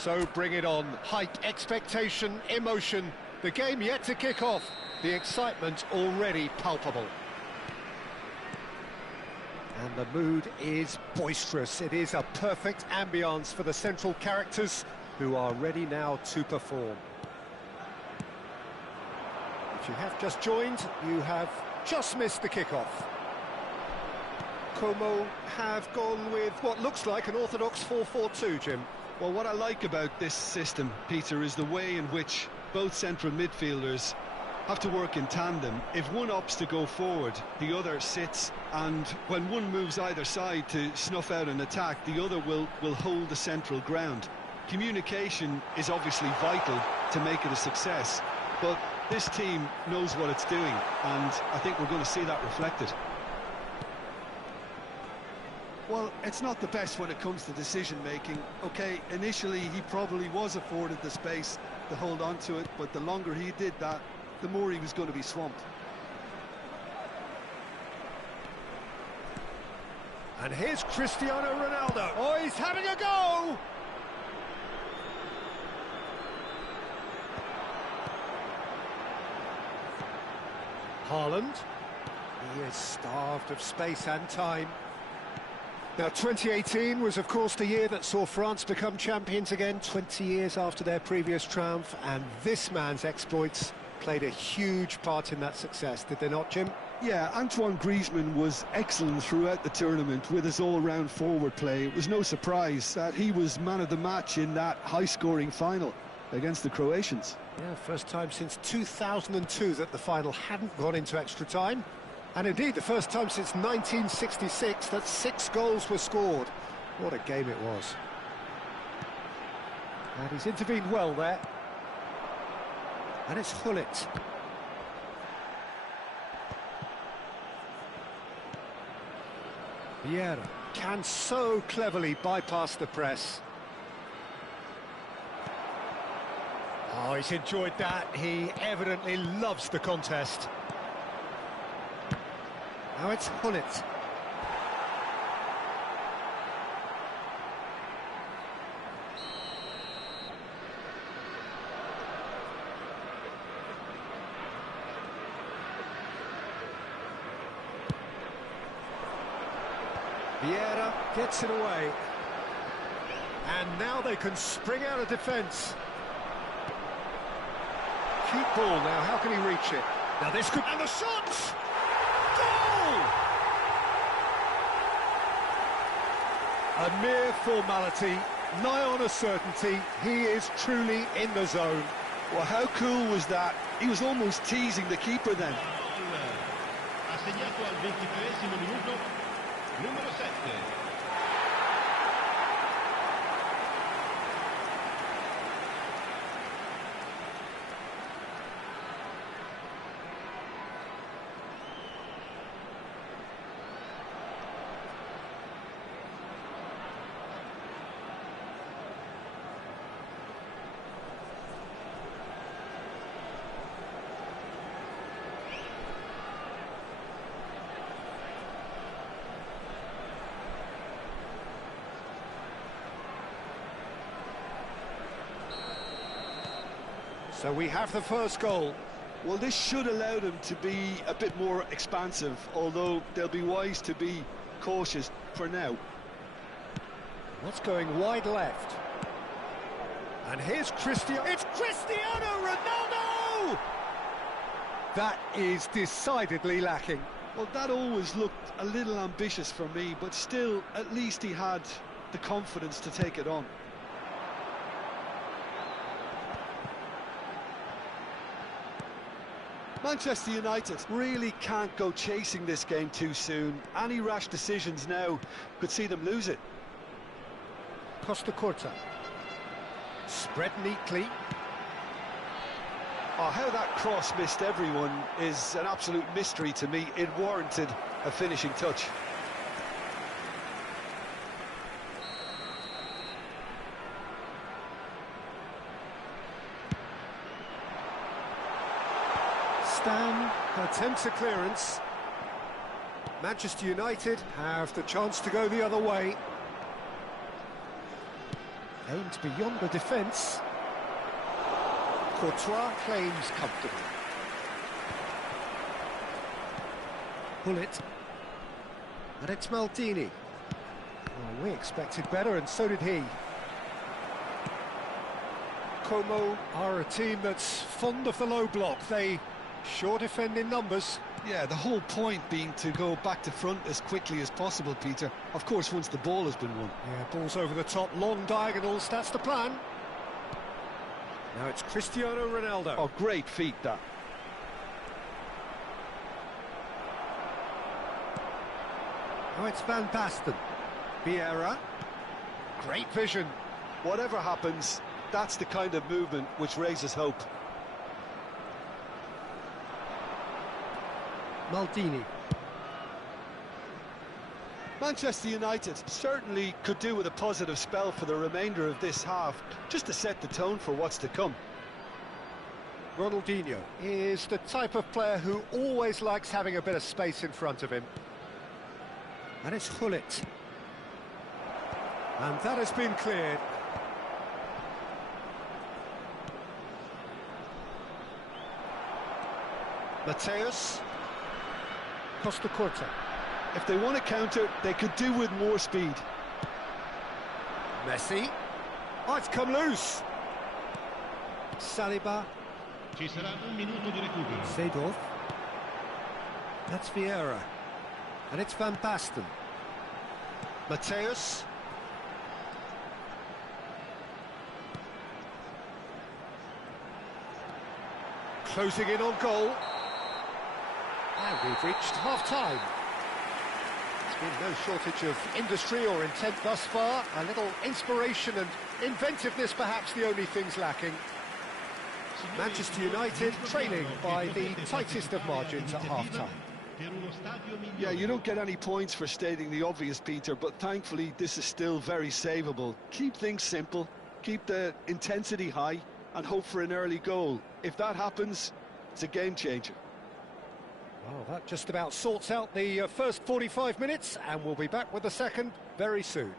So bring it on. Hype, expectation, emotion. The game yet to kick off. The excitement already palpable. And the mood is boisterous. It is a perfect ambience for the central characters who are ready now to perform. If you have just joined, you have just missed the kickoff. Como have gone with what looks like an orthodox 4-4-2, Jim. Well, what I like about this system, Peter, is the way in which both central midfielders have to work in tandem. If one opts to go forward, the other sits, and when one moves either side to snuff out an attack, the other will hold the central ground. Communication is obviously vital to make it a success, but this team knows what it's doing, and I think we're going to see that reflected. Well, it's not the best when it comes to decision-making. OK, initially he probably was afforded the space to hold on to it, but the longer he did that, the more he was going to be swamped. And here's Cristiano Ronaldo. Oh, he's having a go! Haaland. He is starved of space and time. Now, 2018 was, of course, the year that saw France become champions again, 20 years after their previous triumph, and this man's exploits played a huge part in that success, did they not, Jim? Yeah, Antoine Griezmann was excellent throughout the tournament with his all-round forward play. It was no surprise that he was man of the match in that high-scoring final against the Croatians. Yeah, first time since 2002 that the final hadn't gone into extra time. And indeed, the first time since 1966 that 6 goals were scored. What a game it was. And he's intervened well there. And it's Hullet. Vieira can so cleverly bypass the press. Oh, he's enjoyed that. He evidently loves the contest. Now it's Hullet. Vieira gets it away. And now they can spring out of defence. Cute ball now, how can he reach it? Now this could... And the shot! Goal! A mere formality, nigh on a certainty. He is truly in the zone. Well, how cool was that? He was almost teasing the keeper then. Assegnato al 23esimo minuto, numero 7. So we have the first goal. Well, this should allow them to be a bit more expansive, although they'll be wise to be cautious for now. What's going wide left? And here's Cristiano. It's Cristiano Ronaldo! That is decidedly lacking. Well, that always looked a little ambitious for me, but still, at least he had the confidence to take it on. Manchester United really can't go chasing this game too soon. Any rash decisions now could see them lose it. Costa Curta. Spread neatly. Oh, how that cross missed everyone is an absolute mystery to me. It warranted a finishing touch. Stan attempts a clearance. Manchester United have the chance to go the other way. Aimed beyond the defence. Courtois claims comfortably. Bullet. And it's Maldini. Well, we expected better, and so did he. Como are a team that's fond of the low block. They sure defend in numbers. Yeah, the whole point being to go back to front as quickly as possible, Peter. Of course, once the ball has been won. Yeah, balls over the top, long diagonals, that's the plan. Now it's Cristiano Ronaldo. Oh, great feat, that. Now it's Van Basten. Vieira. Great vision. Whatever happens, that's the kind of movement which raises hope. Maldini. Manchester United certainly could do with a positive spell for the remainder of this half, just to set the tone for what's to come. Ronaldinho is the type of player who always likes having a bit of space in front of him. And it's Hullet. And that has been cleared. Mateus. Costa Curta. If they want to counter, they could do with more speed. Messi. Oh, it's come loose. Saliba. Ci sarà un minuto di recupero. Seedorf. That's Vieira. And it's Van Basten. Mateus. Closing in on goal. And we've reached half-time. There's been no shortage of industry or intent thus far. A little inspiration and inventiveness, perhaps the only things lacking. Manchester United trailing by the tightest of margins at half-time. Yeah, you don't get any points for stating the obvious, Peter, but thankfully this is still very savable. Keep things simple, keep the intensity high, and hope for an early goal. If that happens, it's a game changer. Well, that just about sorts out the first 45 minutes, and we'll be back with the second very soon.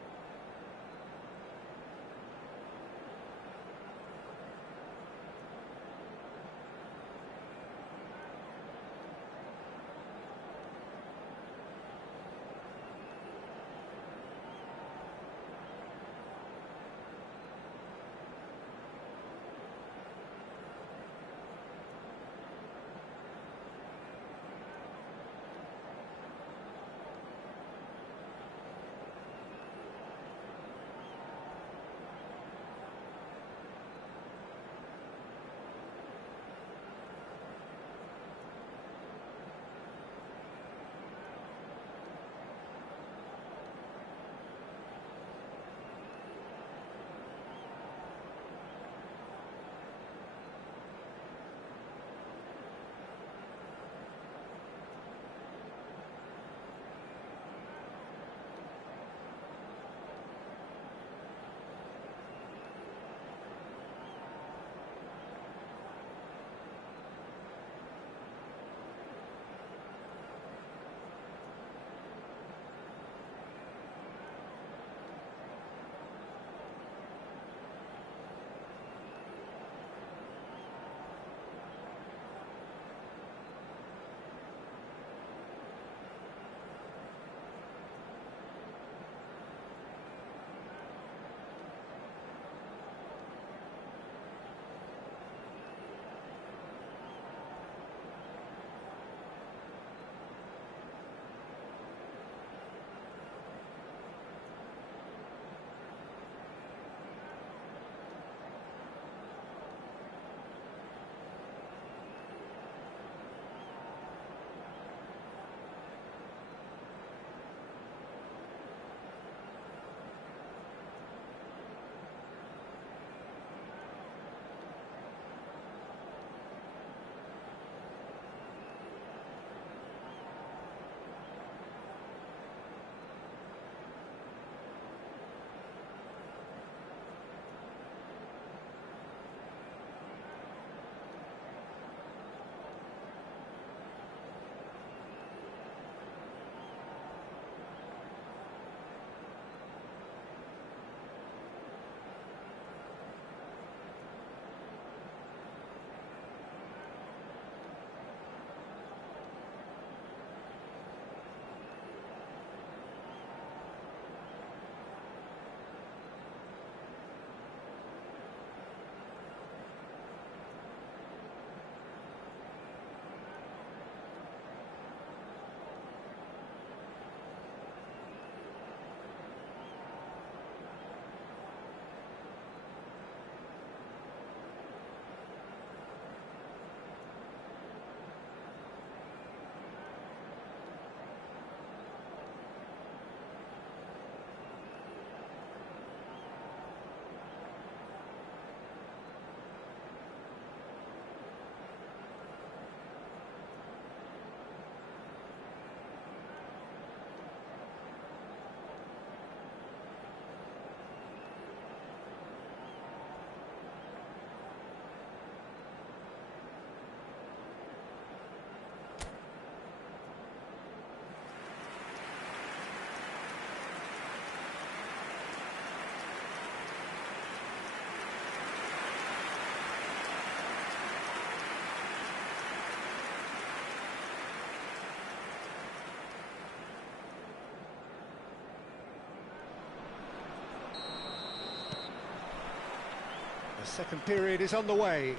Second period is underway.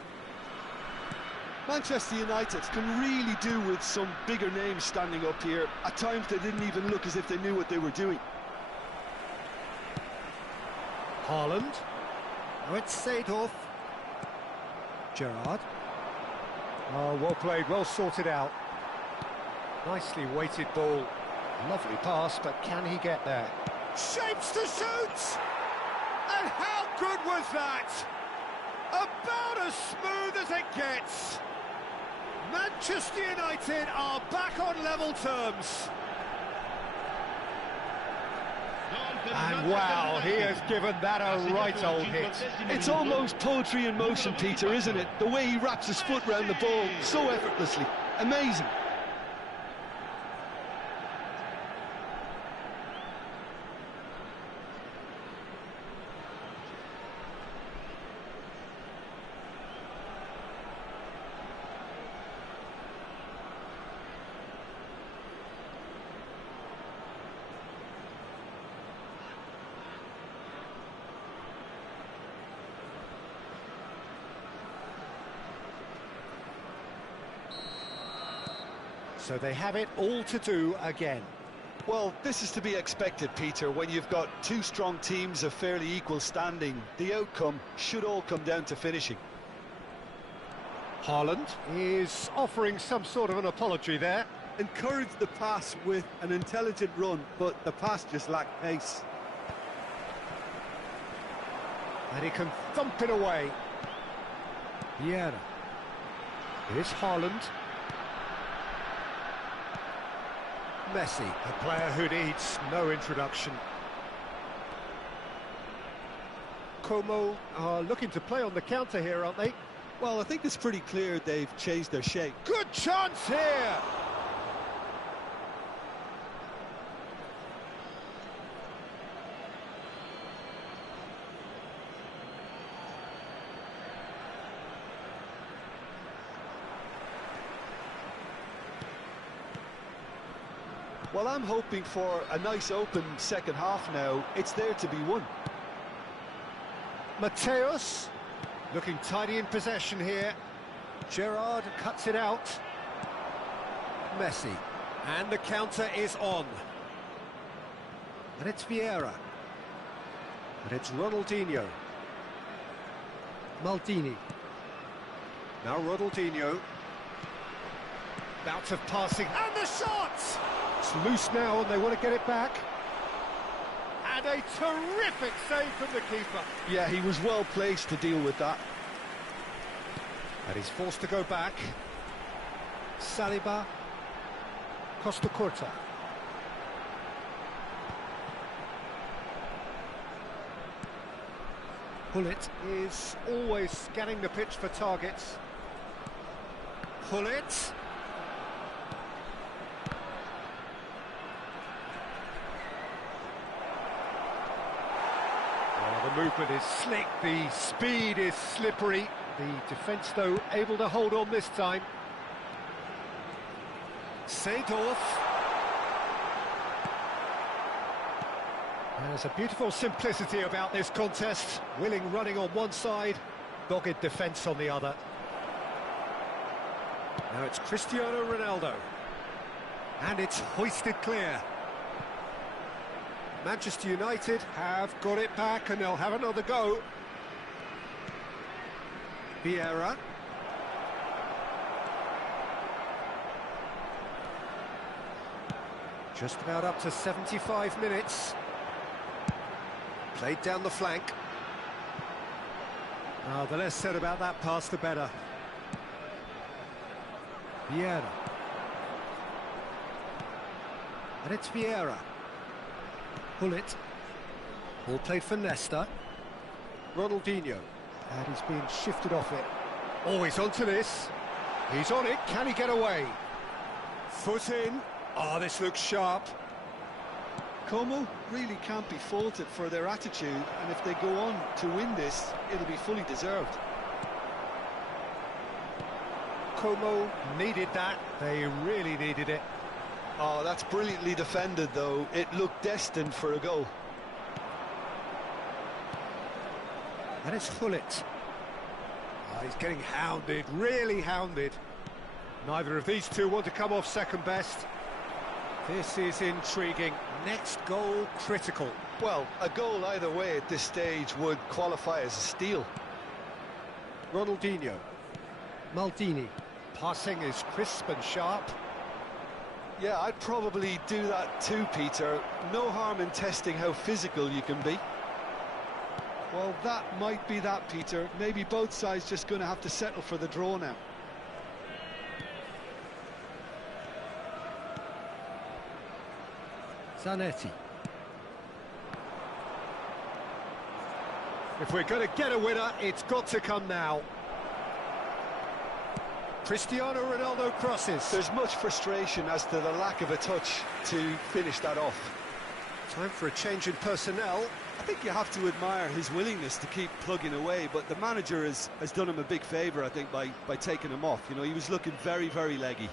Manchester United can really do with some bigger names standing up here. At times they didn't even look as if they knew what they were doing. Haaland. Now it's Seedorf. Gerrard. Oh, well played, well sorted out. Nicely weighted ball. Lovely pass, but can he get there? Shapes to shoot! And how good was that? About as smooth as it gets. Manchester United are back on level terms. And wow, he has given that a right old hit. It's almost poetry in motion, Peter, isn't it? The way he wraps his foot round the ball so effortlessly. Amazing. So they have it all to do again. Well, this is to be expected, Peter, when you've got two strong teams of fairly equal standing. The outcome should all come down to finishing. Haaland is offering some sort of an apology there. Encouraged the pass with an intelligent run, but the pass just lacked pace. And he can thump it away. Vieira. Here's Haaland. Messi, a player who needs no introduction. Como are looking to play on the counter here, aren't they? Well, I think it's pretty clear they've changed their shape. Good chance here! Well, I'm hoping for a nice open second half now. It's there to be won. Mateus, looking tidy in possession here. Gerrard cuts it out. Messi, and the counter is on. And it's Vieira. And it's Ronaldinho. Maldini. Now Ronaldinho. Bout of passing, and the shot! It's loose now, and they want to get it back. And a terrific save from the keeper. Yeah, he was well placed to deal with that. And he's forced to go back. Saliba. Costa Curta. Gullit is always scanning the pitch for targets. Gullit. The movement is slick, the speed is slippery. The defence, though, able to hold on this time. Seedorf. There's a beautiful simplicity about this contest. Willing running on one side, dogged defence on the other. Now it's Cristiano Ronaldo. And it's hoisted clear. Manchester United have got it back and they'll have another go. Vieira. Just about up to 75 minutes. Played down the flank. The less said about that pass, the better. Vieira. And it's Vieira. Gullit. Ball played for Nesta. Ronaldinho. And he's being shifted off it. Oh, he's onto this. He's on it. Can he get away? Foot in. Oh, this looks sharp. Como really can't be faulted for their attitude, and if they go on to win this, it'll be fully deserved. Como needed that. They really needed it. Oh, that's brilliantly defended, though. It looked destined for a goal. And it's Gullit. He's getting hounded, really hounded. Neither of these two want to come off second best. This is intriguing. Next goal critical. Well, a goal either way at this stage would qualify as a steal. Ronaldinho. Maldini. Passing is crisp and sharp. Yeah, I'd probably do that too, Peter. No harm in testing how physical you can be. Well, that might be that, Peter. Maybe both sides just going to have to settle for the draw now. Zanetti. If we're going to get a winner, it's got to come now. Cristiano Ronaldo crosses. There's much frustration as to the lack of a touch to finish that off. Time for a change in personnel. I think you have to admire his willingness to keep plugging away, but the manager has done him a big favour, I think, by taking him off. You know, he was looking very, very leggy.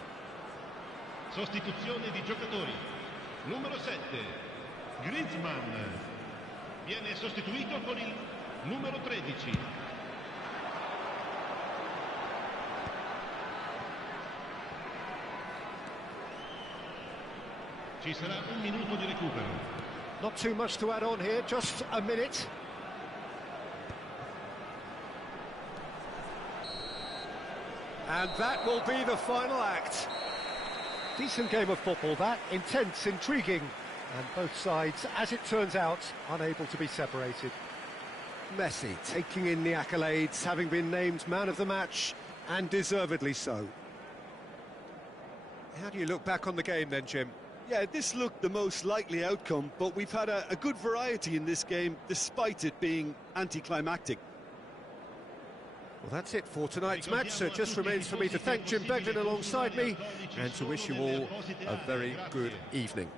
Sostituzione di giocatori. Numero 7, Griezmann. Viene sostituito con il numero 13. Ci sarà un minuto di recupero. Not too much to add on here, just a minute. And that will be the final act. Decent game of football, that. Intense, intriguing. And both sides, as it turns out, unable to be separated. Messi taking in the accolades, having been named man of the match, and deservedly so. How do you look back on the game then, Jim? Yeah, this looked the most likely outcome, but we've had a good variety in this game, despite it being anticlimactic. Well, that's it for tonight's match, so it just remains for me to thank Jim Beglin alongside me and to wish you all a very good evening.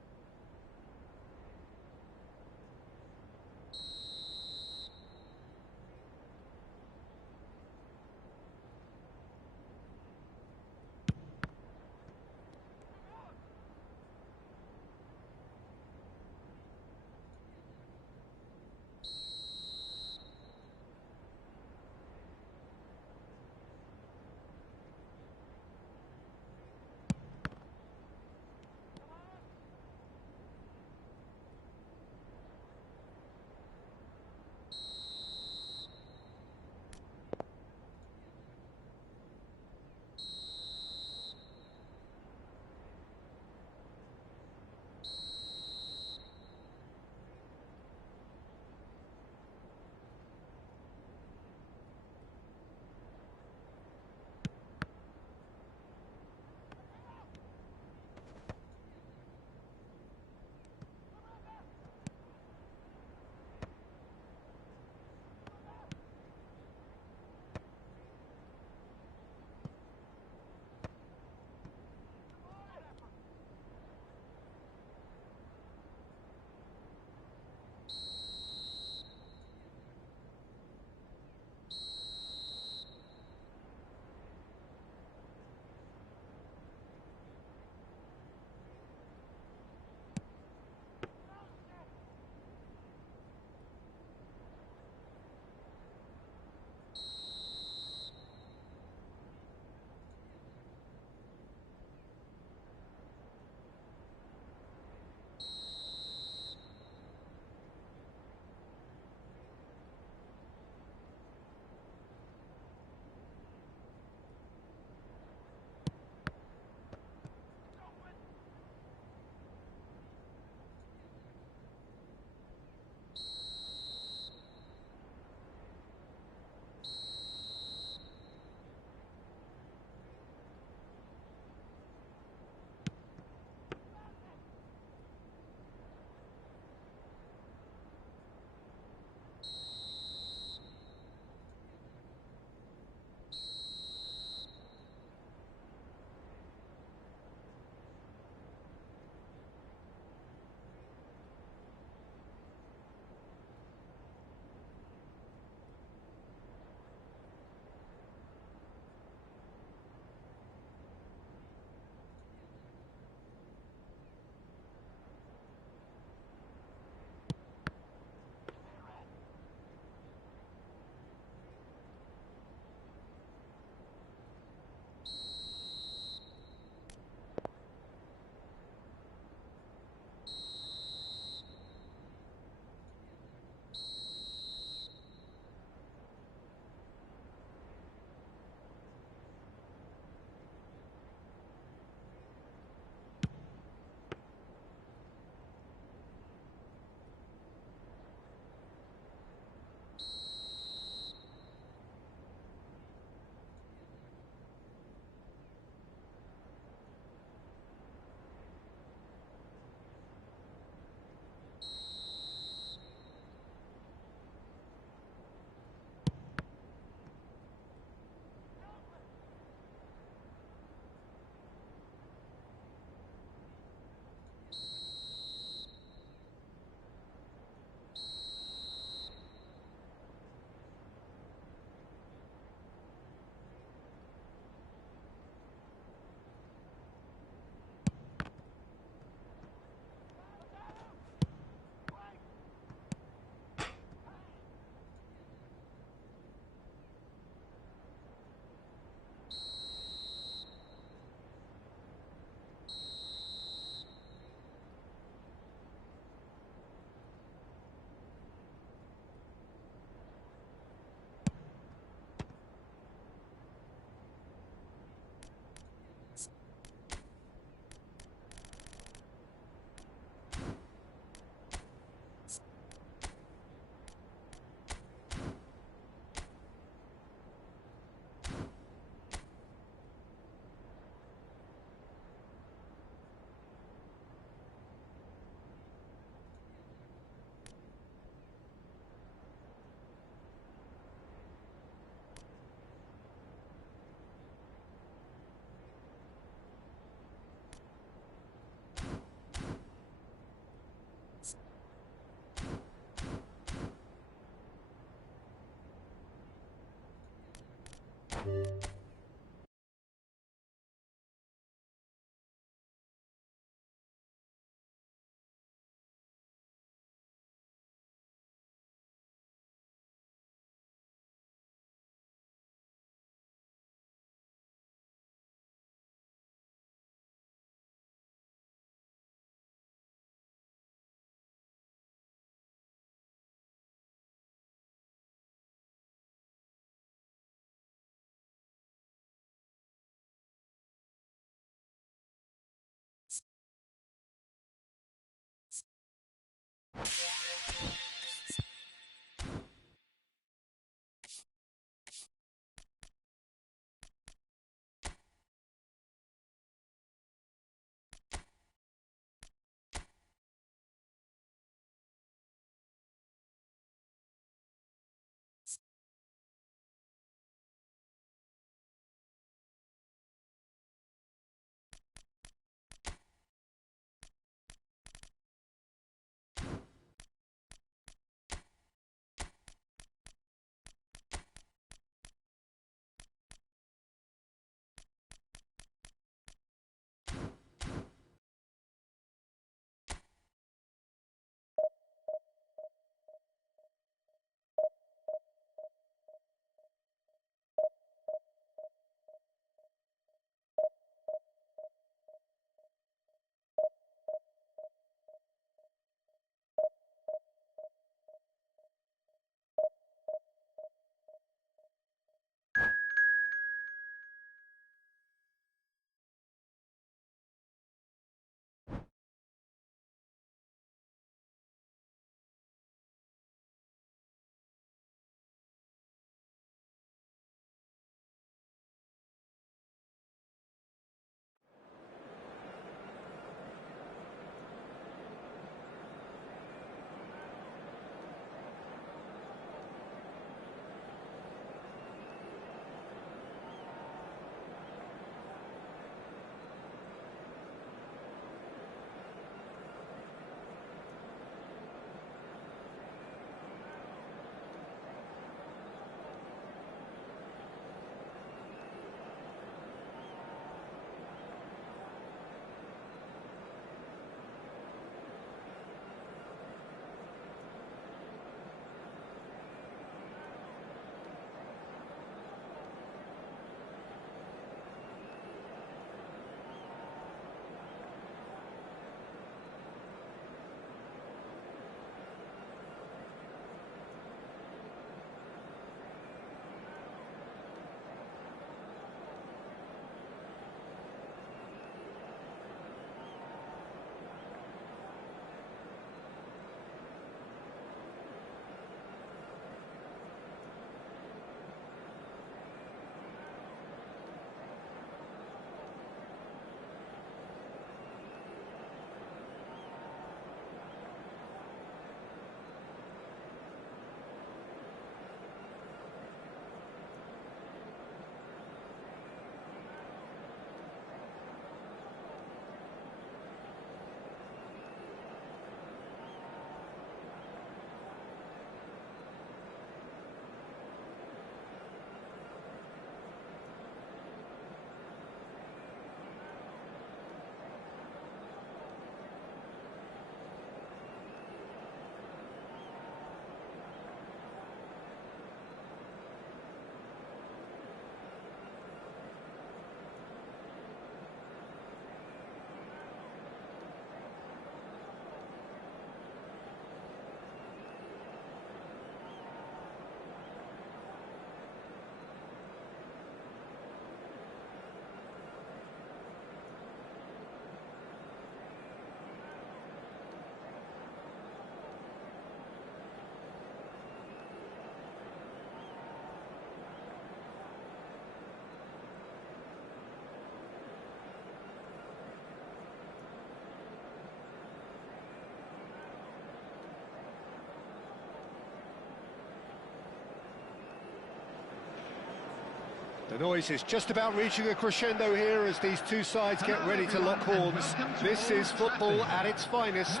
The noise is just about reaching a crescendo here as these two sides get ready to lock horns. This is football at its finest.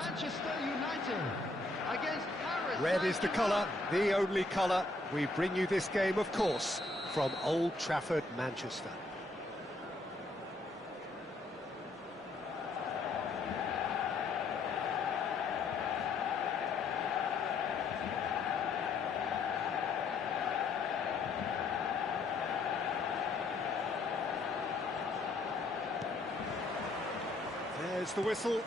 Red is the colour, the only colour. We bring you this game, of course, from Old Trafford, Manchester. There's the whistle.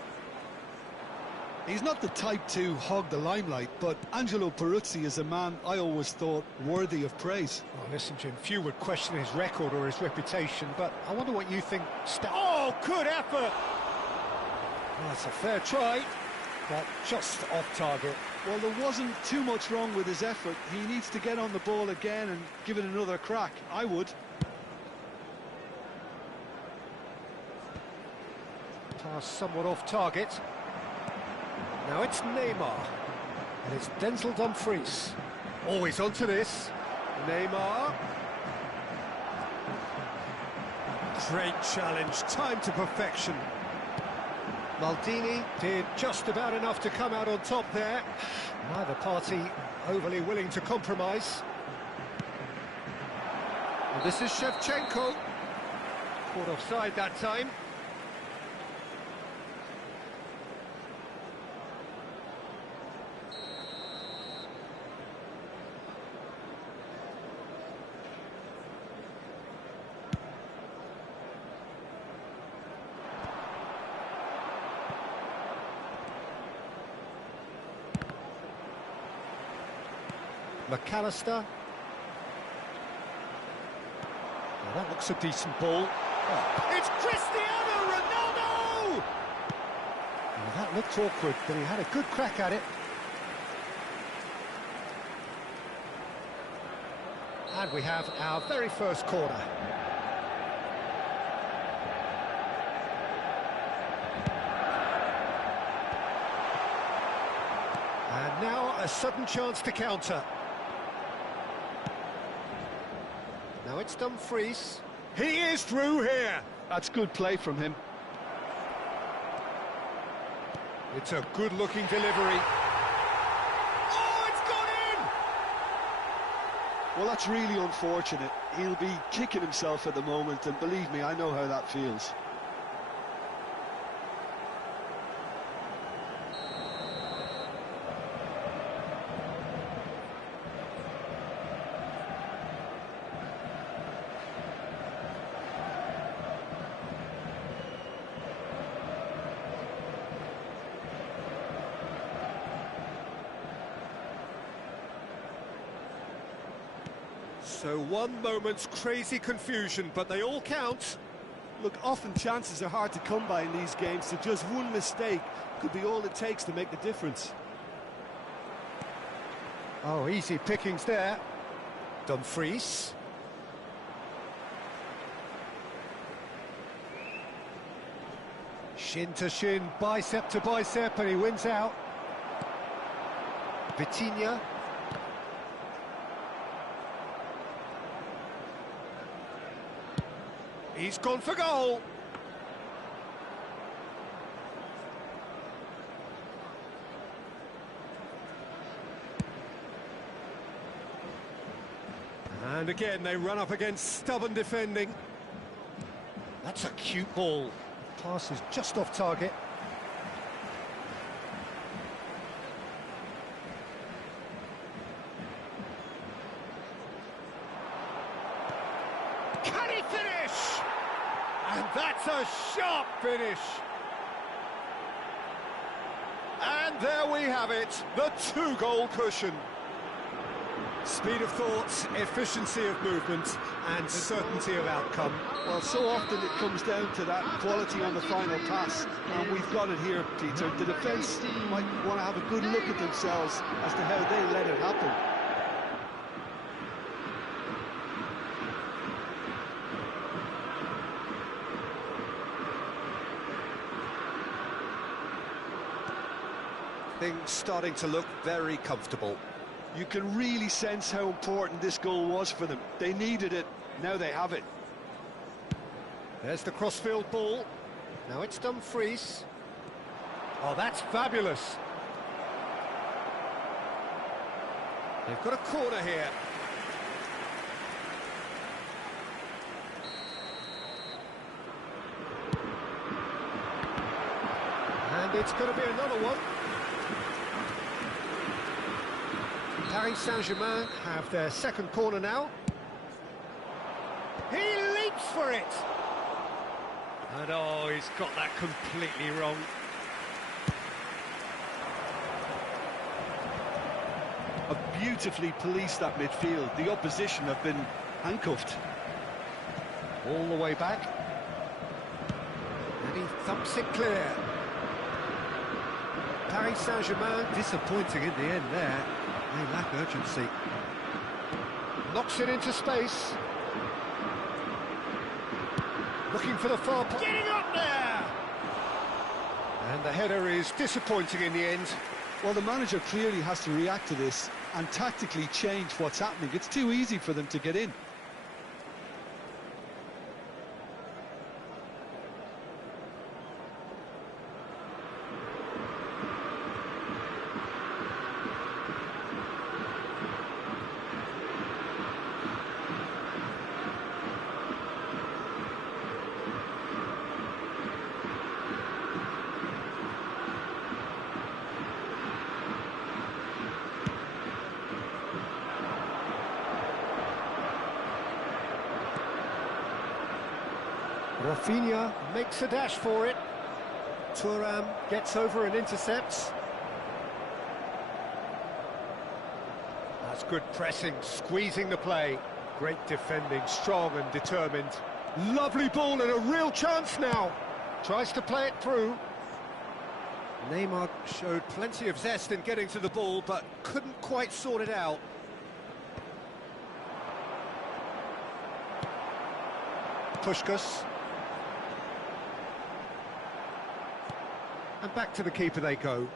He's not the type to hog the limelight, but Angelo Peruzzi is a man I always thought worthy of praise. Well, listen, Jim, few would question his record or his reputation, but I wonder what you think. Oh, good effort! Well, that's a fair try, but just off target. Well, there wasn't too much wrong with his effort. He needs to get on the ball again and give it another crack. I would. Pass somewhat off target. Now it's Neymar, and it's Denzel Dumfries. Always onto this. Neymar. Great challenge, time to perfection. Maldini did just about enough to come out on top there. Neither party overly willing to compromise. And this is Shevchenko. Caught offside that time. McAllister. Well, that looks a decent ball. Oh, it's Cristiano Ronaldo! Well, that looked awkward, but he had a good crack at it. And we have our very first corner. And now a sudden chance to counter. Now it's Dumfries. He is through here. That's good play from him. It's a good-looking delivery. Oh, it's gone in! Well, that's really unfortunate. He'll be kicking himself at the moment, and believe me, I know how that feels. So one moment's crazy confusion, but they all count. Look, often chances are hard to come by in these games, so just one mistake could be all it takes to make the difference. Oh, easy pickings there. Dumfries. Shin to shin, bicep to bicep, and he wins out. Vitinha. He's gone for goal. And again, they run up against stubborn defending. That's a cute ball. Pass is just off target. Can he finish? And that's a sharp finish. And there we have it, the two-goal cushion. Speed of thought, efficiency of movement, and certainty of outcome. Well, so often it comes down to that quality on the final pass, and we've got it here, Peter. The defence might want to have a good look at themselves as to how they let it happen. Things starting to look very comfortable. You can really sense how important this goal was for them. They needed it, now they have it. There's the crossfield ball. Now it's Dumfries. Oh, that's fabulous. They've got a corner here. It's going to be another one. Paris Saint-Germain have their second corner now. He leaps for it! And oh, he's got that completely wrong. Have beautifully policed that midfield. The opposition have been handcuffed. All the way back. And he thumps it clear. Paris Saint-Germain disappointing in the end there. They lack urgency. Knocks it into space. Looking for the far post. Getting up there! And the header is disappointing in the end. Well, the manager clearly has to react to this and tactically change what's happening. It's too easy for them to get in. Rafinha makes a dash for it. Thuram gets over and intercepts. That's good pressing, squeezing the play. Great defending, strong and determined. Lovely ball and a real chance now. Tries to play it through. Neymar showed plenty of zest in getting to the ball, but couldn't quite sort it out. Puskás. And back to the keeper they go.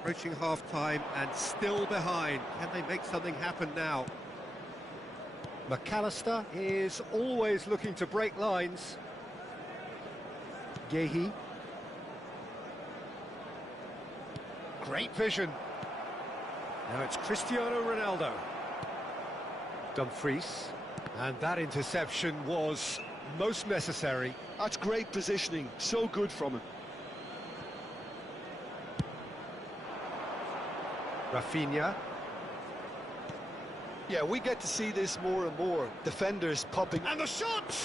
Approaching half-time and still behind. Can they make something happen now? McAllister is always looking to break lines. Gehi. Great vision. Now it's Cristiano Ronaldo. Dumfries. And that interception was most necessary. That's great positioning, so good from him. Rafinha. Yeah, we get to see this more and more. Defenders popping. And the shot!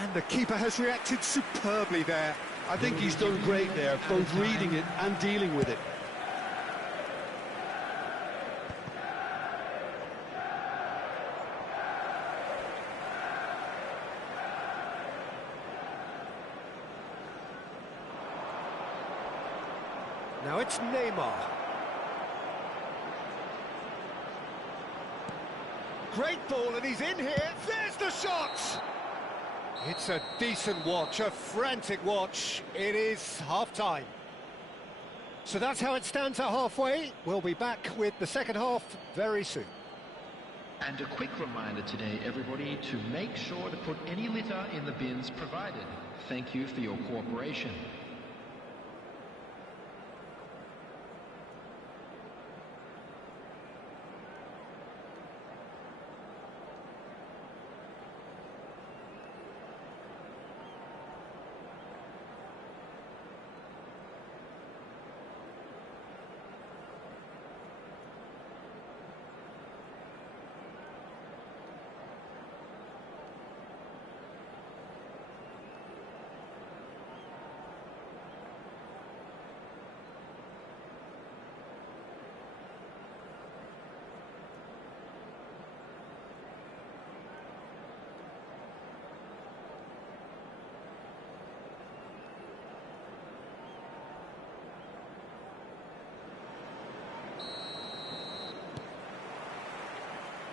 And the keeper has reacted superbly there. I think he's done great there, both reading it and dealing with it. Now it's Neymar. Great ball, and he's in here. There's the shot! It's a decent watch, a frantic watch. It is half-time. So that's how it stands at halfway. We'll be back with the second half very soon. And a quick reminder today, everybody, to make sure to put any litter in the bins provided. Thank you for your cooperation.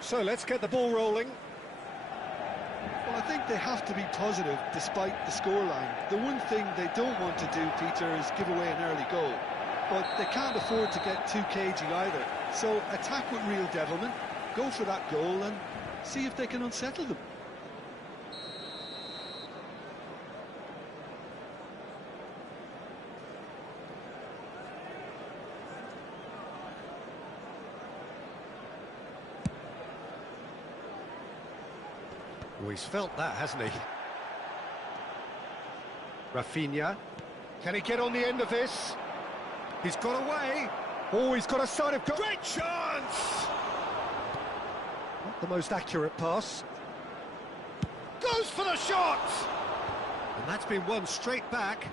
So let's get the ball rolling. Well, I think they have to be positive despite the scoreline. The one thing they don't want to do, Peter, is give away an early goal. But they can't afford to get too cagey either. So attack with real devilment, go for that goal and see if they can unsettle them. he's felt that, hasn't he? Rafinha. Can he get on the end of this? He's got away. Oh, he's got a side of... Great chance! Not the most accurate pass. Goes for the shot! And that's been won straight back.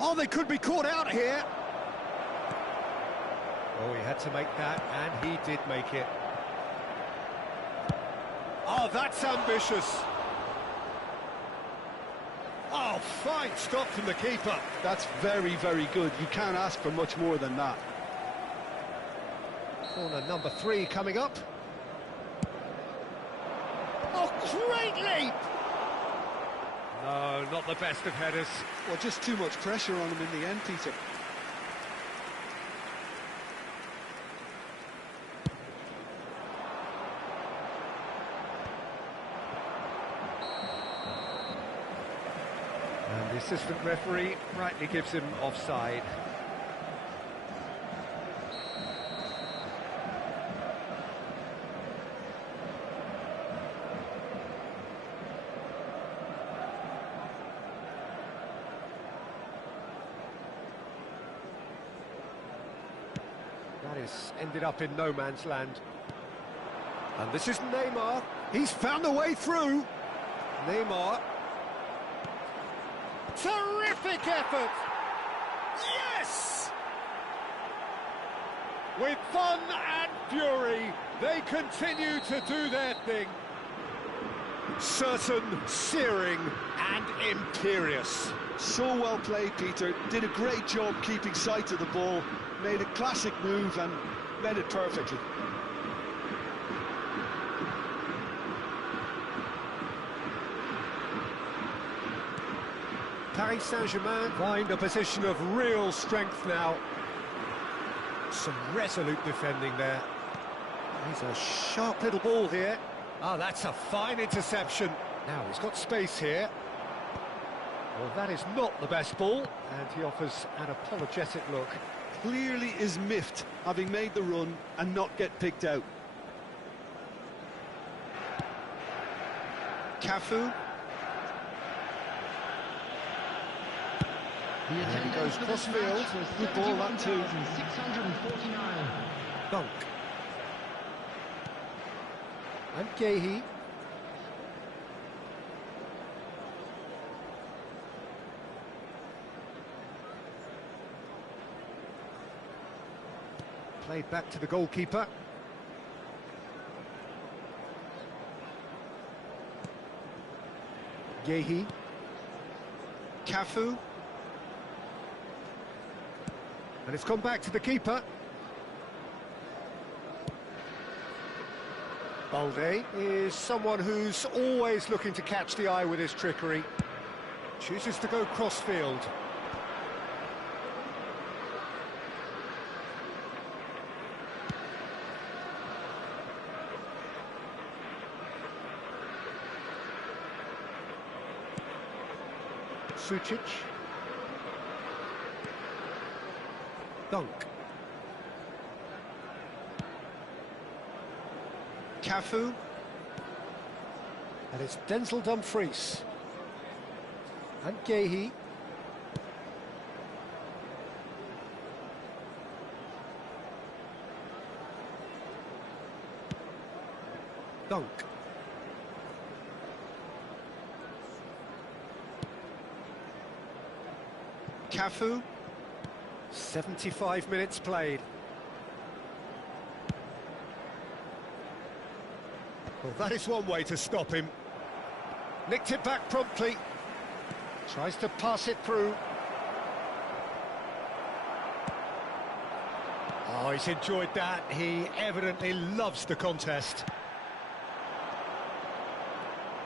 Oh, they could be caught out here. Oh, he had to make that, and he did make it. Oh, that's ambitious. Oh, fine stop from the keeper. That's very, very good. You can't ask for much more than that. Corner number 3 coming up. Oh, great leap! No, not the best of headers. Well, just too much pressure on him in the end, Peter. And the assistant referee rightly gives him offside. That is ended up in no man's land. And this is Neymar. He's found a way through. Neymar. Terrific effort! Yes! With fun and fury, they continue to do their thing. Certain, searing and imperious. So well played, Peter. Did a great job keeping sight of the ball. Made a classic move and read it perfectly. Paris Saint-Germain find a position of real strength now. Some resolute defending there. He's a sharp little ball here. Ah, that's a fine interception. Now he's got space here. Well, that is not the best ball, and he offers an apologetic look. Clearly is miffed, having made the run and not get picked out. Cafu. And he goes cross-field. Good ball, that too. Dunk. And Gehi. Played back to the goalkeeper. Gehi. Cafu. And it's gone back to the keeper. Balde is someone who's always looking to catch the eye with his trickery. Chooses to go cross-field. Sucic. Dunk. Cafu. And it's Denzel Dumfries. And Gehi. Dunk. Cafu. 75 minutes played. Well, that is one way to stop him. Nicked it back promptly. Tries to pass it through. Oh, he's enjoyed that. He evidently loves the contest.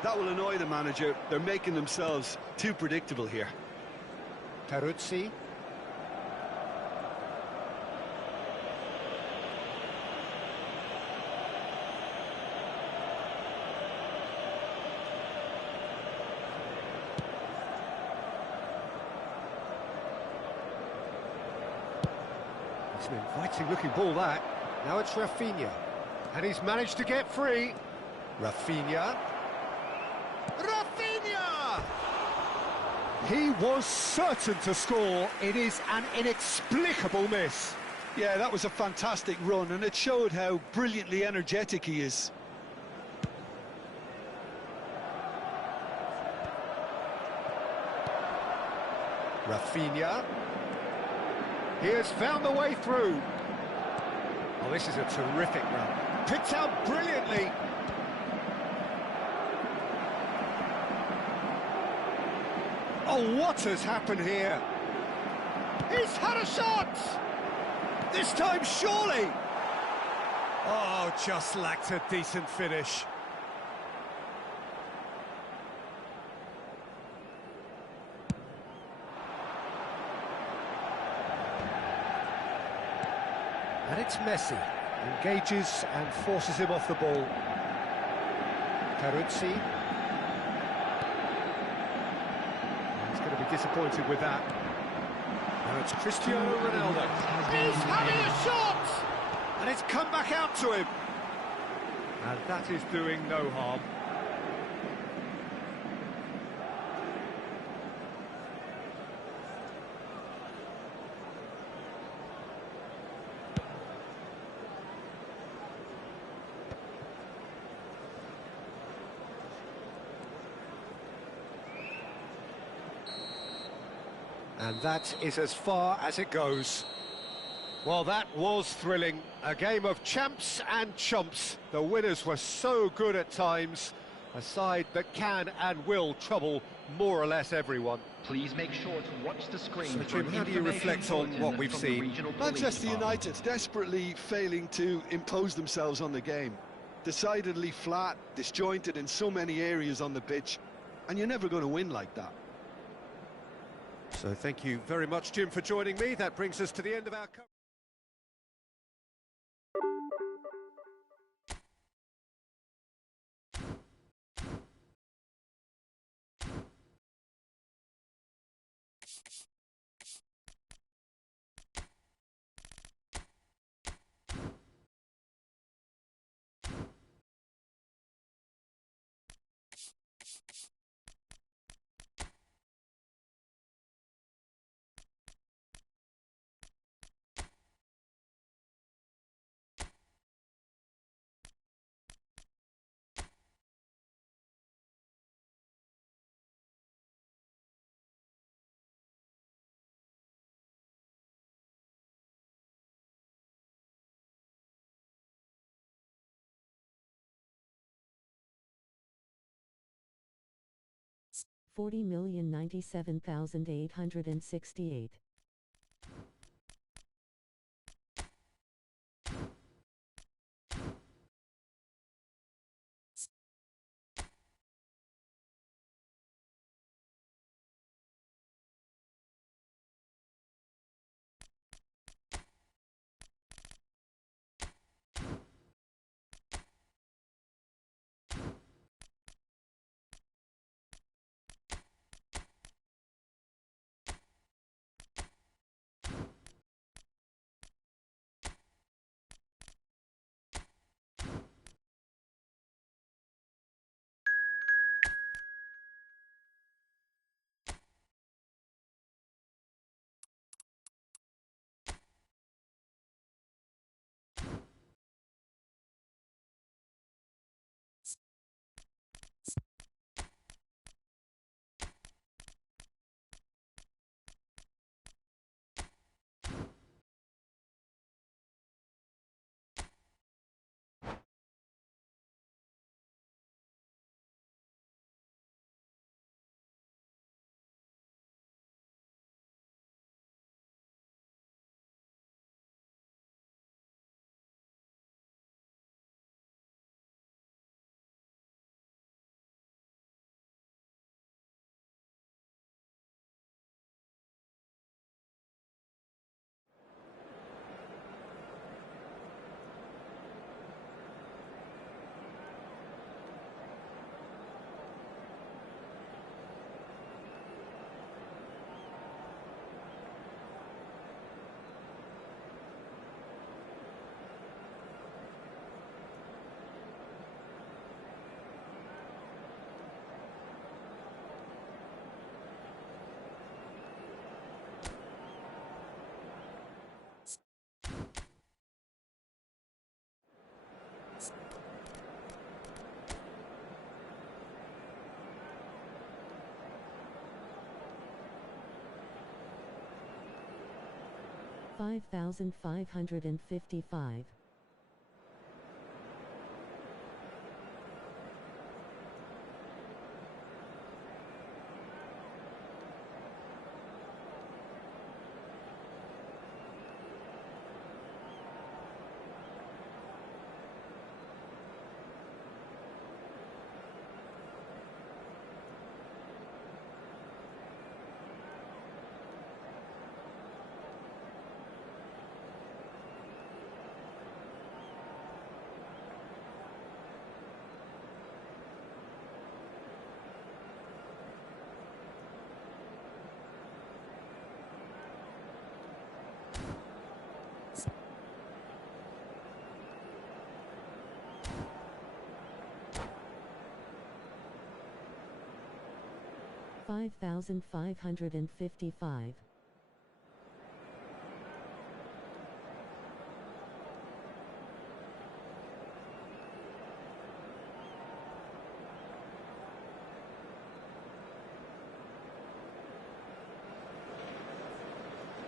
That will annoy the manager. They're making themselves too predictable here. Peruzzi. It's an inviting looking ball that. Now it's Rafinha. And he's managed to get free. Rafinha. Rafinha! He was certain to score. It is an inexplicable miss. Yeah, that was a fantastic run, and it showed how brilliantly energetic he is. Rafinha. He has found the way through. Oh, this is a terrific run. Picked out brilliantly. Oh, what has happened here? He's had a shot! This time, surely! Oh, just lacked a decent finish. And it's Messi, engages and forces him off the ball. Peruzzi. He's going to be disappointed with that. Now it's Cristiano Ronaldo. He's having a shot! And it's come back out to him. And that is doing no harm. And that is as far as it goes. Well, that was thrilling. A game of champs and chumps. The winners were so good at times. A side that can and will trouble more or less everyone. Please make sure to watch the screen. So, Jim, how do you reflect on what we've seen? Manchester United desperately failing to impose themselves on the game. Decidedly flat, disjointed in so many areas on the pitch. And you're never going to win like that. So thank you very much, Jim, for joining me. That brings us to the end of our coverage. $40,097,868. 5,555. $5,555.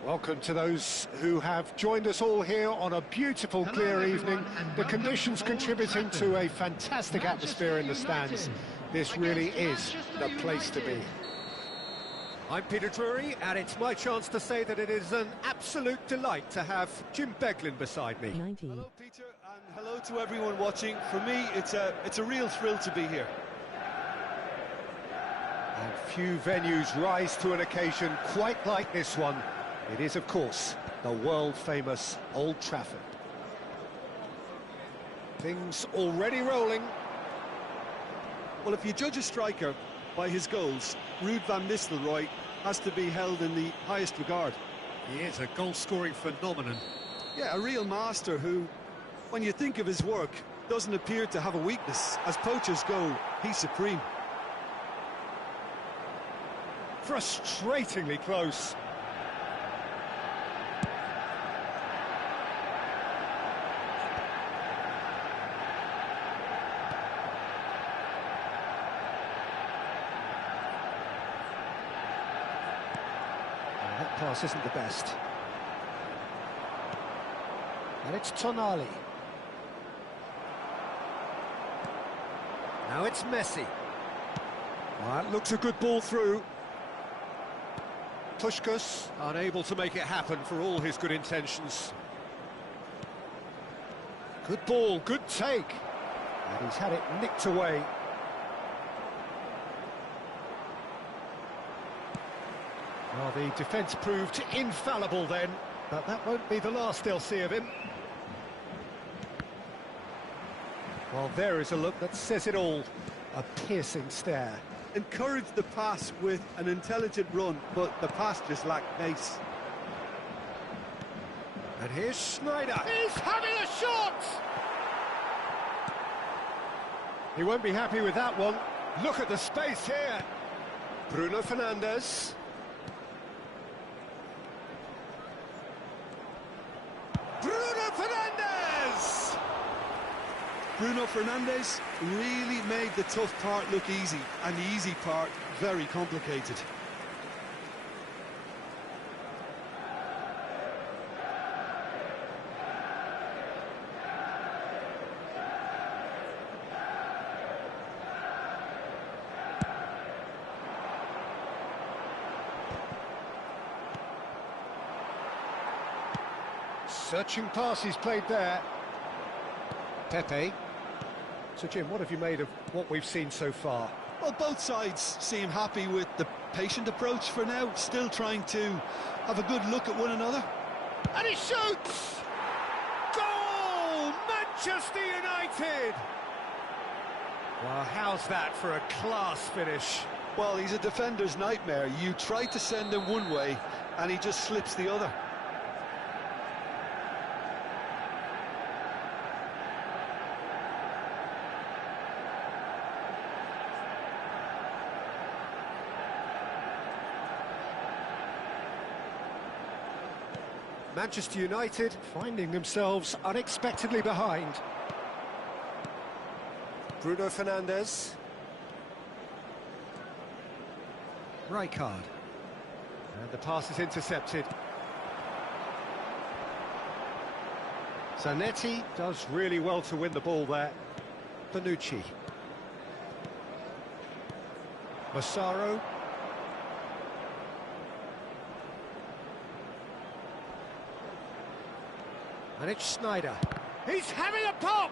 Welcome to those who have joined us all here on a beautiful, clear evening. The conditions contributing to a fantastic atmosphere in the stands. This really is the place to be. I'm Peter Drury, and it's my chance to say that it is an absolute delight to have Jim Beglin beside me. 90. Hello, Peter, and hello to everyone watching. For me, it's a real thrill to be here. And few venues rise to an occasion quite like this one. It is, of course, the world-famous Old Trafford. Things already rolling. Well, if you judge a striker by his goals, Ruud van Nistelrooy has to be held in the highest regard. He is a goal-scoring phenomenon. Yeah, a real master who, when you think of his work, doesn't appear to have a weakness. As poachers go, he's supreme. Frustratingly close. That pass isn't the best. And it's Tonali. Now it's Messi. That looks a good ball through. Puskás unable to make it happen for all his good intentions. Good ball, good take. And he's had it nicked away. Well, the defence proved infallible then, but that won't be the last they'll see of him. Well, there is a look that says it all. A piercing stare. Encouraged the pass with an intelligent run, but the pass just lacked pace. And here's Schneider. He's having a shot! He won't be happy with that one. Look at the space here. Bruno Fernandes. Bruno Fernandes! Bruno Fernandes really made the tough part look easy, and the easy part very complicated. Searching pass he's played there. Pepe. So, Jim, what have you made of what we've seen so far? Well, both sides seem happy with the patient approach for now, still trying to have a good look at one another. And he shoots! Goal! Manchester United! Well, how's that for a class finish? Well, he's a defender's nightmare. You try to send him one way, and he just slips the other. Manchester United finding themselves unexpectedly behind. Bruno Fernandes. Rijkaard. And the pass is intercepted. Zanetti does really well to win the ball there. Bonucci. Massaro. And it's Snyder. He's having a pop!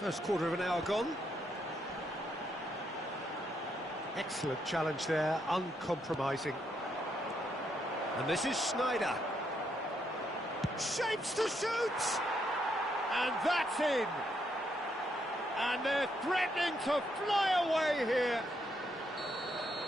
First quarter of an hour gone. Excellent challenge there, uncompromising. And this is Snyder. Shapes to shoot! And that's in! And they're threatening to fly away here.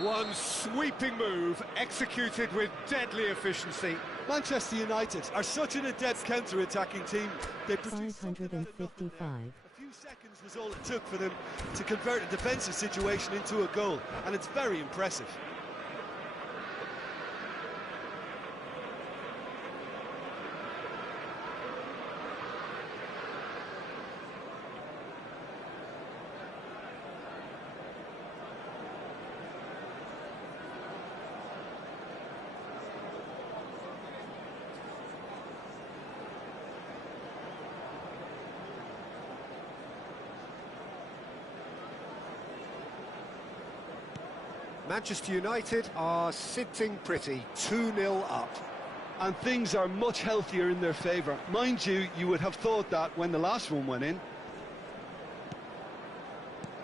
One sweeping move, executed with deadly efficiency. Manchester United are such an adept counter-attacking team. They produced 555. a few seconds was all it took for them to convert a defensive situation into a goal, and it's very impressive. Manchester United are sitting pretty, 2-0 up. And things are much healthier in their favour. Mind you, you would have thought that when the last one went in.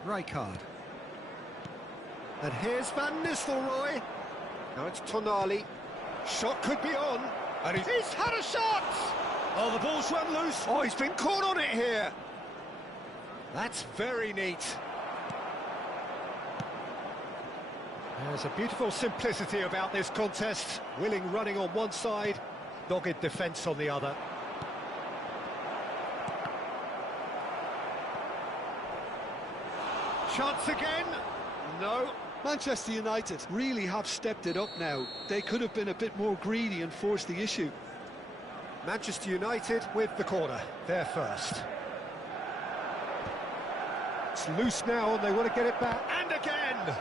Rijkaard. And here's Van Nistelrooy. Now it's Tonali. Shot could be on. And he's had a shot! Oh, the ball's run loose. Oh, he's been caught on it here. That's very neat. There's a beautiful simplicity about this contest. Willing running on one side, dogged defence on the other. Chance again? No. Manchester United really have stepped it up now. They could have been a bit more greedy and forced the issue. Manchester United with the corner. They're first. It's loose now and they want to get it back. And again!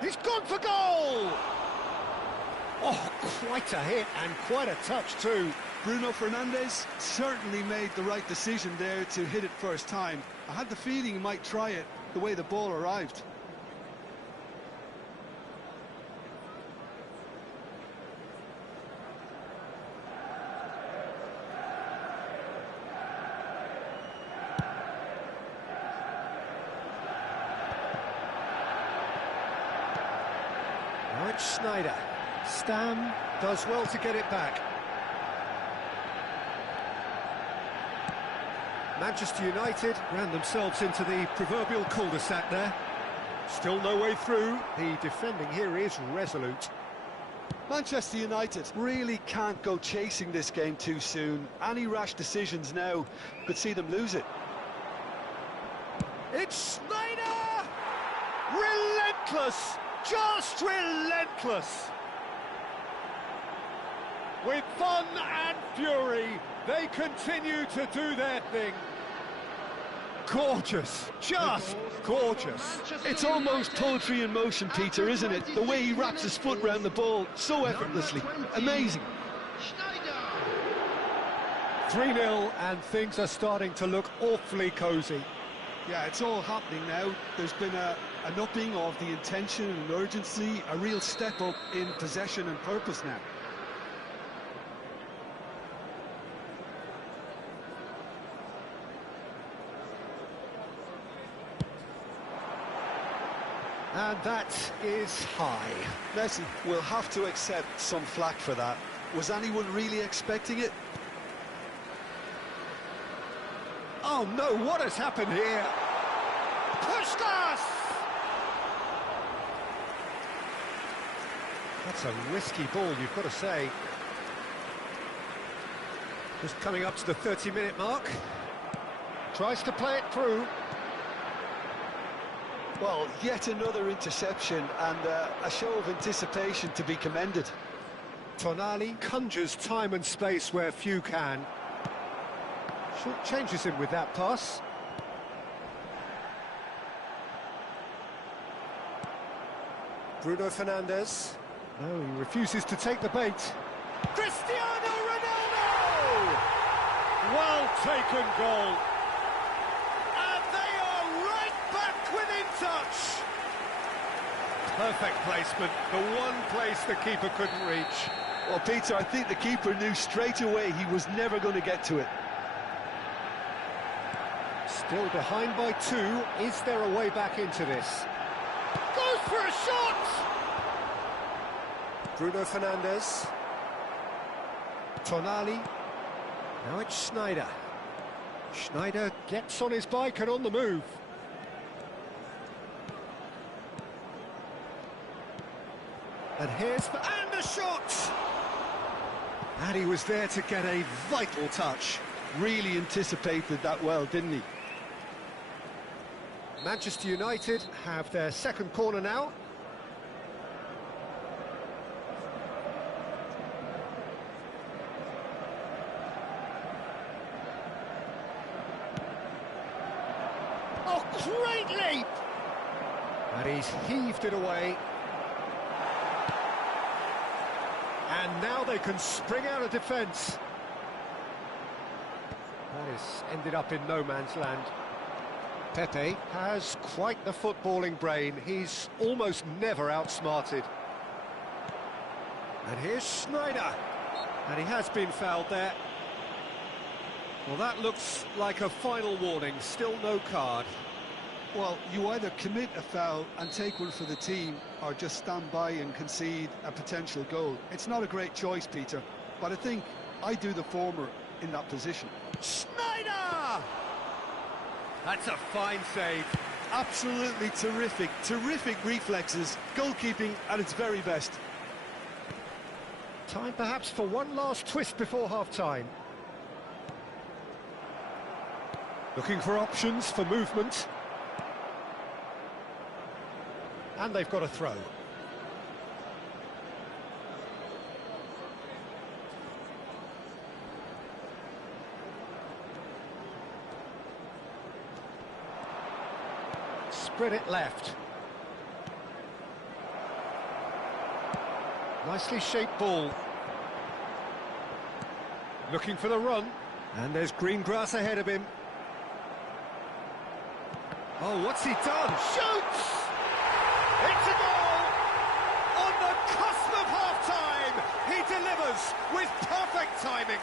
He's gone for goal! Oh, quite a hit and quite a touch too. Bruno Fernandes certainly made the right decision there to hit it first time. I had the feeling he might try it the way the ball arrived. Now it's Snyder. Stam does well to get it back. Manchester United ran themselves into the proverbial cul-de-sac there. Still no way through. The defending here is resolute. Manchester United really can't go chasing this game too soon. Any rash decisions now could see them lose it. It's Snyder! Relentless! Just relentless! With fun and fury, they continue to do their thing. Gorgeous, just gorgeous. It's almost poetry in motion, Peter, isn't it? The way he wraps his foot round the ball so effortlessly. Amazing. 3-0 and things are starting to look awfully cosy. Yeah, it's all happening now. There's been an upping of the intention and urgency, a real step up in possession and purpose now. And that is high. Messi will have to accept some flack for that. Was anyone really expecting it? Oh no, what has happened here? Puskas! That's a risky ball, you've got to say. Just coming up to the 30-minute mark. Tries to play it through. Well, yet another interception and a show of anticipation to be commended. Tonali conjures time and space where few can. Short changes him with that pass. Bruno Fernandes. No, he refuses to take the bait. Cristiano Ronaldo! Well taken goal. And they are right back within touch. Perfect placement, the one place the keeper couldn't reach. Well, Peter, I think the keeper knew straight away he was never going to get to it. Still behind by 2. Is there a way back into this? Goes for a shot! Bruno Fernandes. Tonali. Now it's Sneijder. Sneijder gets on his bike and on the move. And here's... and the shot! And he was there to get a vital touch. Really anticipated that well, didn't he? Manchester United have their second corner now. Oh, great leap! And he's heaved it away. And now they can spring out of defence. That has ended up in no man's land. Pepe has quite the footballing brain. He's almost never outsmarted. And here's Sneijder. And he has been fouled there. Well, that looks like a final warning. Still no card. Well, you either commit a foul and take one for the team, or just stand by and concede a potential goal. It's not a great choice, Peter, but I think I do the former in that position. Sneijder! That's a fine save. Absolutely terrific, terrific reflexes. Goalkeeping at its very best. Time perhaps for one last twist before half-time. Looking for options for movement. And they've got a throw. Spread it left. Nicely shaped ball. Looking for the run. And there's green grass ahead of him. Oh, what's he done? Shoots! It's a goal! On the cusp of half-time, he delivers with perfect timing.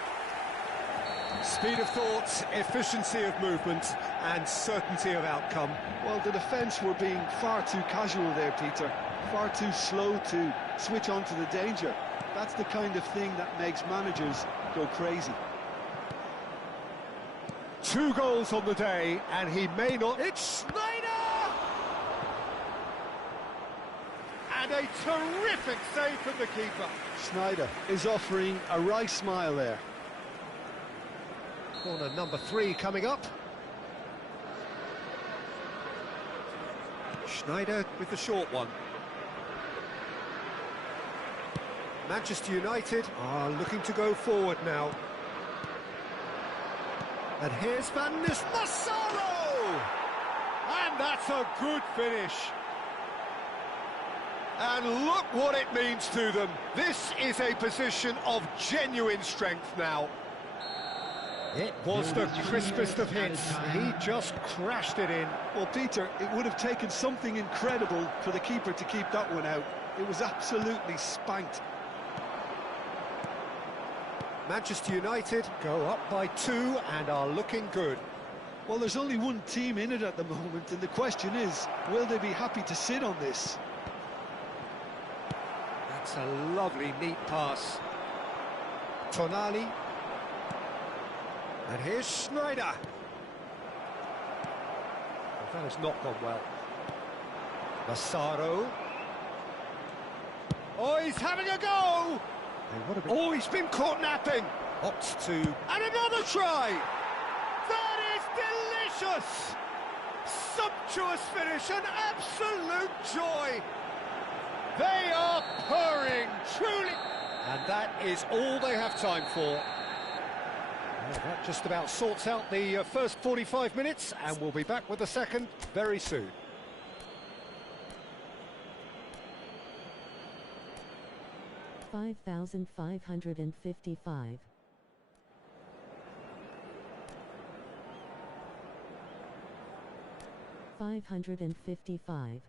Speed of thought, efficiency of movement, and certainty of outcome. Well, the defence were being far too casual there, Peter. Far too slow to switch on to the danger. That's the kind of thing that makes managers go crazy. 2 goals on the day, and he may not... It's Sneijder! And a terrific save from the keeper. Sneijder is offering a right smile there. Corner number 3 coming up. Sneijder with the short one. Manchester United are looking to go forward now. And here's Van Nistelrooy! And that's a good finish. And look what it means to them. This is a position of genuine strength now. It was the crispest of hits. He just crashed it in. Well, Peter, it would have taken something incredible for the keeper to keep that one out. It was absolutely spanked. Manchester United go up by 2 and are looking good. Well, there's only one team in it at the moment, and the question is, will they be happy to sit on this? That's a lovely, neat pass. Tonali. And here's Sneijder. Well, that has not gone well. Massaro. Oh, he's having a go! Oh, he's been caught napping. Opts to... And another try! That is delicious! Sumptuous finish, an absolute joy! They are purring, truly... And that is all they have time for. Well, that just about sorts out the first 45 minutes, and we'll be back with the second very soon. 5,555. 555.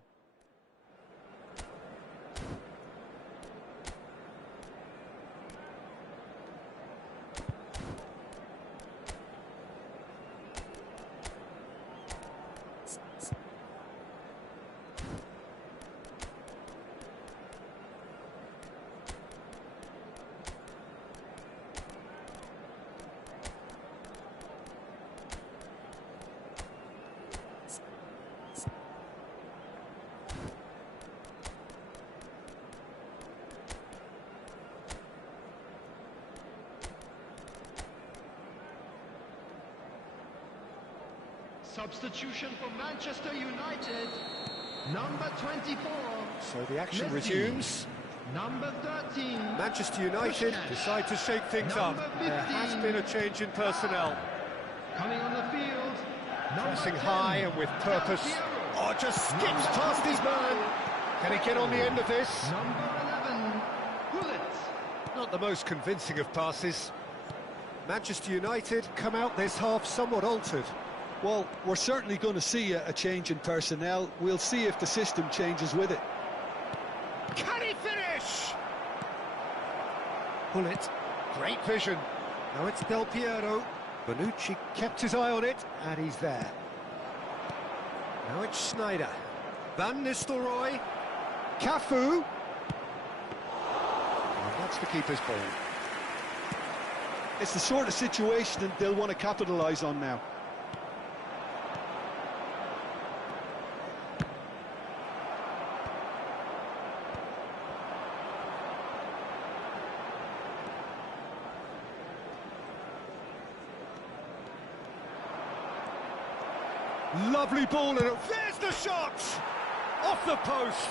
Substitution for Manchester United, number 24. So the action Messi. resumes. Number 13. Manchester United Busquets. decide to shake things up. Number There has 15. been a change in personnel. Coming on the field, number Pressing 10. high and with purpose. Del Piero. Oh, just skips Number past his 24. man. Can he get on the end of this? Number 11. Bullet. Not the most convincing of passes. Manchester United come out this half somewhat altered. Well, we're certainly going to see a change in personnel. We'll see if the system changes with it. Can he finish? Bullet, great vision. Now it's Del Piero. Bonucci kept his eye on it, and he's there. Now it's Schneider. Van Nistelrooy. Cafu. And that's the keeper's ball. It's the sort of situation that they'll want to capitalise on now. Lovely ball, and there's the shot! Off the post!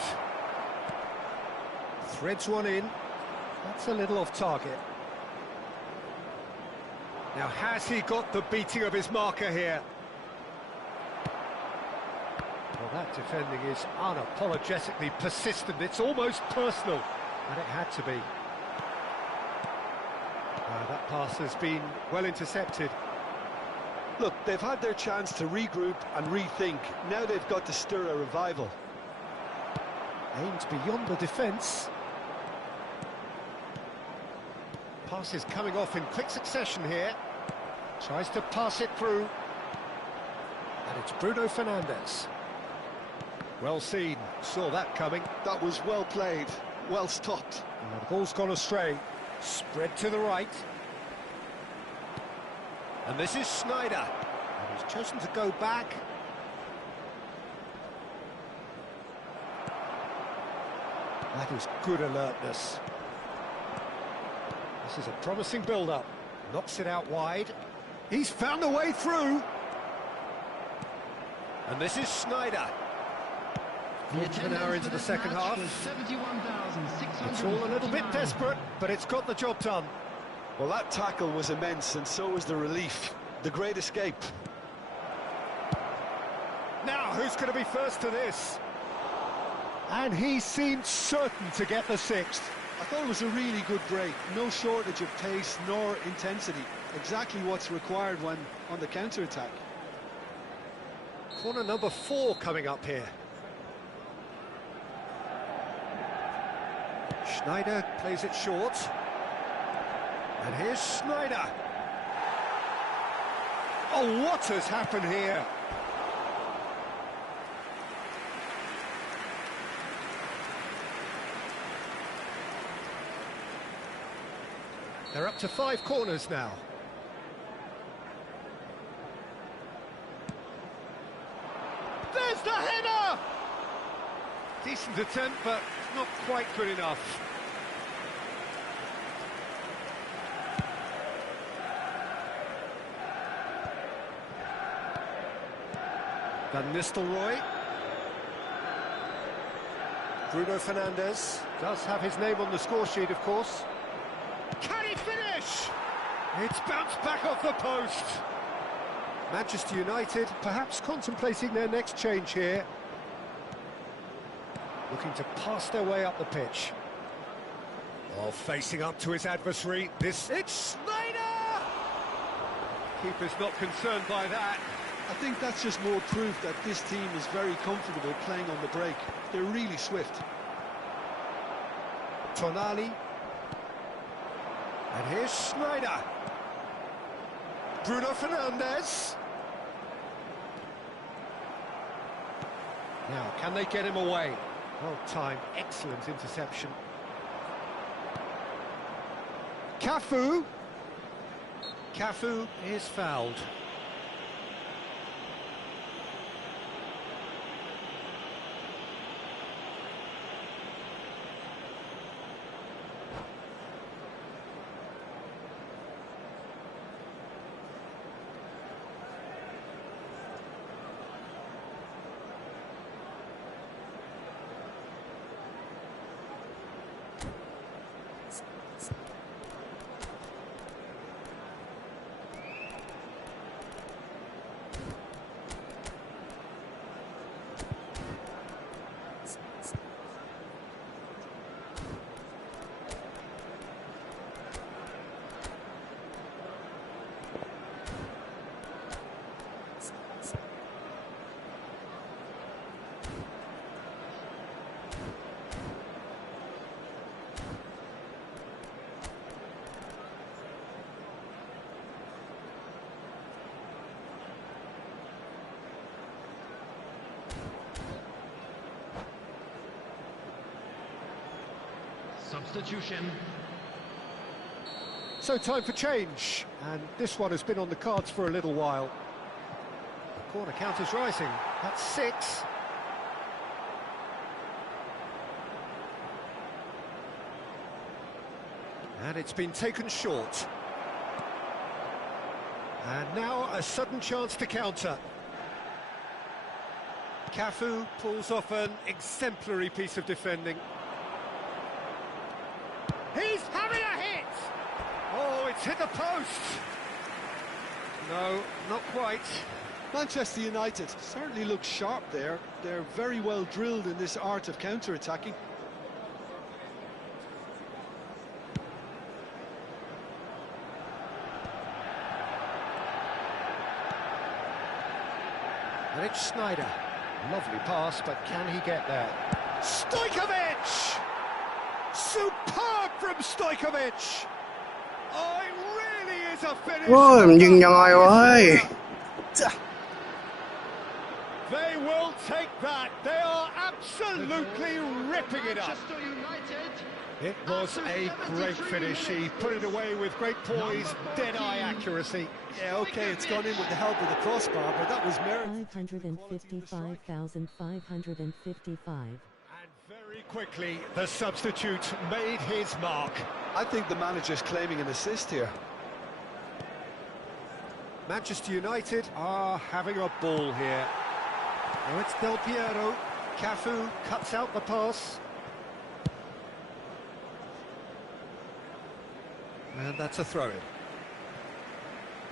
Threads one in. That's a little off target. Now, has he got the beating of his marker here? Well, that defending is unapologetically persistent. It's almost personal, and it had to be. That pass has been well intercepted. Look, they've had their chance to regroup and rethink. Now they've got to stir a revival. Aimed beyond the defence. Passes coming off in quick succession here. Tries to pass it through. And it's Bruno Fernandes. Well seen, saw that coming. That was well played, well stopped. And the ball's gone astray. Spread to the right. And this is Schneider. And he's chosen to go back. That is good alertness. This is a promising build-up. Knocks it out wide. He's found a way through. And this is Schneider. Quarter of an hour into the second half. It's all a little bit desperate, but it's got the job done. Well, that tackle was immense, and so was the relief. The great escape. Now, who's going to be first to this? And he seemed certain to get the sixth. I thought it was a really good break. No shortage of pace nor intensity. Exactly what's required when on the counter-attack. Corner number 4 coming up here. Schneider plays it short. And here's Schneider. Oh, what has happened here? They're up to 5 corners now. There's the header! Decent attempt, but not quite good enough. Van Nistelrooy. Bruno Fernandes does have his name on the score sheet, of course. Can he finish? It's bounced back off the post. Manchester United perhaps contemplating their next change here. Looking to pass their way up the pitch. Oh, facing up to his adversary. It's Snyder! Keeper's not concerned by that. I think that's just more proof that this team is very comfortable playing on the break. They're really swift. Tonali. And here's Snyder. Bruno Fernandes. Now, can they get him away? Well timed, excellent interception. Cafu is fouled. Substitution. So time for change, and this one has been on the cards for a little while. The corner count is rising. That's 6. And it's been taken short. And now a sudden chance to counter. Cafu pulls off an exemplary piece of defending. He's having a hit! Oh, it's hit the post! No, not quite. Manchester United certainly look sharp there. They're very well drilled in this art of counter-attacking. And it's Snyder. Lovely pass, but can he get there? Stojkovic! Superb from Stojkovic! Oh, it really is a finish! โอ้ยมันยิงยังไงวะเฮ้ย They will take that. They are absolutely ripping it up. It was a great finish. He put it away with great poise, dead-eye accuracy. Yeah, okay, it's gone in with the help of the crossbar, but that was merit. 555,555. Very quickly, the substitute made his mark. I think the manager's claiming an assist here. Manchester United are having a ball here. Oh, it's Del Piero. Cafu cuts out the pass. And that's a throw-in.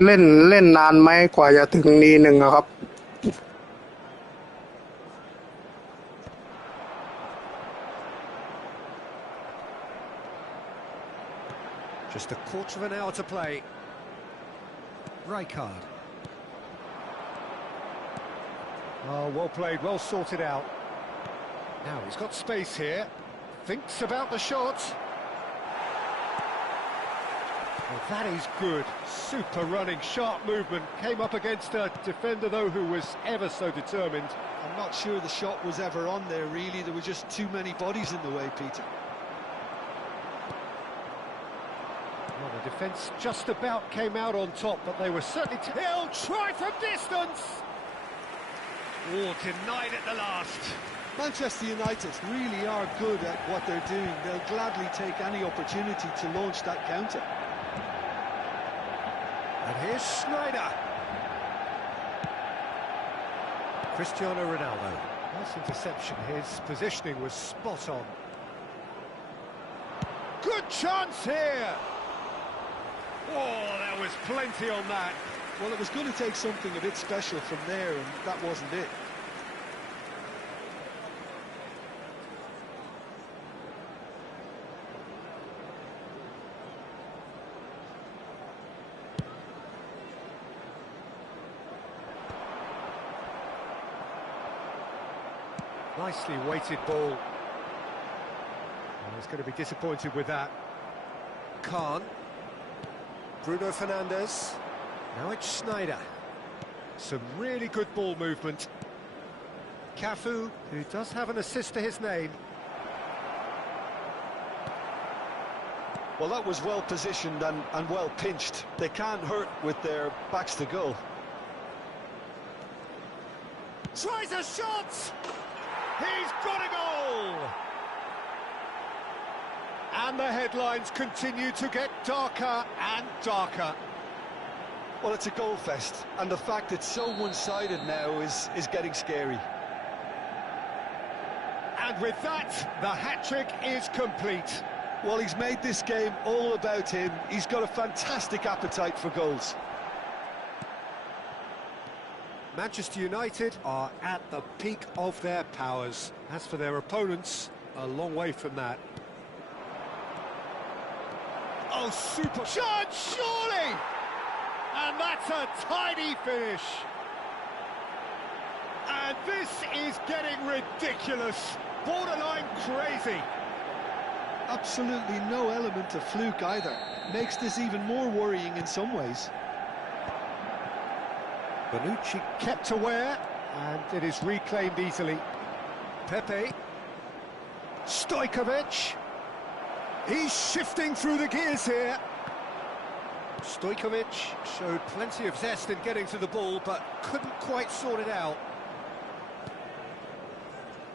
เล่นนานไหมกว่าจะถึงนีหนึ่งอะครับ Just a quarter of an hour to play. Rijkaard. Oh, well played, well sorted out. Now he's got space here. Thinks about the shot. Well, that is good. Super running, sharp movement. Came up against a defender, though, who was ever so determined. I'm not sure the shot was ever on there, really. There were just too many bodies in the way, Peter. Well, the defence just about came out on top, but they were certainly... He'll try from distance! Oh, denied at the last. Manchester United really are good at what they're doing. They'll gladly take any opportunity to launch that counter. And here's Snyder. Cristiano Ronaldo. Nice interception. His positioning was spot on. Good chance here! Oh, there was plenty on that. Well, it was going to take something a bit special from there, and that wasn't it. Nicely weighted ball. He's going to be disappointed with that. Khan. Bruno Fernandes. Now it's Schneider. Some really good ball movement. Cafu, who does have an assist to his name. Well, that was well positioned and well pinched. They can't hurt with their backs to goal. Tries a shot! He's got a goal! And the headlines continue to get darker and darker. Well, it's a goal fest, and the fact it's so one-sided now is getting scary. And with that, the hat-trick is complete. Well, he's made this game all about him. He's got a fantastic appetite for goals. Manchester United are at the peak of their powers. As for their opponents, a long way from that. Oh, super shot, surely! And that's a tidy finish. And this is getting ridiculous, borderline crazy. Absolutely no element of fluke either. Makes this even more worrying in some ways. Bonucci kept aware, and it is reclaimed easily. Pepe. Stojkovic. He's shifting through the gears here. Stojkovic showed plenty of zest in getting to the ball, but couldn't quite sort it out.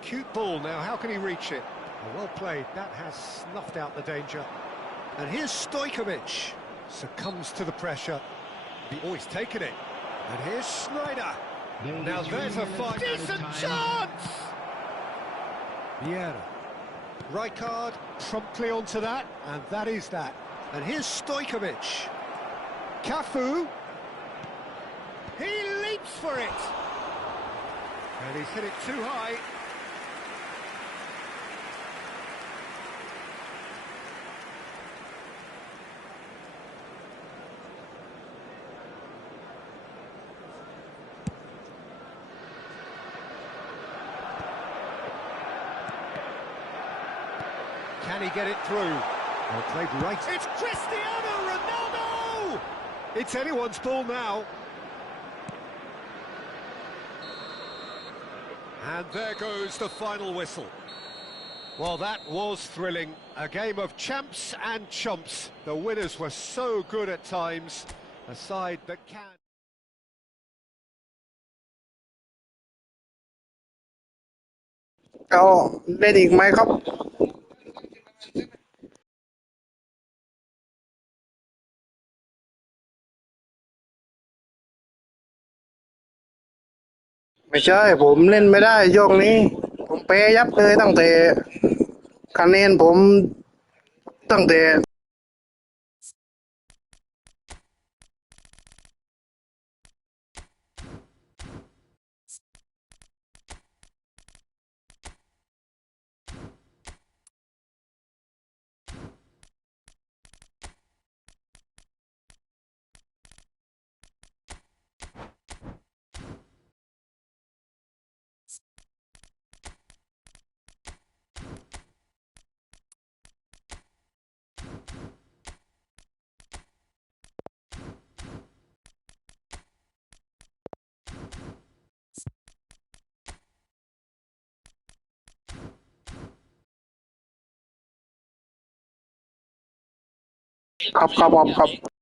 Cute ball now, how can he reach it? Well played, that has snuffed out the danger. And here's Stojkovic. Succumbs to the pressure. Oh, he's taken it. And here's Schneider. Now there's a fine, decent chance! Vieira. Rijkaard promptly onto that, and that is that. And here's Stojkovic. Cafu. He leaps for it. And he's hit it too high. Can he get it through? Well played right. It's Cristiano Ronaldo! It's anyone's ball now. And there goes the final whistle. Well, that was thrilling. A game of champs and chumps. The winners were so good at times. A side that can...เอาเล่นอีกไหมครับไม่ใช่ผมเล่นไม่ได้ยกนี้ผมแพ้ยับเลยตั้งแต่คะแนนผมตั้งแต่ครับ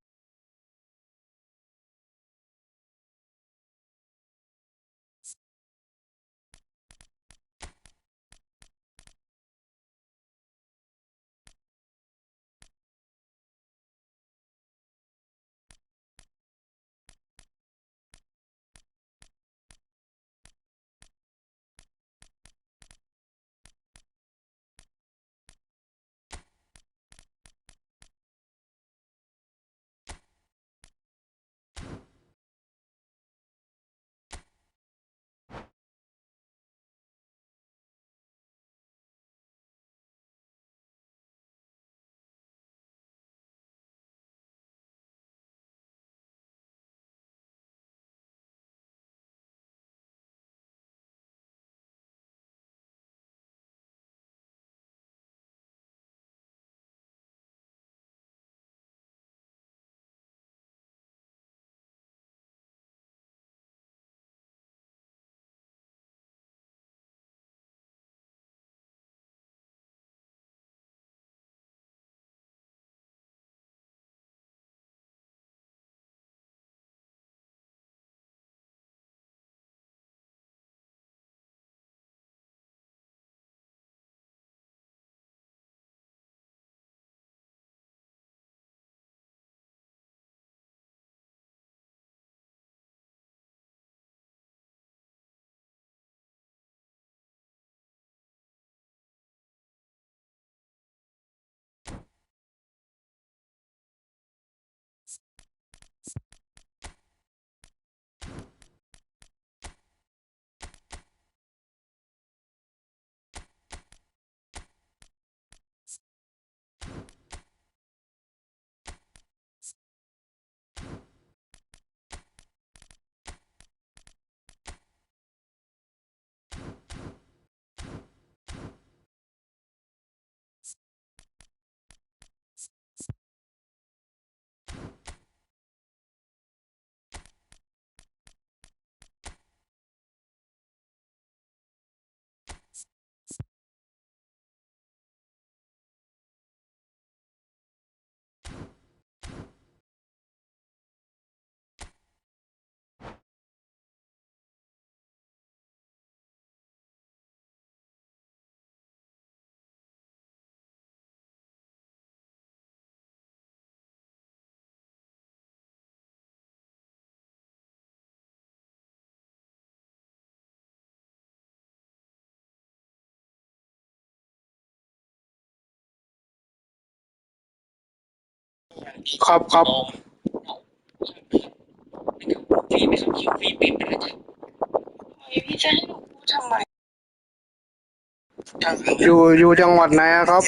ครับครับอยู่จังหวัดไหนครับ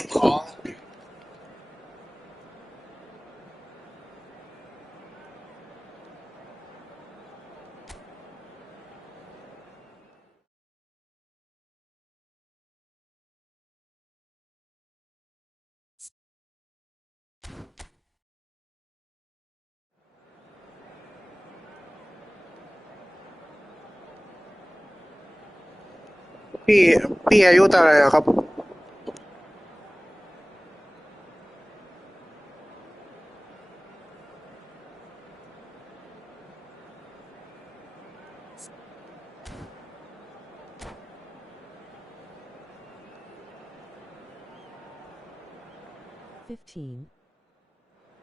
พี่พี่อายุเท่าไหร่อะครับ 15.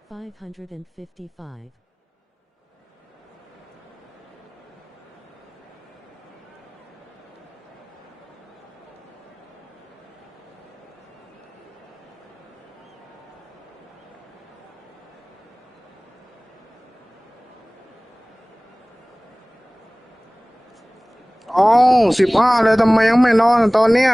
555. อ๋อ15เลยทำไมยังไม่นอนตอนเนี้ย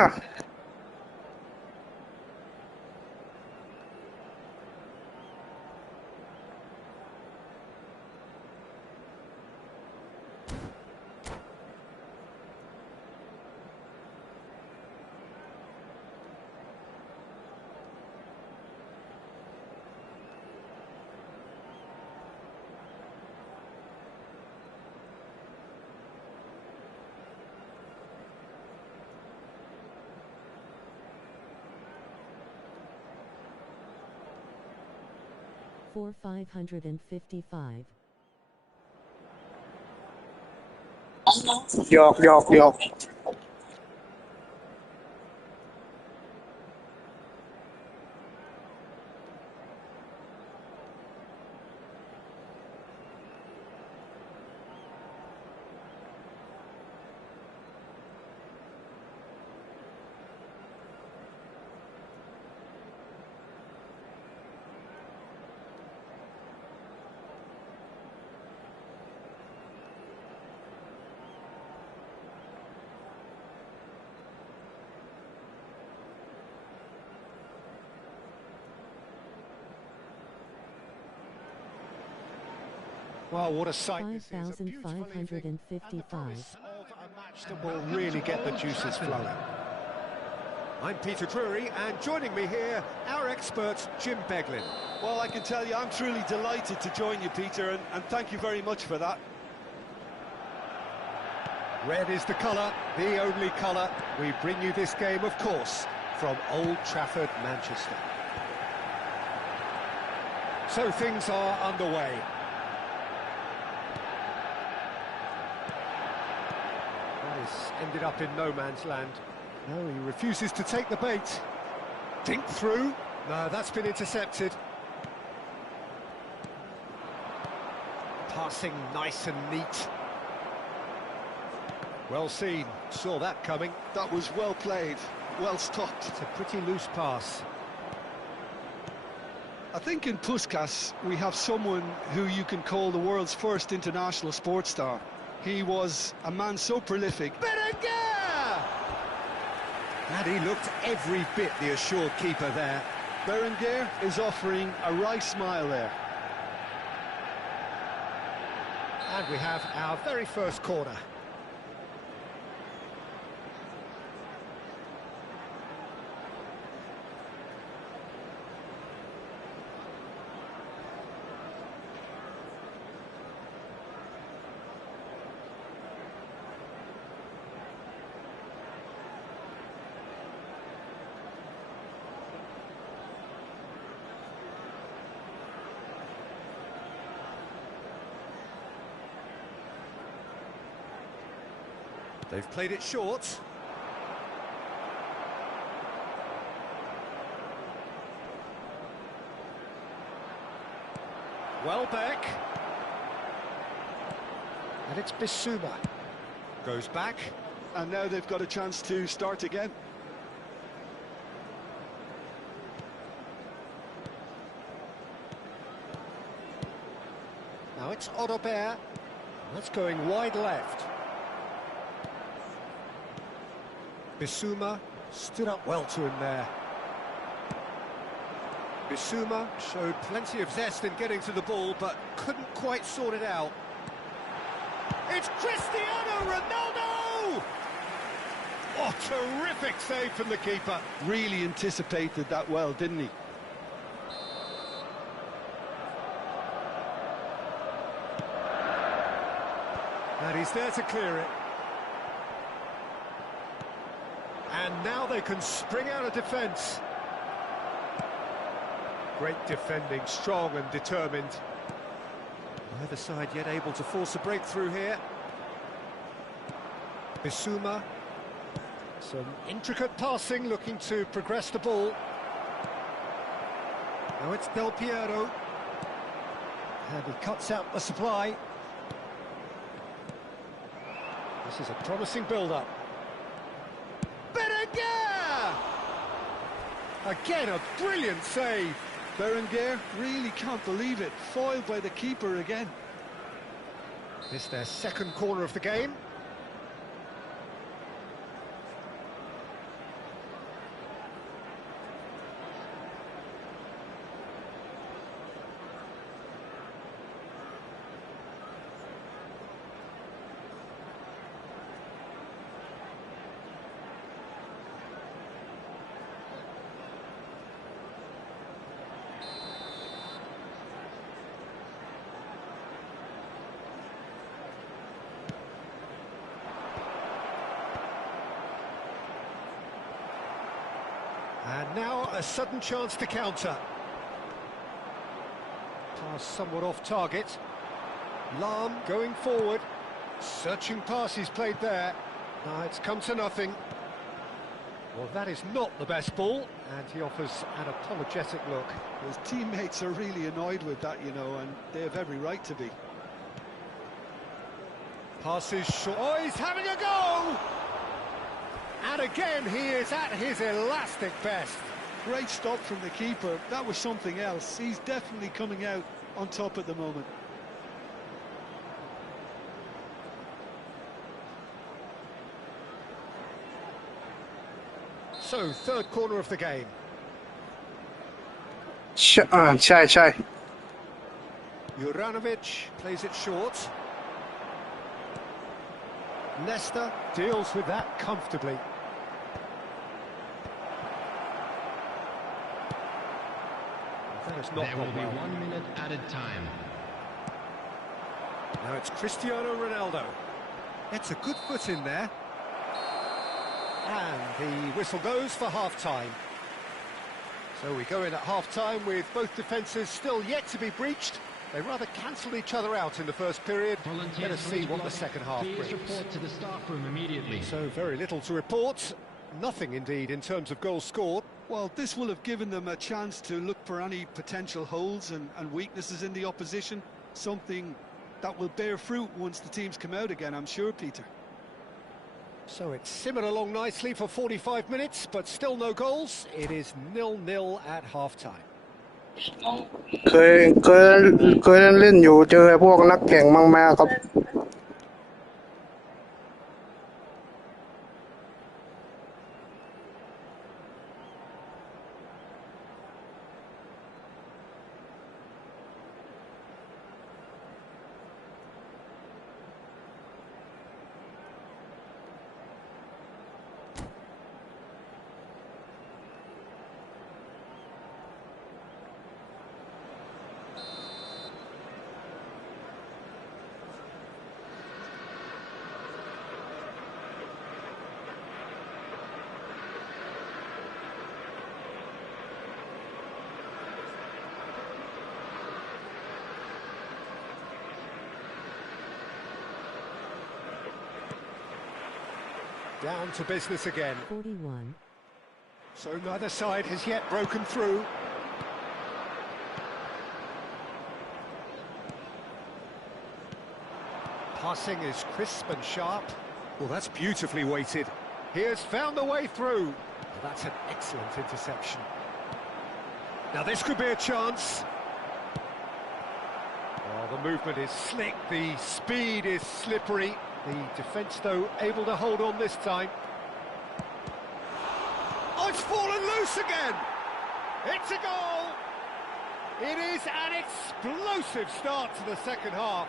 4. 555. หยอกหยอกหยอกWell, what a sight this is. A beautiful evening and the 5,555. promise of a match that will really get the juices flowing. I'm Peter Drury, and joining me here, our expert, Jim Beglin. Well, I can tell you, I'm truly delighted to join you, Peter, and thank you very much for that. Red is the colour, the only colour. We bring you this game, of course, from Old Trafford, Manchester. So things are underway. This ended up in no man's land. No, he refuses to take the bait. Dink through. No, that's been intercepted. Passing nice and neat. Well seen. Saw that coming. That was well played, well stopped. It's a pretty loose pass. I think in Puskás we have someone who you can call the world's first international sports star. He was a man so prolific. Berenguer! And he looked every bit the assured keeper there. Berenguer is offering a wry smile there. And we have our very first corner. They've played it short. Welbeck. And it's Bissouma. Goes back. And now they've got a chance to start again. Now it's Odobert. That's going wide left. Bissouma stood up well to him there. Bissouma showed plenty of zest in getting to the ball, but couldn't quite sort it out. It's Cristiano Ronaldo! Oh, terrific save from the keeper. Really anticipated that well, didn't he? And he's there to clear it. And now they can spring out of defence. Great defending, strong and determined. Neither side yet able to force a breakthrough here. Bissouma. Some intricate passing, looking to progress the ball. Now it's Del Piero. And he cuts out the supply. This is a promising build-up. Berenguer! Again, a brilliant save. Berenguer really can't believe it. Foiled by the keeper again. This their second corner of the game. And now a sudden chance to counter. Pass somewhat off target. Lahm going forward. Searching pass he's played there. Now it's come to nothing. Well, that is not the best ball, and he offers an apologetic look. His teammates are really annoyed with that, you know, and they have every right to be. Passes short. Oh, he's having a go! And again, he is at his elastic best. Great stop from the keeper. That was something else. He's definitely coming out on top at the moment. So, third corner of the game. ใช่ใช่ Juranovic plays it short. Nesta deals with that comfortably. That is not There will be well. 1 minute added time. Now it's Cristiano Ronaldo. It's a good foot in there. And the whistle goes for half-time. So we go in at half-time with both defences still yet to be breached. They rather cancelled each other out in the first period. Let us see what the second half brings. Please report to the staff room immediately. So very little to report. Nothing indeed in terms of goals scored. Well, this will have given them a chance to look for any potential holes and weaknesses in the opposition. Something that will bear fruit once the teams come out again, I'm sure, Peter. So it's simmered along nicely for 45 minutes, but still no goals. It is 0-0 at half-time. เคยเล่นอยู่เจอพวกนักแข่งมากๆครับDown to business again. 41. So neither side has yet broken through. Passing is crisp and sharp. Well, that's beautifully weighted. He has found the way through. Well, that's an excellent interception. Now this could be a chance. Oh, Well, the movement is slick, the speed is slippery. The defence, though, able to hold on this time. Oh, it's fallen loose again! It's a goal! It is an explosive start to the second half.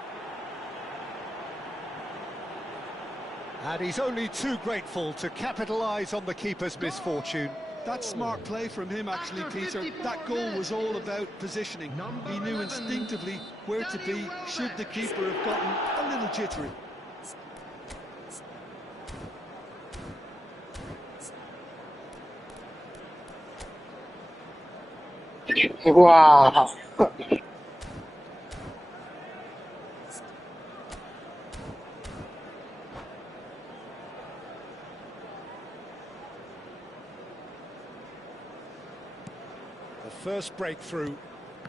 And he's only too grateful to capitalise on the keeper's misfortune. That's smart play from him, actually, Peter. That goal was all about positioning. He knew instinctively where to be should the keeper have gotten a little jittery. Wow. The first breakthrough.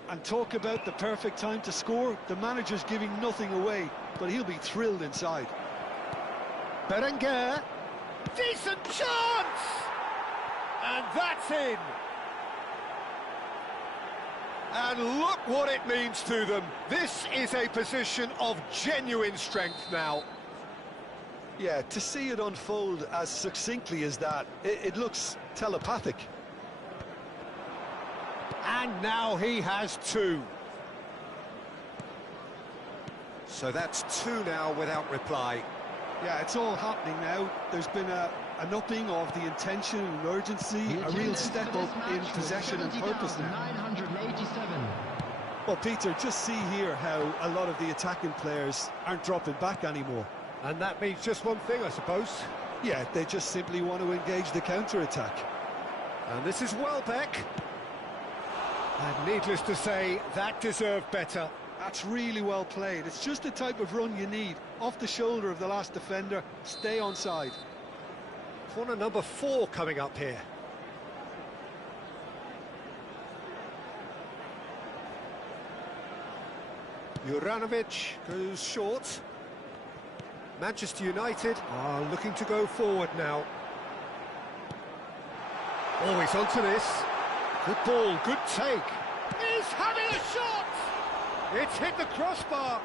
And talk about the perfect time to score. The manager's giving nothing away, but he'll be thrilled inside. Berenguer. Decent chance! And that's in. And look what it means to them. This is a position of genuine strength now. Yeah, to see it unfold as succinctly as that, it looks telepathic. And now he has two. So that's two now without reply. Yeah, it's all happening now. There's been an upping of the intention and urgency, a real step up in possession and purpose now. 987. Well, Peter, just see here how a lot of the attacking players aren't dropping back anymore. And that means just one thing, I suppose. Yeah, they just simply want to engage the counter-attack. And this is Welbeck. And needless to say, that deserved better. That's really well played. It's just the type of run you need. Off the shoulder of the last defender, stay onside. Corner number 4 coming up here. Juranovic goes short. Manchester United are looking to go forward now. Always onto this. Good ball, good take. He's having a shot! It's hit the crossbar.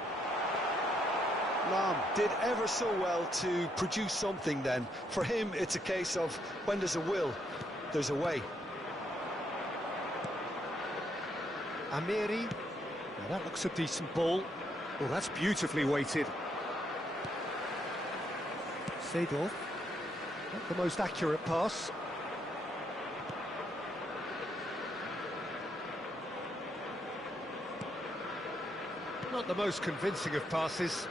Lam did ever so well to produce something then. For him, it's a case of when there's a will, there's a way. Amiri. Now that looks a decent ball. Well, that's beautifully weighted. Seedorf. Not the most accurate pass. Not the most convincing of passes.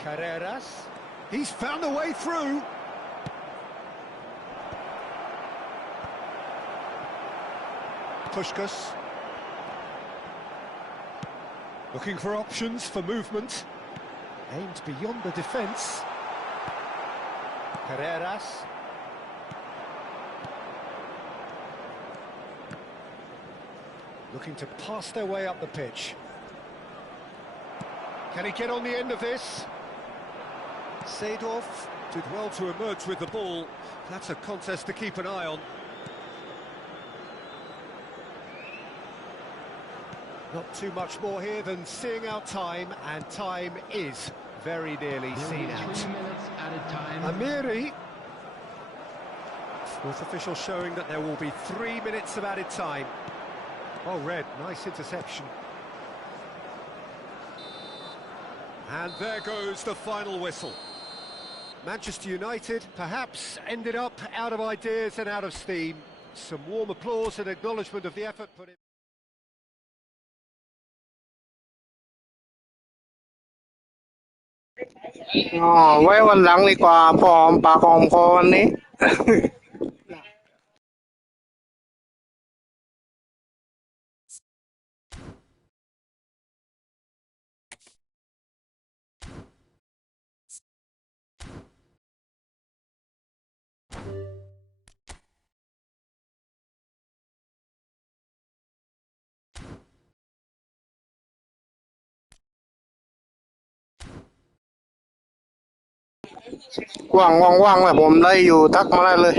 Carreras. He's found a way through. Puskás. Looking for options for movement. Aimed beyond the defence. Carreras. Looking to pass their way up the pitch. Can he get on the end of this? Seedorf did well to emerge with the ball. That's a contest to keep an eye on. Not too much more here than seeing out time, and time is very nearly seen out. 3 minutes added time. Amiri. Fourth official showing that there will be 3 minutes of added time. Oh, red, nice interception. And there goes the final whistle. Manchester United perhaps ended up out of ideas and out of steam. Some warm applause and acknowledgement of the effort put in. อ๋อไว้วันหลังดีกว่าพอหอมปากหอมคอวันนี้ว่างๆแล้วผมได้อยู่ทักมาได้เลย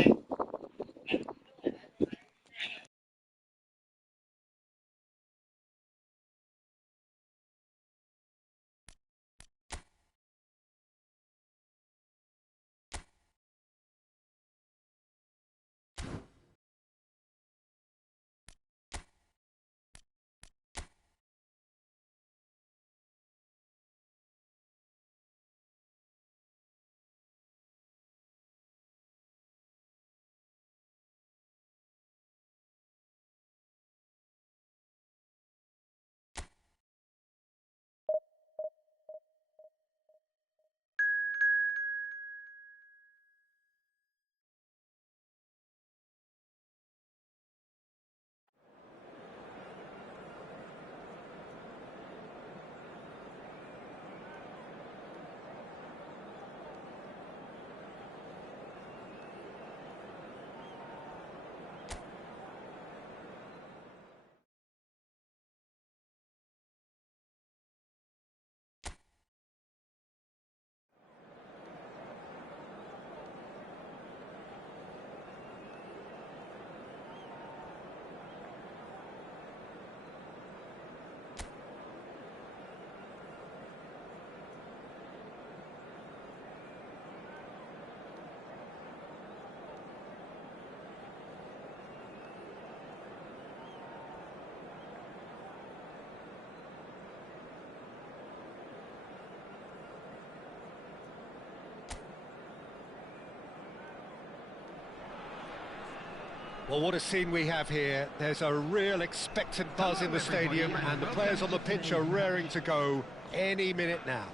Well, what a scene we have here. There's a real expectant buzz in the stadium, and the players on the pitch are raring to go any minute now.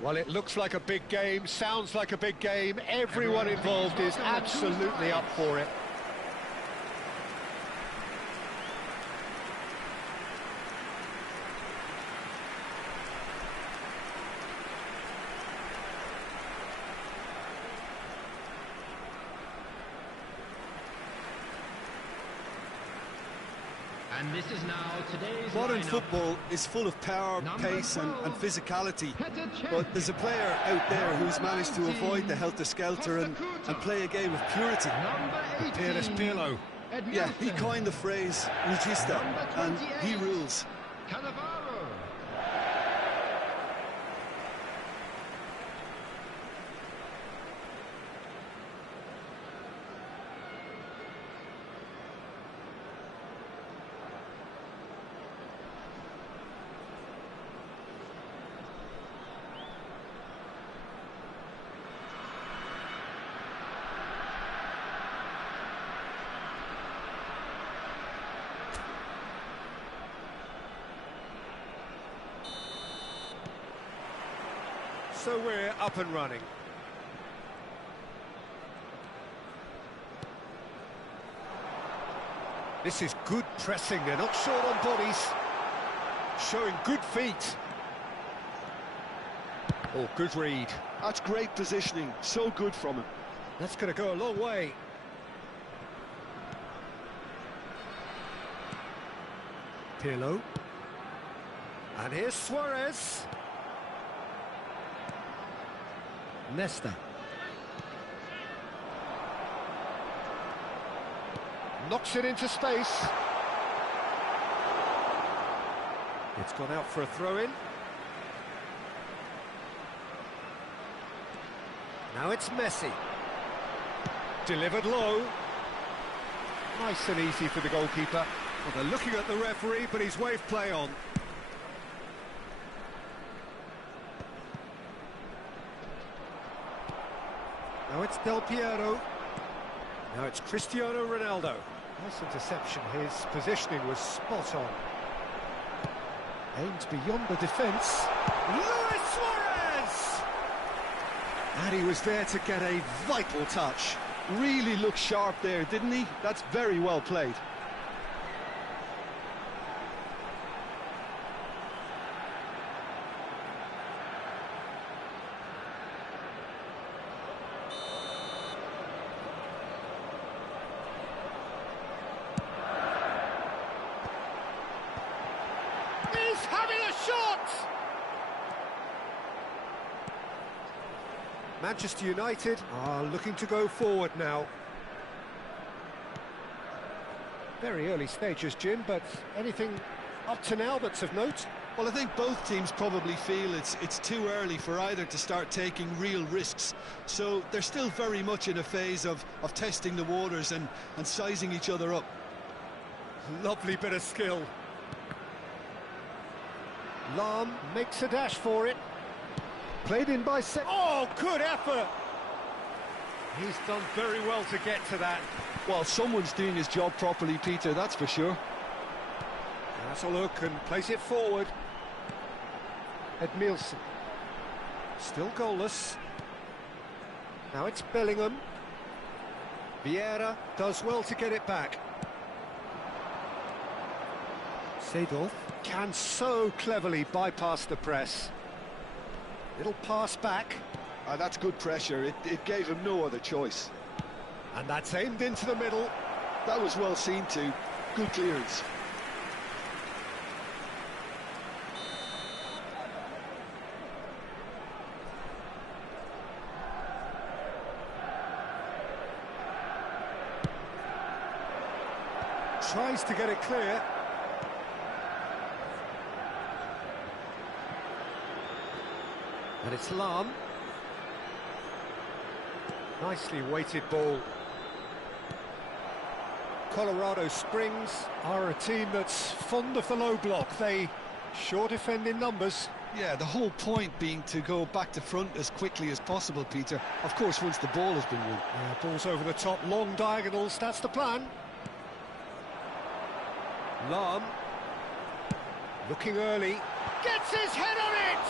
Well, it looks like a big game, sounds like a big game. Everyone involved is absolutely up for it. And this is now today's Modern lineup. football is full of power, pace and physicality, but there's a player out there who's managed to avoid the helter-skelter and play a game of purity. Peerless Pirlo. Yeah, he coined the phrase regista, and he rules. So we're up and running. This is good pressing, they're not short on bodies. Showing good feet. Oh, good read. That's great positioning, so good from him. That's going to go a long way. Pirlo. And here's Suarez. Nesta. Knocks it into space. It's gone out for a throw-in. Now it's Messi. Delivered low. Nice and easy for the goalkeeper. Well, they're looking at the referee, but he's waved play on. Now it's Del Piero. Now it's Cristiano Ronaldo. Nice interception. His positioning was spot on. Aimed beyond the defence. Luis Suarez! And he was there to get a vital touch. Really looked sharp there, didn't he? That's very well played. He's having a shot! Manchester United are looking to go forward now. Very early stages, Jim, but anything up to now that's of note? Well, I think both teams probably feel it's too early for either to start taking real risks. So they're still very much in a phase of testing the waters and sizing each other up. Lovely bit of skill. Lahm makes a dash for it. Played in by Oh, good effort! He's done very well to get to that. Well, someone's doing his job properly, Peter, that's for sure. Has a look and plays it forward. Edmilson. Still goalless. Now it's Bellingham. Vieira does well to get it back. Seedorf can so cleverly bypass the press. Little pass back. That's good pressure. It gave him no other choice. And that's aimed into the middle. That was well seen too. Good clearance. Tries to get it clear. And it's Lahm. Nicely weighted ball. Colorado Springs are a team that's fond of the low block. They sure defend in numbers. Yeah, the whole point being to go back to front as quickly as possible, Peter. Of course, once the ball has been won. Yeah, ball's over the top, long diagonals, that's the plan. Lahm, looking early, gets his head on it!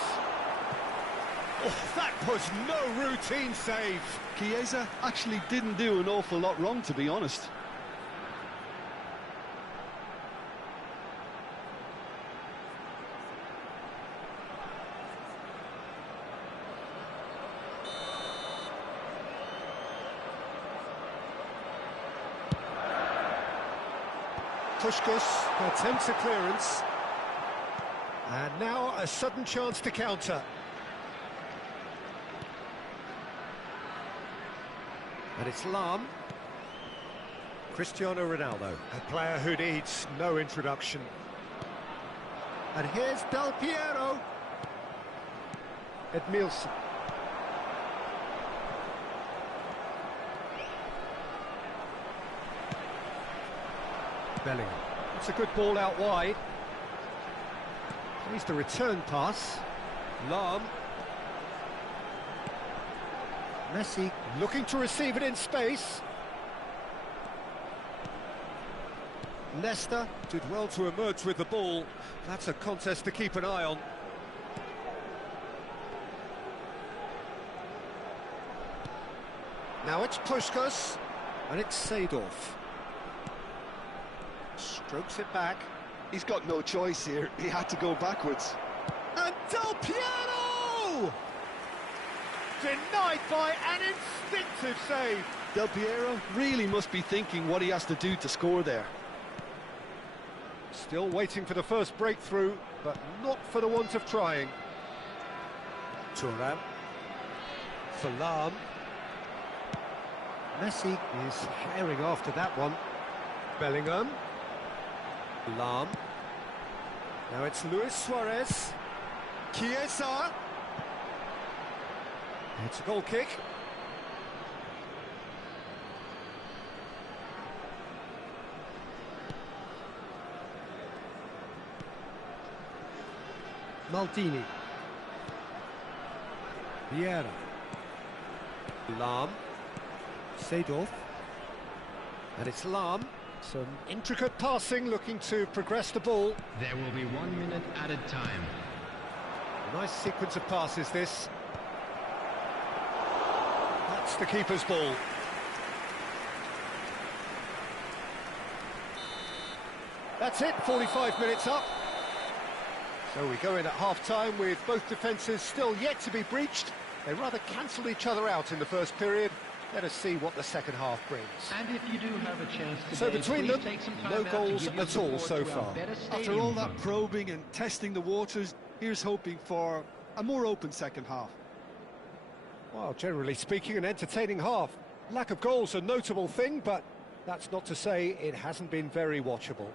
Oh, that was no routine save. Chiesa actually didn't do an awful lot wrong, to be honest. Puskás attempts a clearance. And now a sudden chance to counter. And it's Lahm. Cristiano Ronaldo, a player who needs no introduction. And here's Del Piero. Edmilson. Bellingham. It's a good ball out wide. Plays the return pass. Lahm. Messi looking to receive it in space. Leicester did well to emerge with the ball. That's a contest to keep an eye on. Now it's Puskás, and it's Seedorf. Strokes it back. He's got no choice here. He had to go backwards. And Del Piero! Denied by an instinctive save. Del Piero really must be thinking what he has to do to score there. Still waiting for the first breakthrough, but not for the want of trying. Thuram. For Lahm. Messi is herring after that one. Bellingham. Lahm. Now it's Luis Suarez. Chiesa. It's a goal kick. Maldini. Vieira. Lahm. Seedorf. And it's Lahm. Some intricate passing, looking to progress the ball. There will be 1 minute added time. A nice sequence of passes, this. That's the keeper's ball. That's it, 45 minutes up. So we go in at half-time with both defences still yet to be breached. They rather cancelled each other out in the first period. Let us see what the second half brings. And if you do have a chance today, so between them, take some time no out to goals give your at all support so to our far. better After stadium all that fund. probing and testing the waters, here's hoping for a more open second half. Well, generally speaking, an entertaining half. Lack of goals a notable thing, but that's not to say it hasn't been very watchable.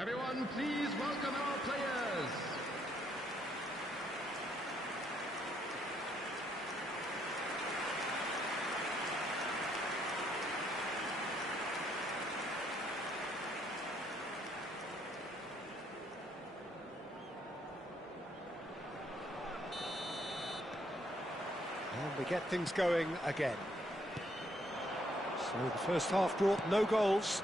Everyone, please welcome our players. And we get things going again. So the first half brought no goals.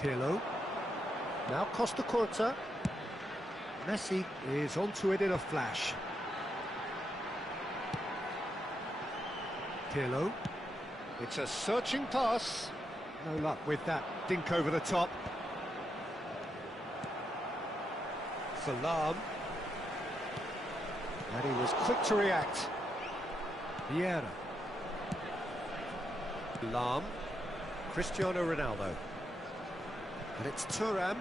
Pirlo. Now Costa Curta. Messi is onto it in a flash. Pirlo. It's a searching pass. No luck with that dink over the top. Salam. And he was quick to react. Vieira. Lam. Cristiano Ronaldo. And it's Thuram.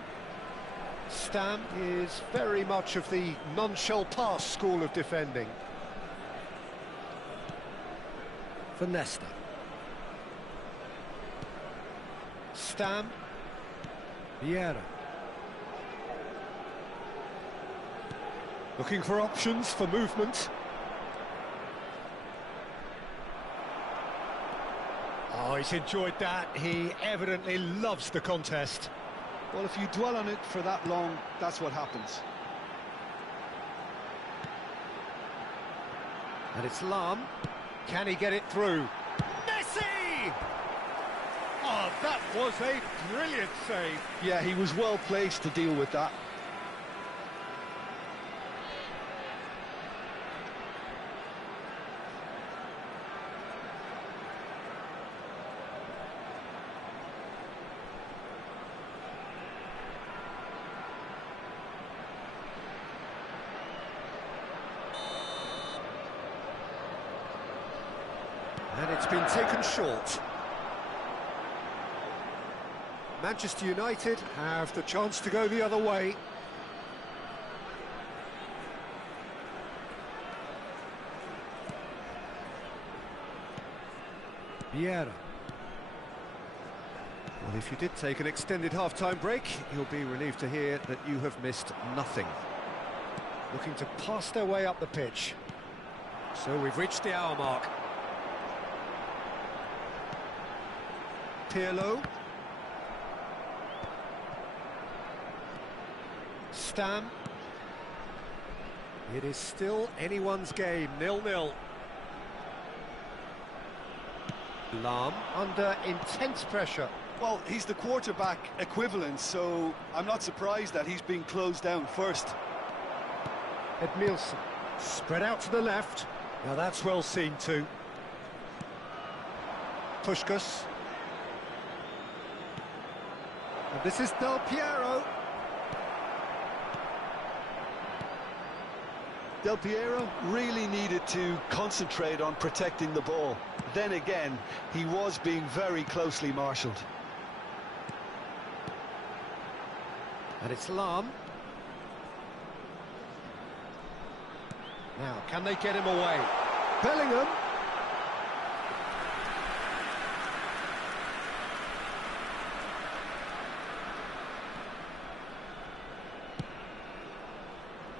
Stam is very much of the non-shell pass school of defending. For Nesta. Stam. Vieira. Looking for options for movement. Oh, he's enjoyed that. He evidently loves the contest. Well, if you dwell on it for that long, that's what happens. And it's Lam. Can he get it through? Messi! Oh, that was a brilliant save. Yeah, he was well placed to deal with that. And it's been taken short. Manchester United have the chance to go the other way. Vieira. Well, if you did take an extended half-time break, you'll be relieved to hear that you have missed nothing. Looking to pass their way up the pitch. So we've reached the hour mark. Pirlo. Stam. It is still anyone's game, 0-0. Lam under intense pressure. Well, he's the quarterback equivalent, so I'm not surprised that he's being closed down first. Edmilson. Spread out to the left. Now that's well seen too. Puskás. And this is Del Piero. Del Piero really needed to concentrate on protecting the ball. Then again, he was being very closely marshalled. And it's Lam. Now, can they get him away? Bellingham.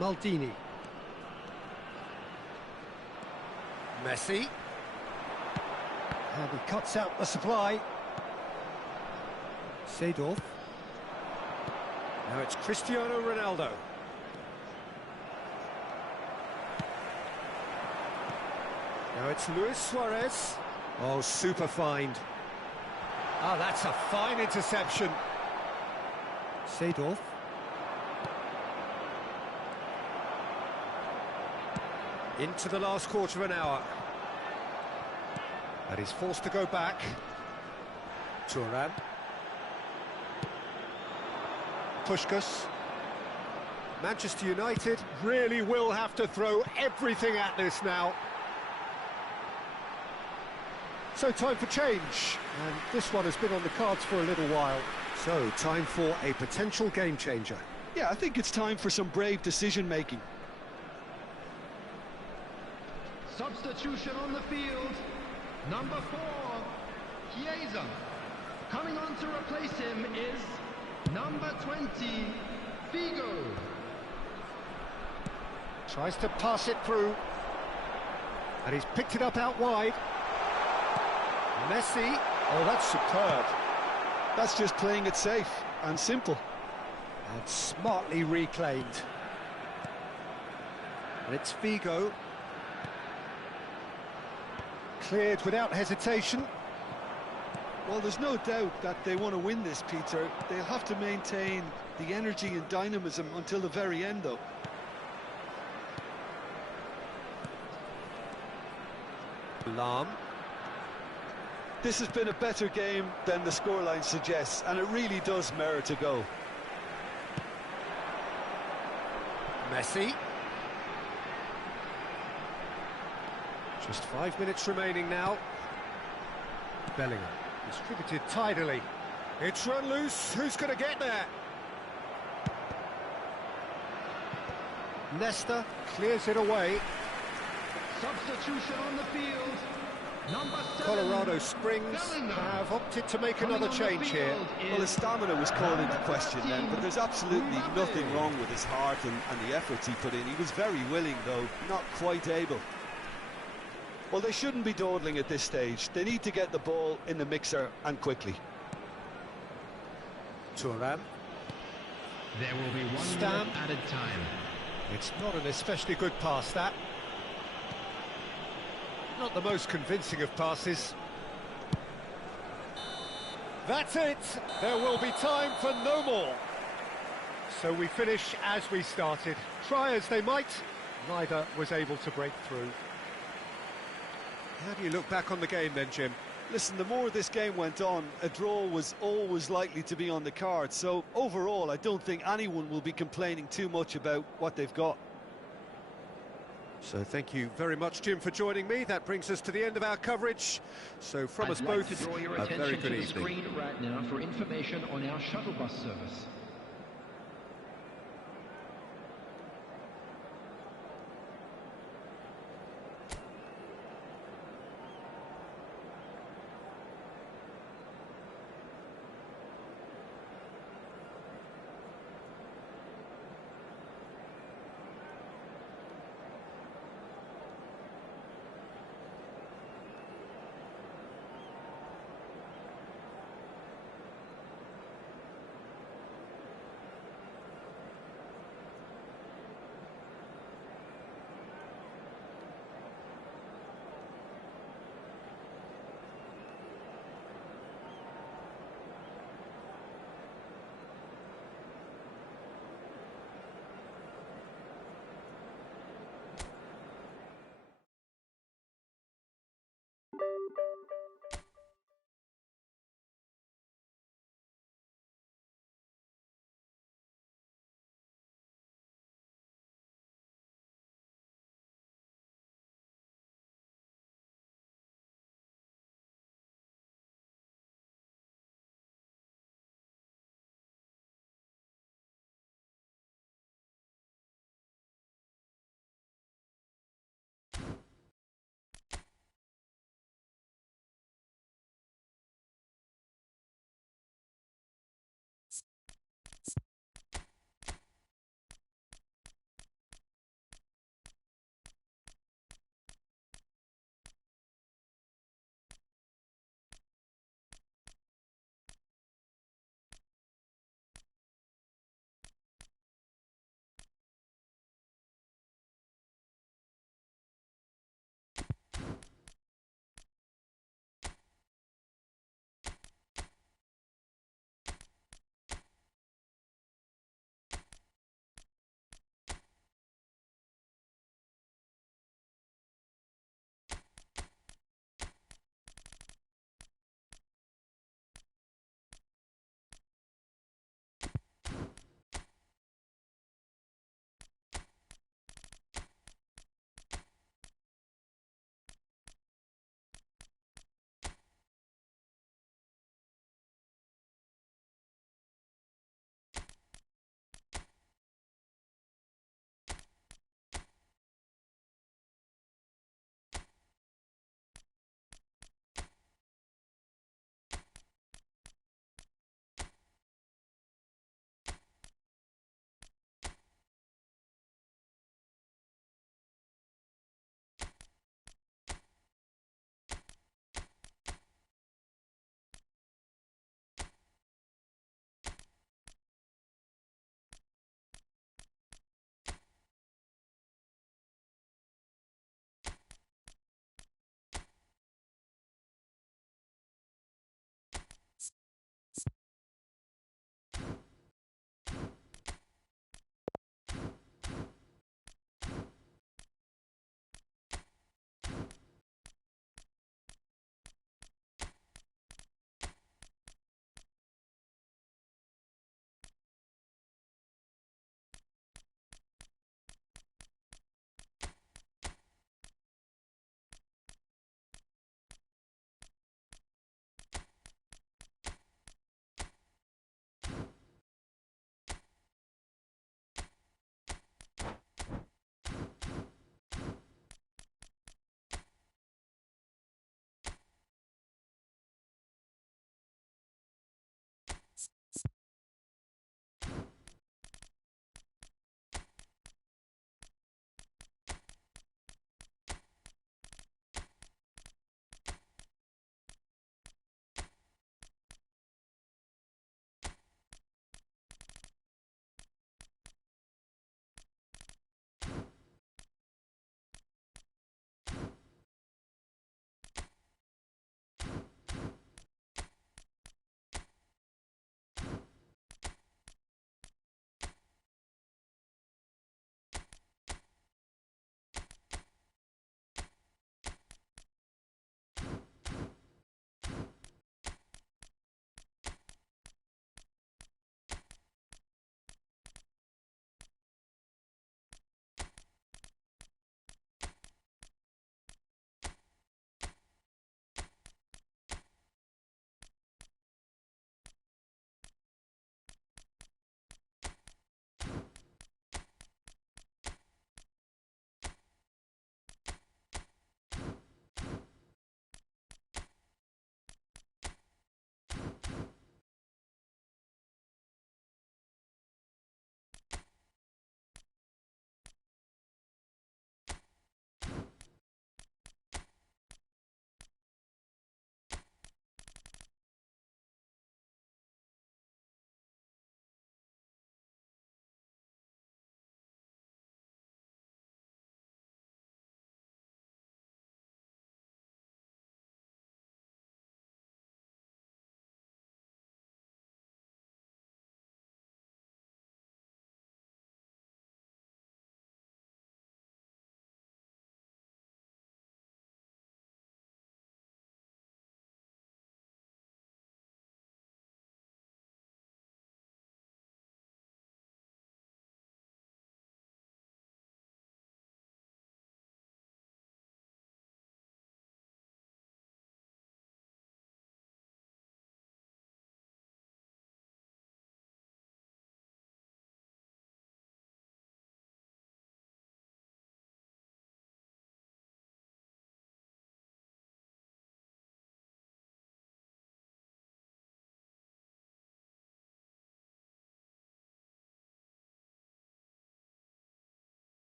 Maldini. Messi. And he cuts out the supply. Seedorf. Now it's Cristiano Ronaldo. Now it's Luis Suarez. Oh, super find. Ah, that's a fine interception. Seedorf. Into the last quarter of an hour. And he's forced to go back. Thuram. Puskás. Manchester United really will have to throw everything at this now. So time for change, and this one has been on the cards for a little while. So time for a potential game changer. Yeah, I think it's time for some brave decision-making. Substitution on the field. Number 4, Chiesa. Coming on to replace him is number 20, Figo. Tries to pass it through. And he's picked it up out wide. Messi. Oh, that's superb. That's just playing it safe and simple. And smartly reclaimed. And it's Figo. Cleared without hesitation. Well, there's no doubt that they want to win this, Peter. They'll have to maintain the energy and dynamism until the very end, though. Lam. This has been a better game than the scoreline suggests, and it really does merit a goal. Messi. Just 5 minutes remaining now. Bellingham. Distributed tidily. It's run loose. Who's going to get there? Nesta clears it away. Substitution on the field. Number 7. Colorado Springs have opted to make another change here. Well, his stamina was called into question then, but there's absolutely nothing wrong with his heart and the efforts he put in. He was very willing, though, not quite able. Well, they shouldn't be dawdling at this stage. They need to get the ball in the mixer and quickly. Thuram. There will be one Stam. minute added time. It's not an especially good pass, that. Not the most convincing of passes. That's it. There will be time for no more. So we finish as we started. Try as they might, neither was able to break through. How do you look back on the game then, Jim? Listen, the more this game went on, a draw was always likely to be on the card. So overall, I don't think anyone will be complaining too much about what they've got. So thank you very much, Jim, for joining me. That brings us to the end of our coverage. So from us both, to draw your a very attention good to the evening. screen right now for information on our shuttle bus service.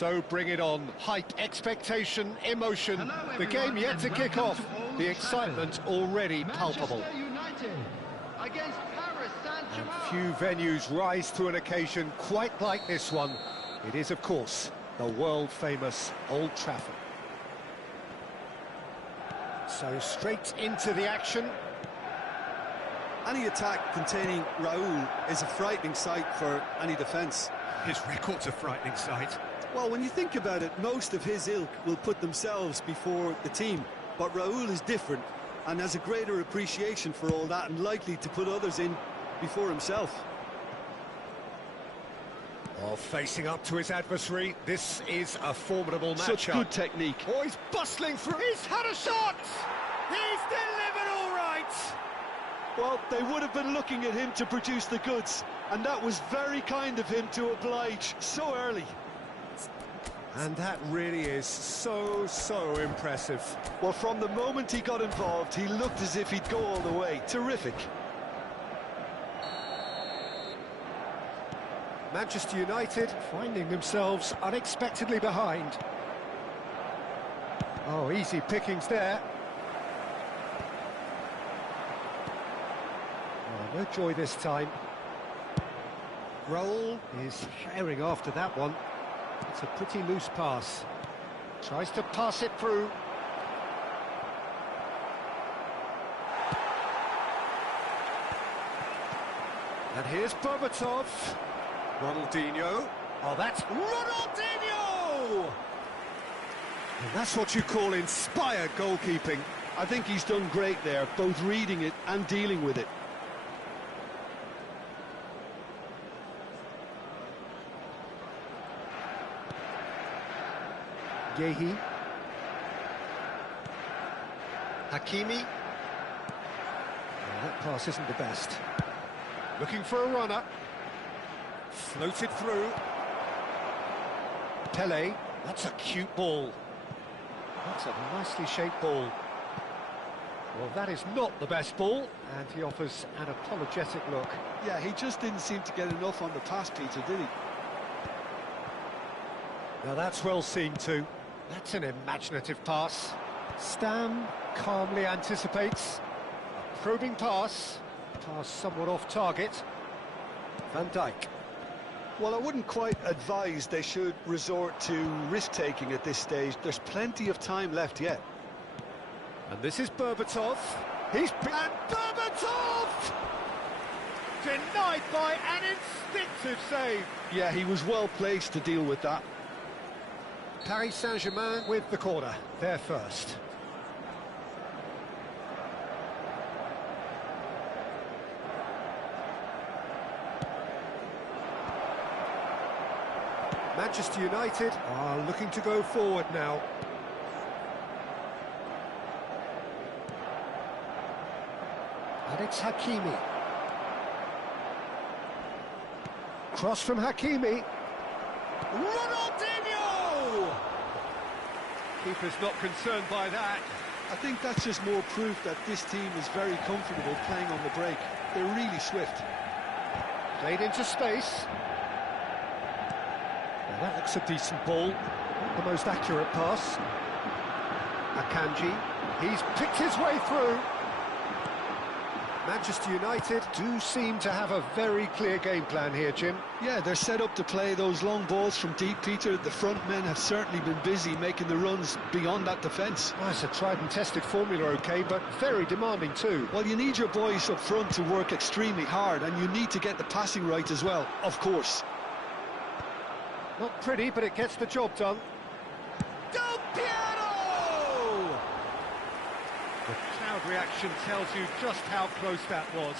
So bring it on. Hype, expectation, emotion. Hello, The game everyone, yet to and kick welcome off. to Old The excitement Trafford. already palpable. Manchester United against Paris And Saint-Germain. few venues rise to an occasion quite like this one. It is, of course, the world-famous Old Trafford. So straight into the action. Any attack containing Raul is a frightening sight for any defence. His record's a frightening sight. Well, when you think about it, most of his ilk will put themselves before the team. But Raul is different and has a greater appreciation for all that and likely to put others in before himself. Oh, facing up to his adversary, this is a formidable matchup. Such good technique. Oh, he's bustling through. He's had a shot! He's delivered all right! Well, they would have been looking at him to produce the goods, and that was very kind of him to oblige so early. And that really is so impressive. Well, from the moment he got involved, he looked as if he'd go all the way. Terrific. Manchester United finding themselves unexpectedly behind. Oh, easy pickings there. Oh, no joy this time. Roll is herring after that one. It's a pretty loose pass. Tries to pass it through. And here's Berbatov. Ronaldinho. Oh, that's Ronaldinho! And that's what you call inspired goalkeeping. I think he's done great there, both reading it and dealing with it. Yehi. Hakimi. Oh, that pass isn't the best. Looking for a runner. Floated through. Pele. That's a cute ball. That's a nicely shaped ball. Well, that is not the best ball, and he offers an apologetic look. Yeah, he just didn't seem to get enough on the pass, Peter, did he? Now that's well seen too. That's an imaginative pass. Stam calmly anticipates. A probing pass. Pass somewhat off target. Van Dijk. Well, I wouldn't quite advise they should resort to risk-taking at this stage. There's plenty of time left yet. And this is Berbatov. And Berbatov! Denied by an instinctive save. Yeah, he was well placed to deal with that. Paris Saint-Germain with the corner. They're first. Manchester United are looking to go forward now. And it's Hakimi. Cross from Hakimi. Ronaldinho! Keeper's not concerned by that. I think that's just more proof that this team is very comfortable playing on the break. They're really swift. Played into space. Now that looks a decent ball. Not the most accurate pass. Akanji. He's picked his way through. Manchester United do seem to have a very clear game plan here, Jim. Yeah, they're set up to play those long balls from deep, Peter. The front men have certainly been busy making the runs beyond that defence. Well, it's a tried and tested formula, OK, but very demanding too. Well, you need your boys up front to work extremely hard, and you need to get the passing right as well, of course. Not pretty, but it gets the job done. Del Piero! The crowd reaction tells you just how close that was.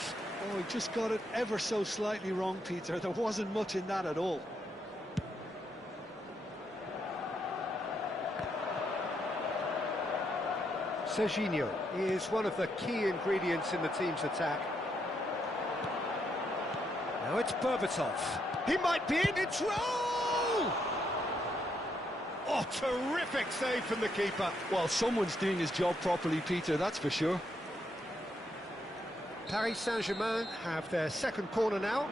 Oh, he just got it ever so slightly wrong, Peter. There wasn't much in that at all. Serginho is one of the key ingredients in the team's attack. Now it's Berbatov. He might be in control! Oh, terrific save from the keeper. Well, someone's doing his job properly, Peter, that's for sure. Paris Saint-Germain have their second corner now.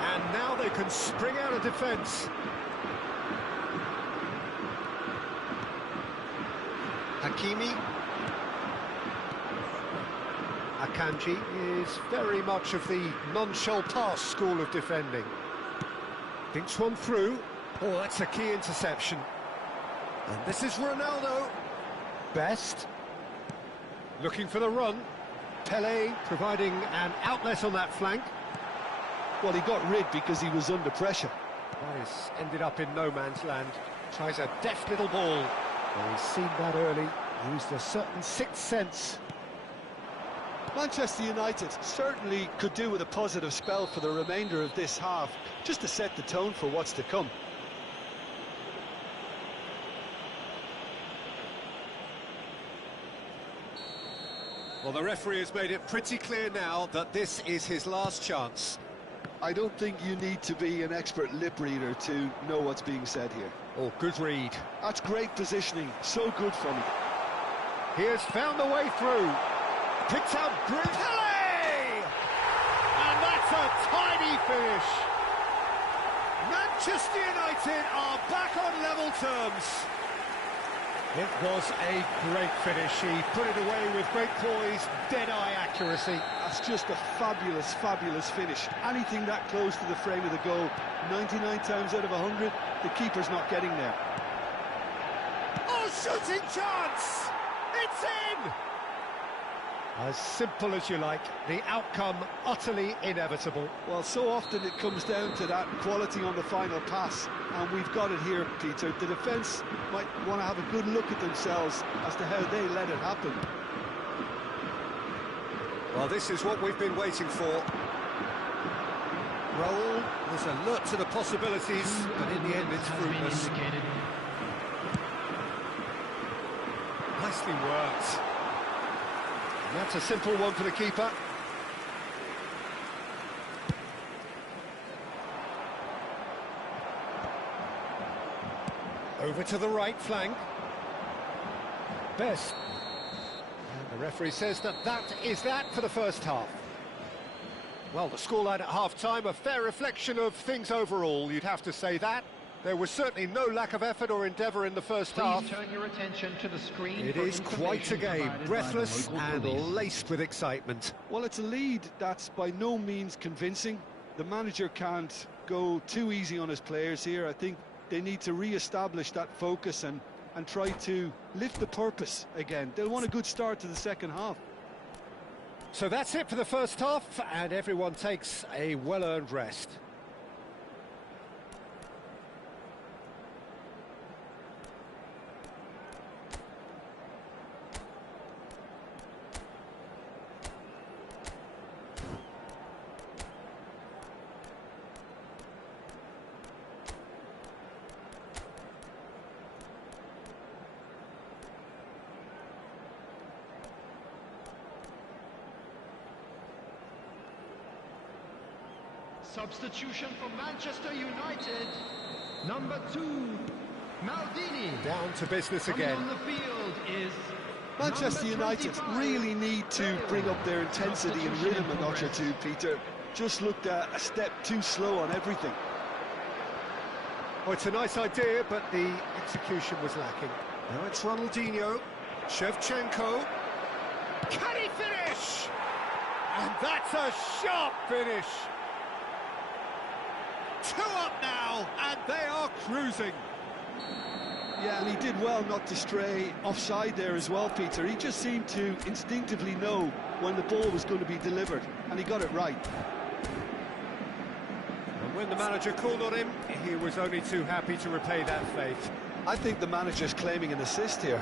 And now they can spring out of defence. Hakimi. Akanji is very much of the non-shell pass school of defending. Thinks one through. Oh, that's a key interception. And this is Ronaldo. Best. Looking for the run. Pele providing an outlet on that flank. Well, he got rid because he was under pressure. Paris ended up in no man's land. Tries a deft little ball. Well, he's seen that early. Used a certain sixth sense. Manchester United certainly could do with a positive spell for the remainder of this half, just to set the tone for what's to come. Well, the referee has made it pretty clear now that this is his last chance. I don't think you need to be an expert lip reader to know what's being said here. Oh, good read. That's great positioning, so good from him. He has found the way through. Picks out Pele! And that's a tidy finish. Manchester United are back on level terms. It was a great finish. He put it away with great poise, dead-eye accuracy. That's just a fabulous, fabulous finish. Anything that close to the frame of the goal, 99 times out of 100, the keeper's not getting there. Oh, shooting chance! It's in! As simple as you like, the outcome utterly inevitable. Well, so often it comes down to that quality on the final pass, and we've got it here, Peter. The defence might want to have a good look at themselves as to how they let it happen. Well, this is what we've been waiting for. Raul was alert to the possibilities, but in the end it's fruitless. Nicely worked. And that's a simple one for the keeper. Over to the right flank. Best. And the referee says that is that for the first half. Well, the scoreline at half-time, a fair reflection of things overall, you'd have to say that. There was certainly no lack of effort or endeavour in the first half. Please turn your attention to the screen. It is quite a game, breathless and laced with excitement. Well, it's a lead that's by no means convincing. The manager can't go too easy on his players here. I think they need to re-establish that focus and try to lift the purpose again. They'll want a good start to the second half. So that's it for the first half, and everyone takes a well-earned rest. Substitution for Manchester United. Number 2, Maldini. Down to business again. Coming on the field is Manchester United really need to bring up their intensity and rhythm a notch or two, Peter. Just looked a step too slow on everything. Oh, it's a nice idea, but the execution was lacking. Now it's Ronaldinho, Shevchenko. Can he finish? And that's a sharp finish. 2 up now, and they are cruising. Yeah, and he did well not to stray offside there as well, Peter. He just seemed to instinctively know when the ball was going to be delivered, and he got it right. And when the manager called on him, he was only too happy to repay that faith. I think the manager's claiming an assist here.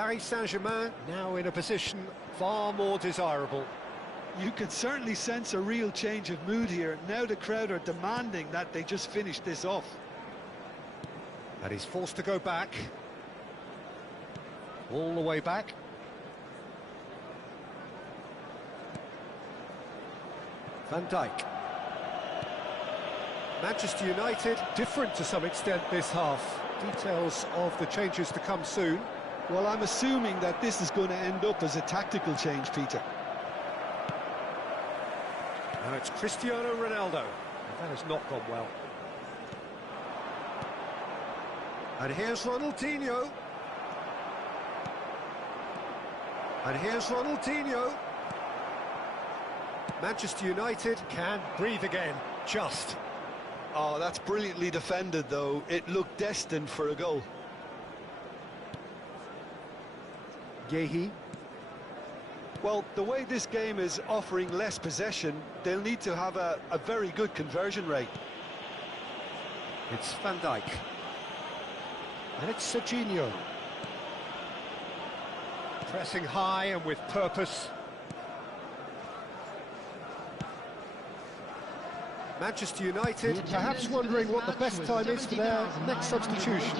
Paris Saint-Germain now in a position far more desirable. You can certainly sense a real change of mood here. Now the crowd are demanding that they just finish this off. And he's forced to go back. All the way back. Van Dijk. Manchester United, different to some extent this half. Details of the changes to come soon. Well, I'm assuming that this is going to end up as a tactical change, Peter. Now it's Cristiano Ronaldo. That has not gone well. And here's Ronaldinho. And here's Ronaldinho. Manchester United can breathe again, just. Oh, that's brilliantly defended, though. It looked destined for a goal. Yehi. Well, the way this game is offering less possession, they'll need to have a very good conversion rate. It's Van Dijk. And it's Serginho. Pressing high and with purpose. Manchester United perhaps wondering what the best time is for their next substitution.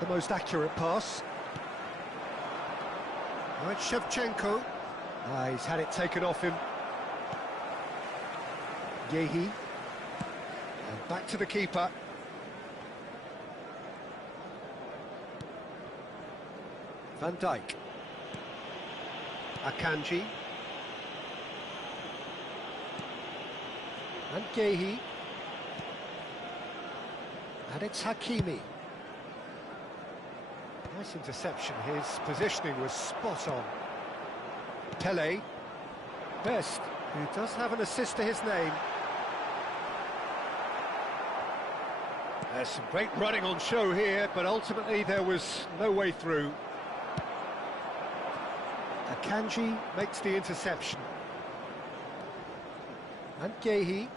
The most accurate pass. Now it's Shevchenko. He's had it taken off him. Yehi. And back to the keeper. Van Dijk. Akanji. And Yehi. And it's Hakimi. Nice interception. His positioning was spot on. Pele. Best, who does have an assist to his name. There's some great running on show here, but ultimately there was no way through. Akanji makes the interception. And Yehi.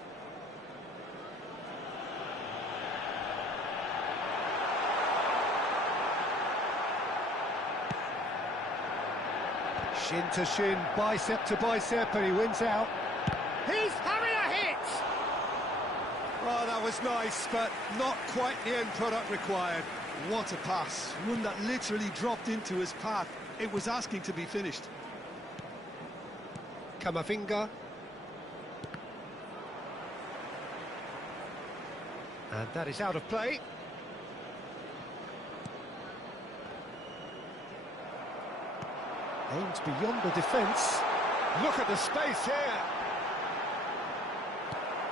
Shin to shin, bicep to bicep, and he wins out. He's having a hit! Oh, that was nice, but not quite the end product required. What a pass. One that literally dropped into his path. It was asking to be finished. Camavinga. And that is out of play. Aims beyond the defence. Look at the space here.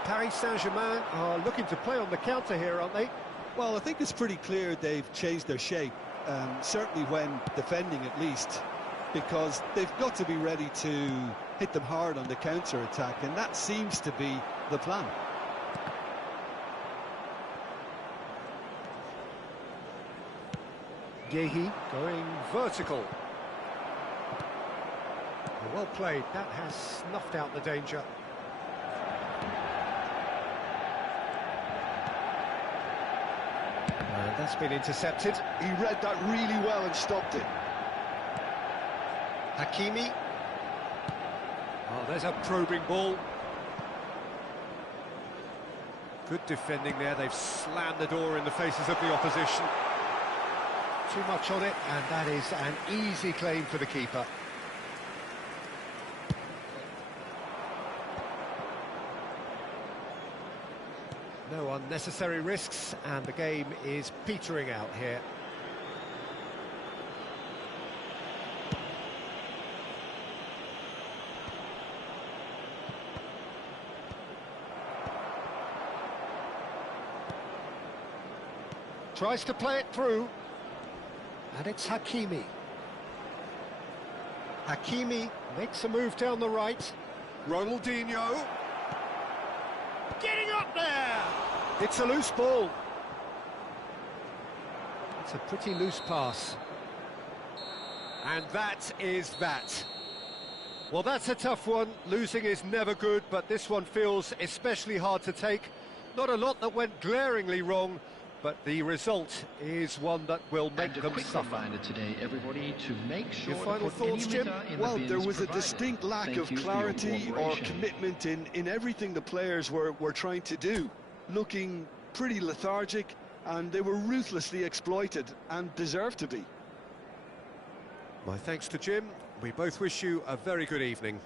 Paris Saint-Germain are looking to play on the counter here, aren't they? Well, I think it's pretty clear they've changed their shape, certainly when defending at least, because they've got to be ready to hit them hard on the counter-attack, and that seems to be the plan. Yehi going vertical. Well played, that has snuffed out the danger. And that's been intercepted. He read that really well and stopped it. Hakimi. Oh, there's a probing ball. Good defending there, they've slammed the door in the faces of the opposition. Too much on it, and that is an easy claim for the keeper. No unnecessary risks, and the game is petering out here. Tries to play it through, and it's Hakimi. Hakimi makes a move down the right. Ronaldinho. Getting up there! It's a loose ball. It's a pretty loose pass. And that is that. Well, that's a tough one. Losing is never good, but this one feels especially hard to take. Not a lot that went glaringly wrong, but the result is one that will make And a them quick suffer. reminder today, everybody, to make sure Your to final put any thoughts, Jim? litter in the Well, bins there was a provided. distinct lack Thank of you for your clarity or cooperation. commitment in everything the players were trying to do. Looking pretty lethargic, and they were ruthlessly exploited and deserved to be. My thanks to Jim. We both wish you a very good evening.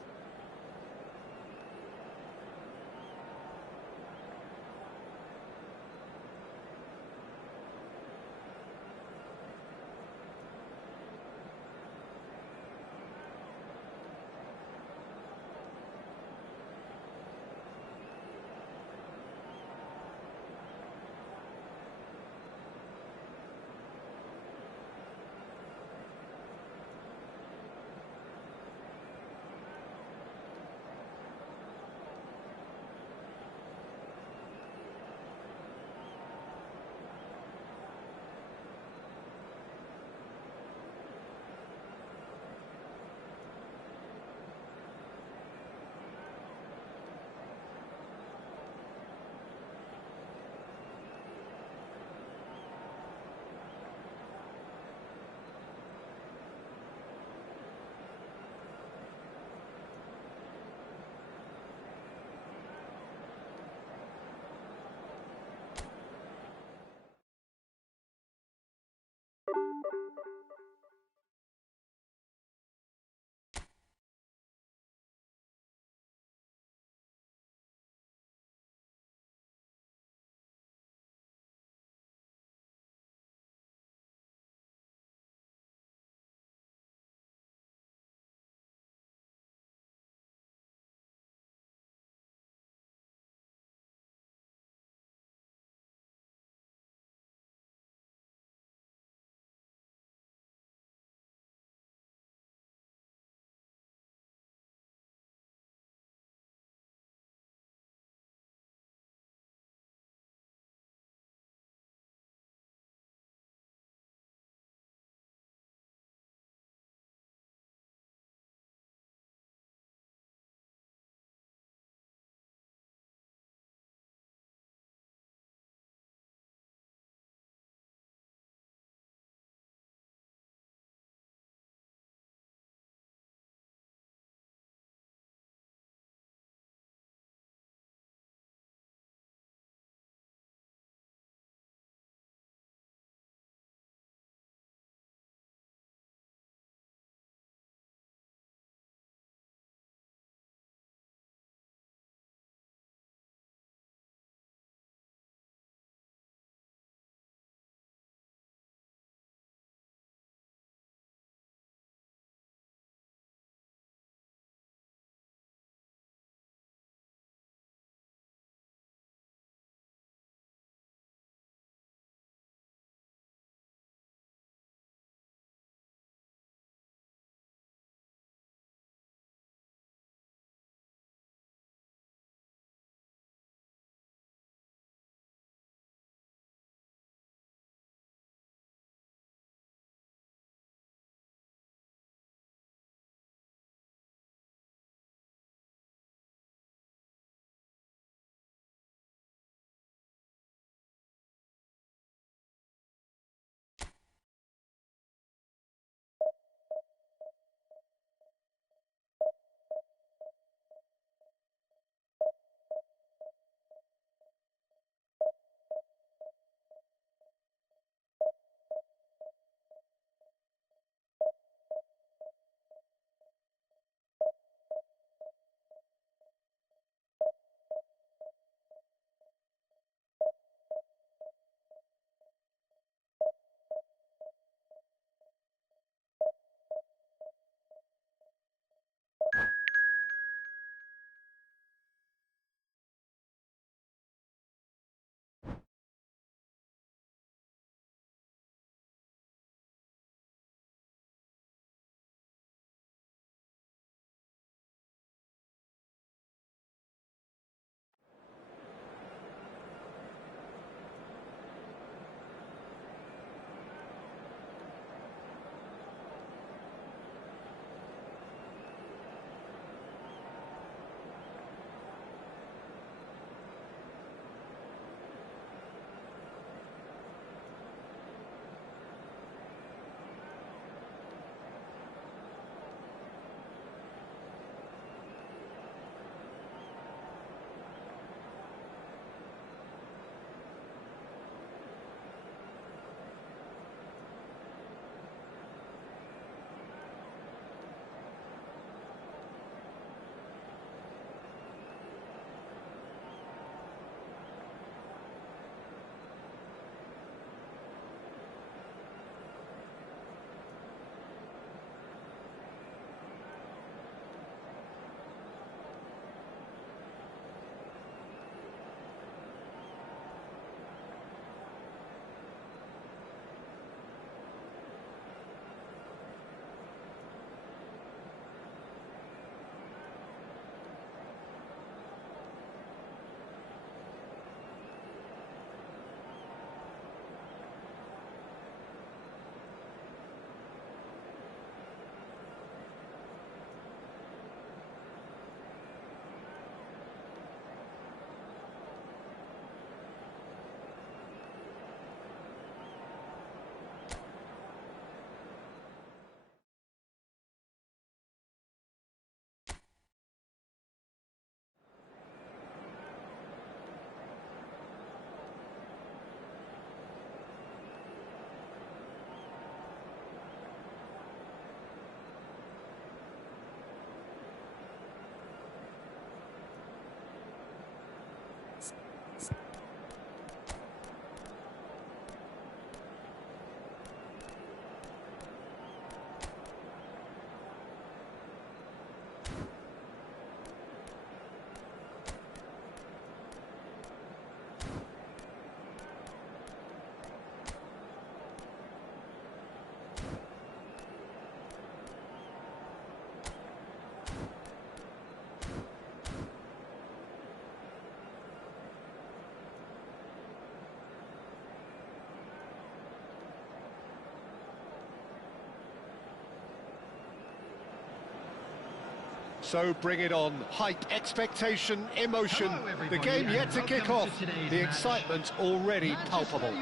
So bring it on. Hype, expectation, emotion. The game yet to kick off. The excitement already palpable.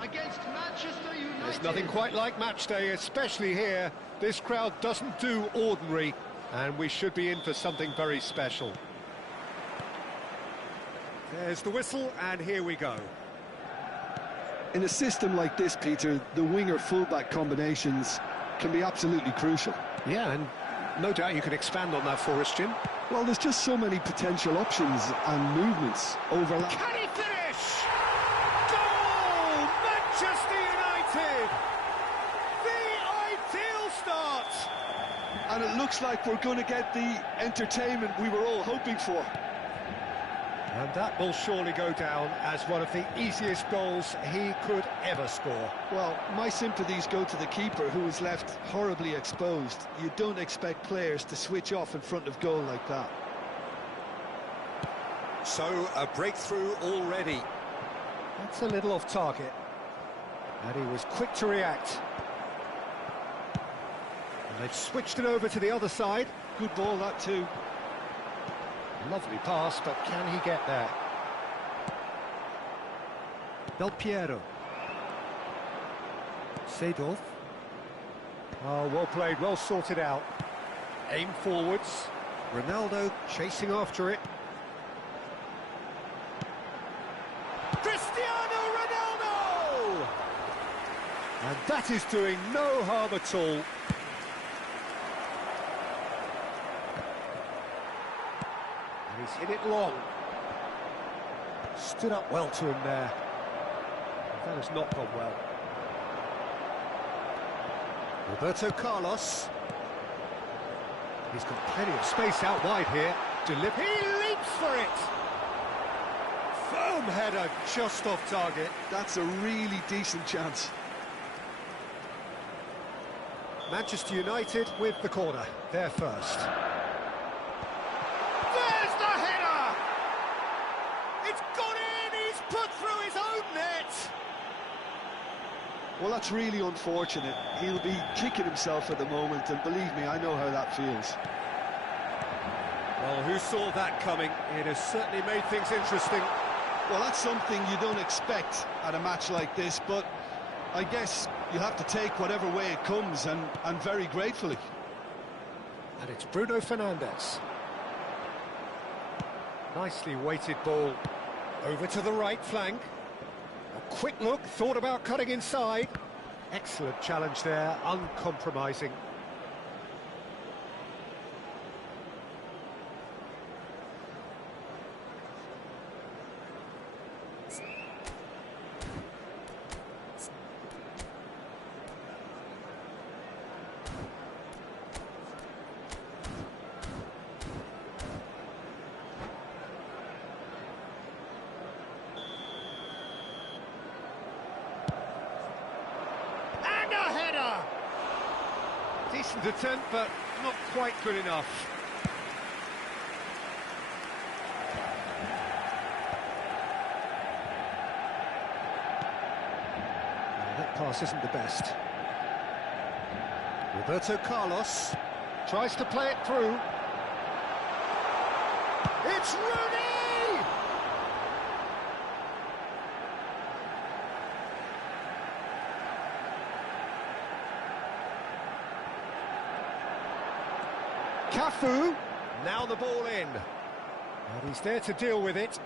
There's nothing quite like match day, especially here. This crowd doesn't do ordinary, and we should be in for something very special. There's the whistle, and here we go. In a system like this, Peter, the winger-fullback combinations can be absolutely crucial. Yeah, and no doubt you can expand on that for us, Jim. Well, there's just so many potential options and movements overlap. Can he finish? Goal! Manchester United! The ideal start! And it looks like we're going to get the entertainment we were all hoping for. And that will surely go down as one of the easiest goals he could ever score. Well, my sympathies go to the keeper, who was left horribly exposed. You don't expect players to switch off in front of goal like that. So, a breakthrough already. That's a little off target. And he was quick to react. And they've switched it over to the other side. Good ball, that too. Lovely pass, but can he get there? Del Piero. Seedorf. Oh, well played, well sorted out. Aim forwards. Ronaldo chasing after it. Cristiano Ronaldo! And that is doing no harm at all. He's hit it long. Stood up well to him there. That has not gone well. Roberto Carlos. He's got plenty of space out wide here. He leaps for it! Firm header just off target. That's a really decent chance. Manchester United with the corner. They're first. Well, that's really unfortunate. He'll be kicking himself at the moment, and believe me, I know how that feels. Well, who saw that coming? It has certainly made things interesting. Well, that's something you don't expect at a match like this, but I guess you have to take whatever way it comes, and very gratefully. And it's Bruno Fernandes. Nicely weighted ball. Over to the right flank. A quick look, thought about cutting inside. Excellent challenge there, uncompromising. Decent attempt, but not quite good enough. That pass isn't the best. Roberto Carlos tries to play it through. It's Rooney! Cafu, now the ball in, and he's there to deal with it.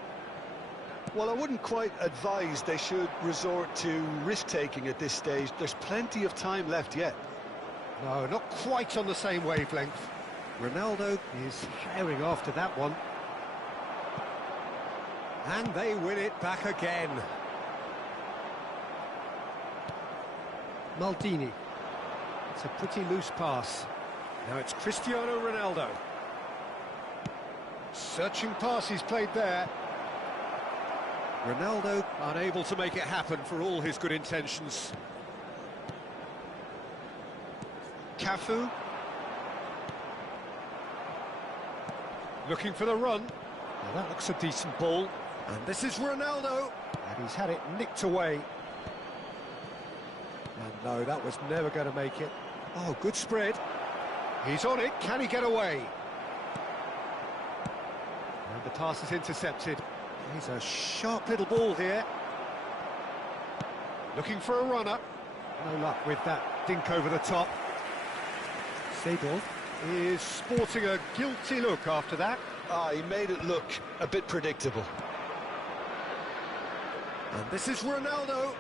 Well, I wouldn't quite advise they should resort to risk-taking at this stage. There's plenty of time left yet. No, not quite on the same wavelength. Ronaldo is herring after that one. And they win it back again. Maldini. It's a pretty loose pass. Now it's Cristiano Ronaldo. Searching pass he's played there. Ronaldo unable to make it happen for all his good intentions. Cafu. Looking for the run. Now that looks a decent ball. And this is Ronaldo. And he's had it nicked away. And no, that was never going to make it. Oh, good spread. He's on it, can he get away? And the pass is intercepted. He's a sharp little ball here. Looking for a runner. No luck with that dink over the top. Segal is sporting a guilty look after that. He made it look a bit predictable. And this is Ronaldo.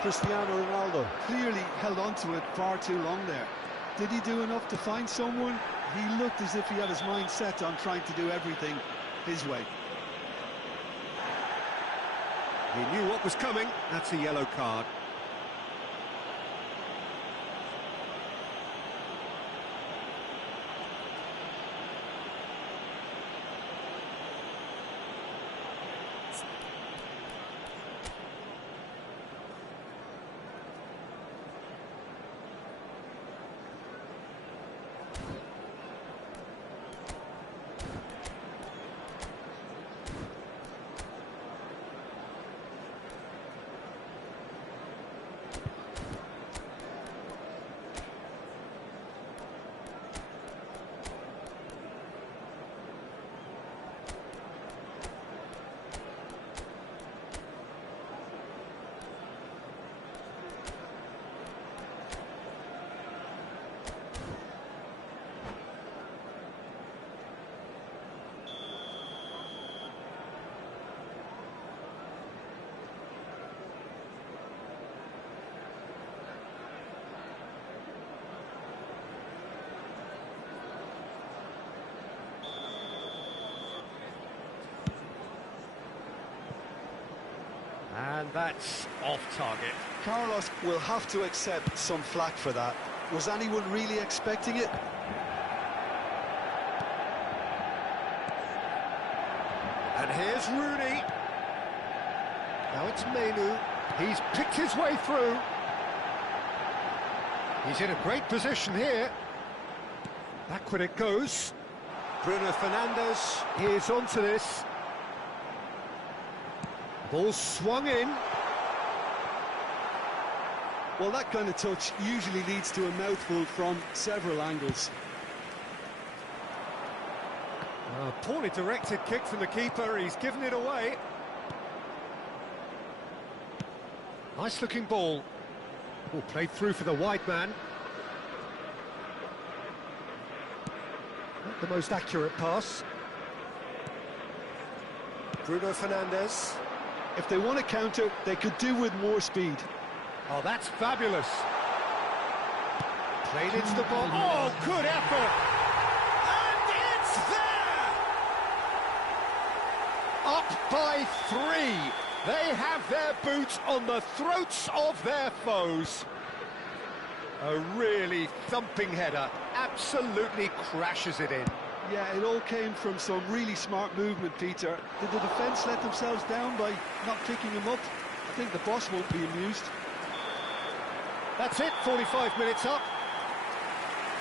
Cristiano Ronaldo clearly held on to it far too long there. Did he do enough to find someone? He looked as if he had his mind set on trying to do everything his way. He knew what was coming. That's a yellow card. And that's off target. Carlos will have to accept some flack for that. Was anyone really expecting it? And here's Rooney. Now it's Menu. He's picked his way through. He's in a great position here. Backward it goes. Bruno Fernandes is onto this. Ball swung in. Well, that kind of touch usually leads to a mouthful from several angles. A poorly directed kick from the keeper. He's given it away. Nice looking ball. Ball played through for the wide man. Not the most accurate pass. Bruno Fernandes. If they want to counter, they could do with more speed. Oh, that's fabulous. Played into the ball. Oh, good effort. And it's there! Up by 3. They have their boots on the throats of their foes. A really thumping header. Absolutely crashes it in. Yeah, it all came from some really smart movement, Peter. Did the defence let themselves down by not picking him up? I think the boss won't be amused. That's it, 45 minutes up.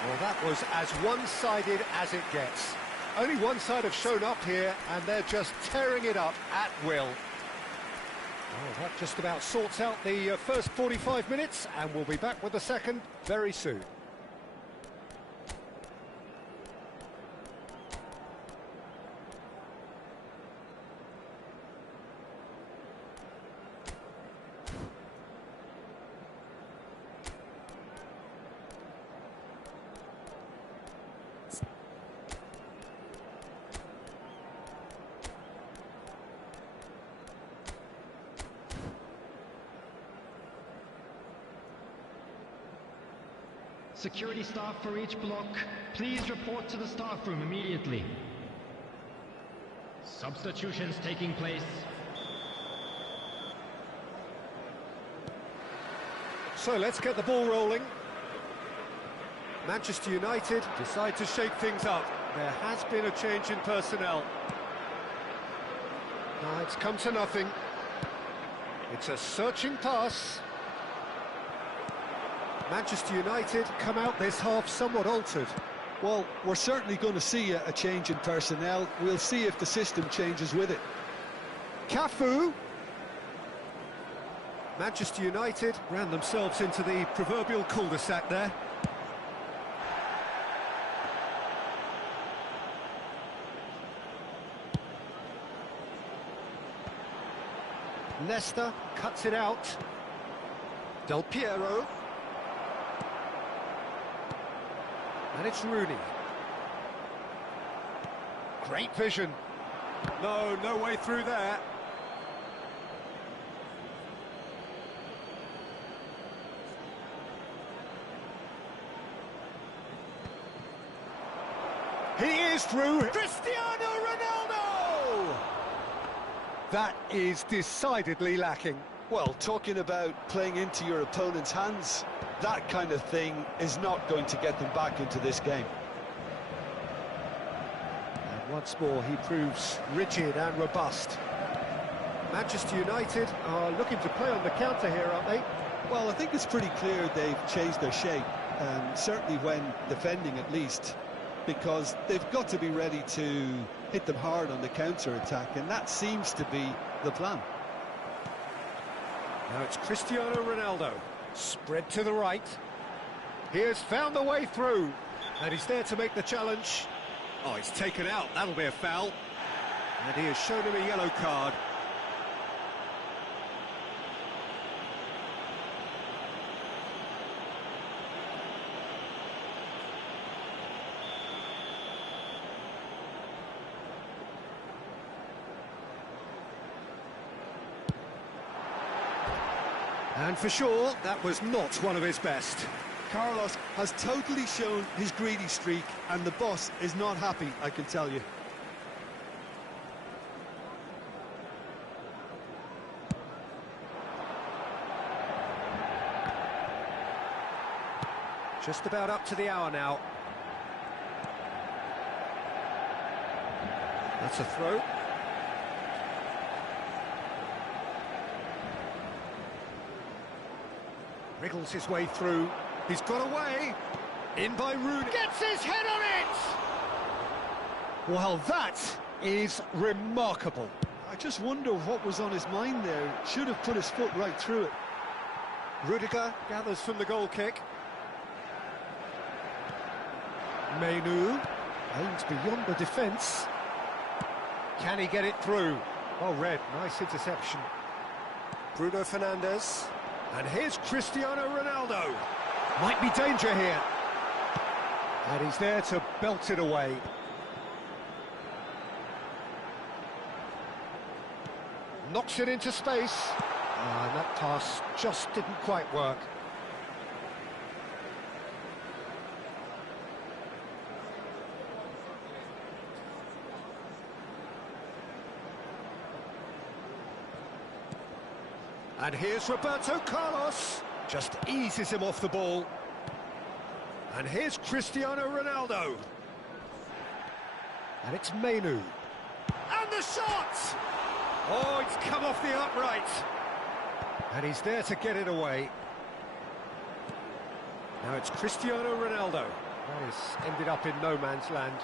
Well, that was as one-sided as it gets. Only one side have shown up here, and they're just tearing it up at will. Well, that just about sorts out the first 45 minutes, and we'll be back with the second very soon. Security staff for each block, please report to the staff room immediately. Substitutions taking place. So let's get the ball rolling. Manchester United decide to shake things up. There has been a change in personnel. Now it's come to nothing. It's a searching pass. Manchester United come out this half somewhat altered. Well, we're certainly going to see a change in personnel. We'll see if the system changes with it. Cafu. Manchester United ran themselves into the proverbial cul-de-sac there. Leicester cuts it out. Del Piero. And it's Rooney. Great vision. No way through there. He is through. Cristiano Ronaldo! That is decidedly lacking. Well, talking about playing into your opponent's hands, that kind of thing is not going to get them back into this game. And once more he proves rigid and robust. Manchester United are looking to play on the counter here, aren't they? Well, I think it's pretty clear they've changed their shape, certainly when defending at least, because they've got to be ready to hit them hard on the counter-attack, and that seems to be the plan. Now it's Cristiano Ronaldo, spread to the right. He has found the way through, and he's there to make the challenge. Oh, he's taken out, that'll be a foul. And he has shown him a yellow card. And for sure, that was not one of his best. Carlos has totally shown his greedy streak, and the boss is not happy, I can tell you. Just about up to the hour now. That's a throw. Wriggles his way through. He's got away. In by Rooney. Gets his head on it! Well, that is remarkable. I just wonder what was on his mind there. Should have put his foot right through it. Rudiger gathers from the goal kick. Menu aims beyond the defence. Can he get it through? Oh, Red, nice interception. Bruno Fernandes. And here's Cristiano Ronaldo. Might be danger here. And he's there to belt it away. Knocks it into space. And that pass just didn't quite work. And here's Roberto Carlos, just eases him off the ball. And here's Cristiano Ronaldo. And it's Menu. And the shot! Oh, it's come off the upright. And he's there to get it away. Now it's Cristiano Ronaldo. That has ended up in no man's land.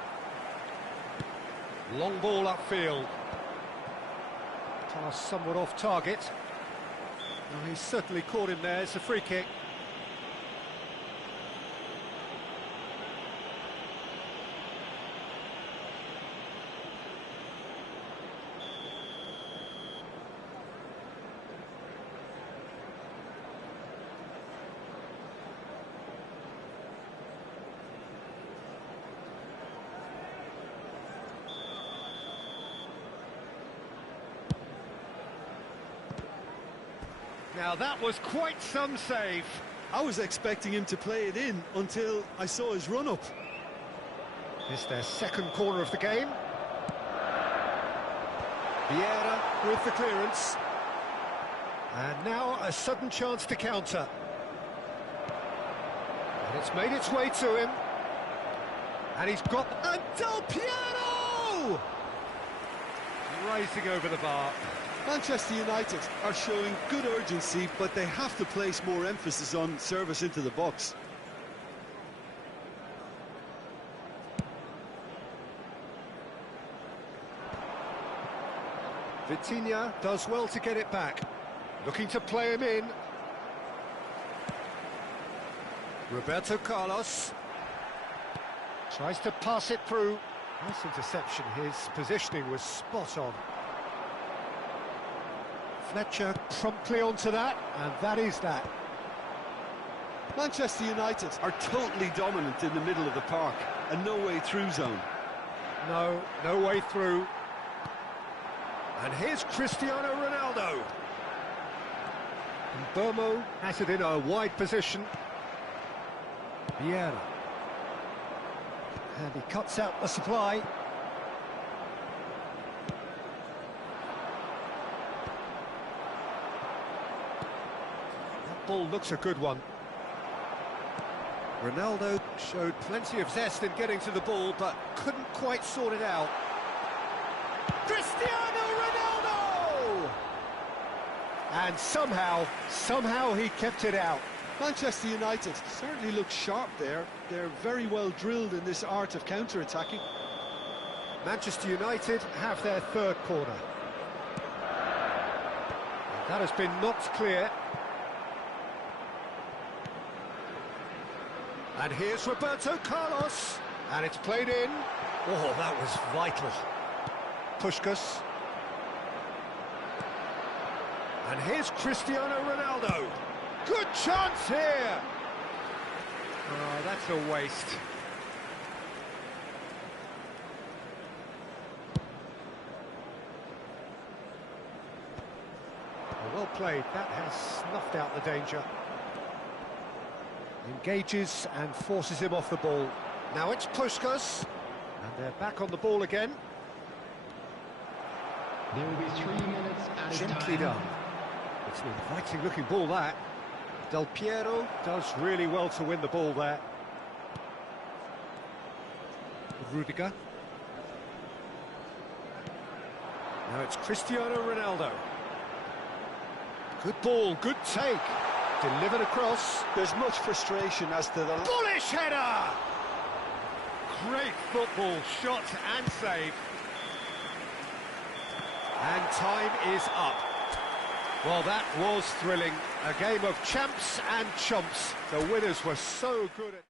Long ball upfield. Pass somewhat off target. Well, he's certainly caught him there. It's a free kick. Now that was quite some save. I was expecting him to play it in until I saw his run-up. It's their second corner of the game. Vieira with the clearance. And now a sudden chance to counter. And it's made its way to him. And he's got... And Del Piero! Rising over the bar. Manchester United are showing good urgency, but they have to place more emphasis on service into the box. Vitinha does well to get it back. Looking to play him in. Roberto Carlos tries to pass it through. Nice interception. His positioning was spot on. Fletcher promptly onto that, and that is that. Manchester United are totally dominant in the middle of the park, and no way through zone. No way through. And here's Cristiano Ronaldo. And Burmo has it in a wide position. Vieira. And he cuts out the supply. That ball looks a good one. Ronaldo showed plenty of zest in getting to the ball, but couldn't quite sort it out. Cristiano Ronaldo! And somehow he kept it out. Manchester United certainly look sharp there. They're very well drilled in this art of counter-attacking. Manchester United have their third corner. And that has been knocked clear. And here's Roberto Carlos. And it's played in. Oh, that was vital. Puskás. And here's Cristiano Ronaldo. Good chance here! Oh, that's a waste. Well played, that has snuffed out the danger. Engages and forces him off the ball. Now it's Puskás, and they're back on the ball again. There will be 3 minutes added Gently time. done. It's an inviting looking ball, that. Del Piero does really well to win the ball there. Rudiger. Now it's Cristiano Ronaldo. Good ball, good take. Delivered across. There's much frustration as to the... Bullish header! Great football, shot and save. And time is up. Well, that was thrilling. A game of champs and chumps. The winners were so good at...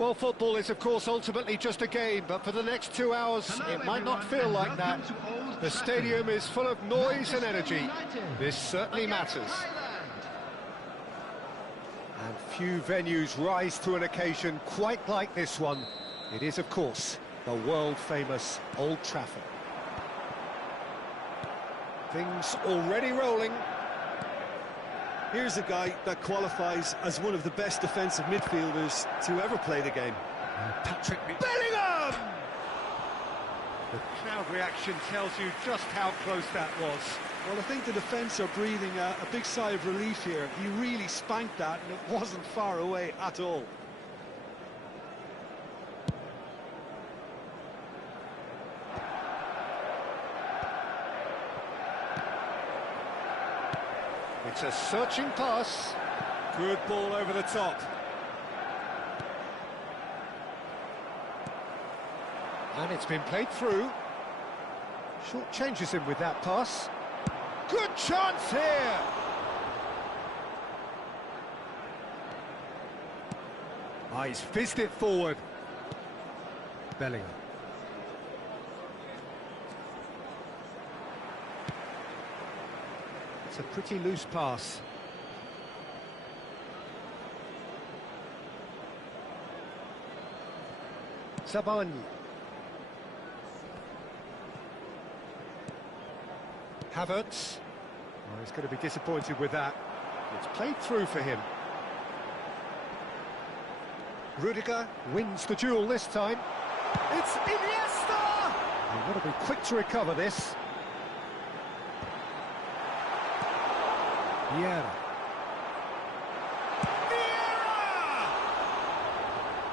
Well, football is, of course, ultimately just a game, but for the next 2 hours, it might not feel like that. The stadium is full of noise and energy. This certainly matters. And few venues rise to an occasion quite like this one. It is, of course, the world-famous Old Trafford. Things already rolling. Here's a guy that qualifies as one of the best defensive midfielders to ever play the game. Patrick Bellingham! The crowd reaction tells you just how close that was. Well, I think the defence are breathing a big sigh of relief here. He really spanked that, and it wasn't far away at all. It's a searching pass. Good ball over the top. And it's been played through. Short changes him with that pass. Good chance here! Ah, he's fizzed it forward. Bellingham. It's a pretty loose pass. Sabani. Havertz. Oh, he's going to be disappointed with that. It's played through for him. Rudiger wins the duel this time. It's Iniesta! You've got to be quick to recover this. Vieira.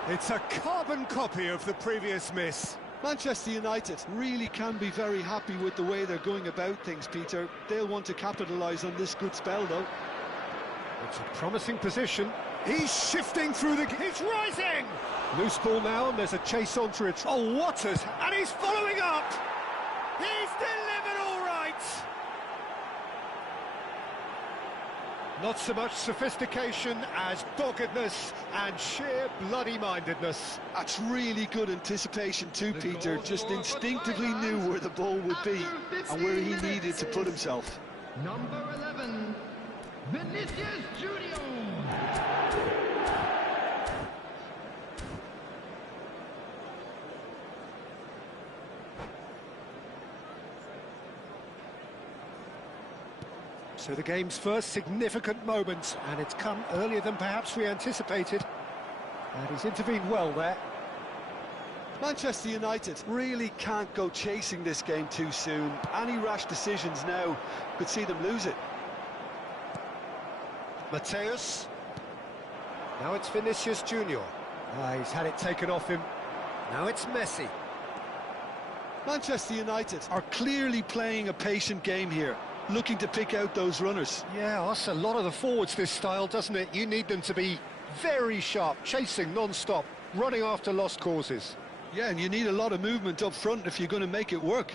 It's a carbon copy of the previous miss. Manchester United really can be very happy with the way they're going about things, Peter. They'll want to capitalise on this good spell, though. It's a promising position. He's shifting through the... He's rising! Loose ball now, and there's a chase on through it. Oh, what has... And he's following up! He's delivered all right! Not so much sophistication as doggedness and sheer bloody-mindedness. That's really good anticipation too, Peter. Just instinctively knew where the ball would be and where he needed to put himself. Number 11, Vinicius Junior. So the game's first significant moment, and it's come earlier than perhaps we anticipated. And he's intervened well there. Manchester United really can't go chasing this game too soon. Any rash decisions now could see them lose it. Mateus. Now it's Vinicius Junior. He's had it taken off him. Now it's Messi. Manchester United are clearly playing a patient game here, looking to pick out those runners. Yeah, that's a lot of the forwards, this style, doesn't it? You need them to be very sharp, chasing non-stop, running after lost causes. Yeah, and you need a lot of movement up front if you're going to make it work.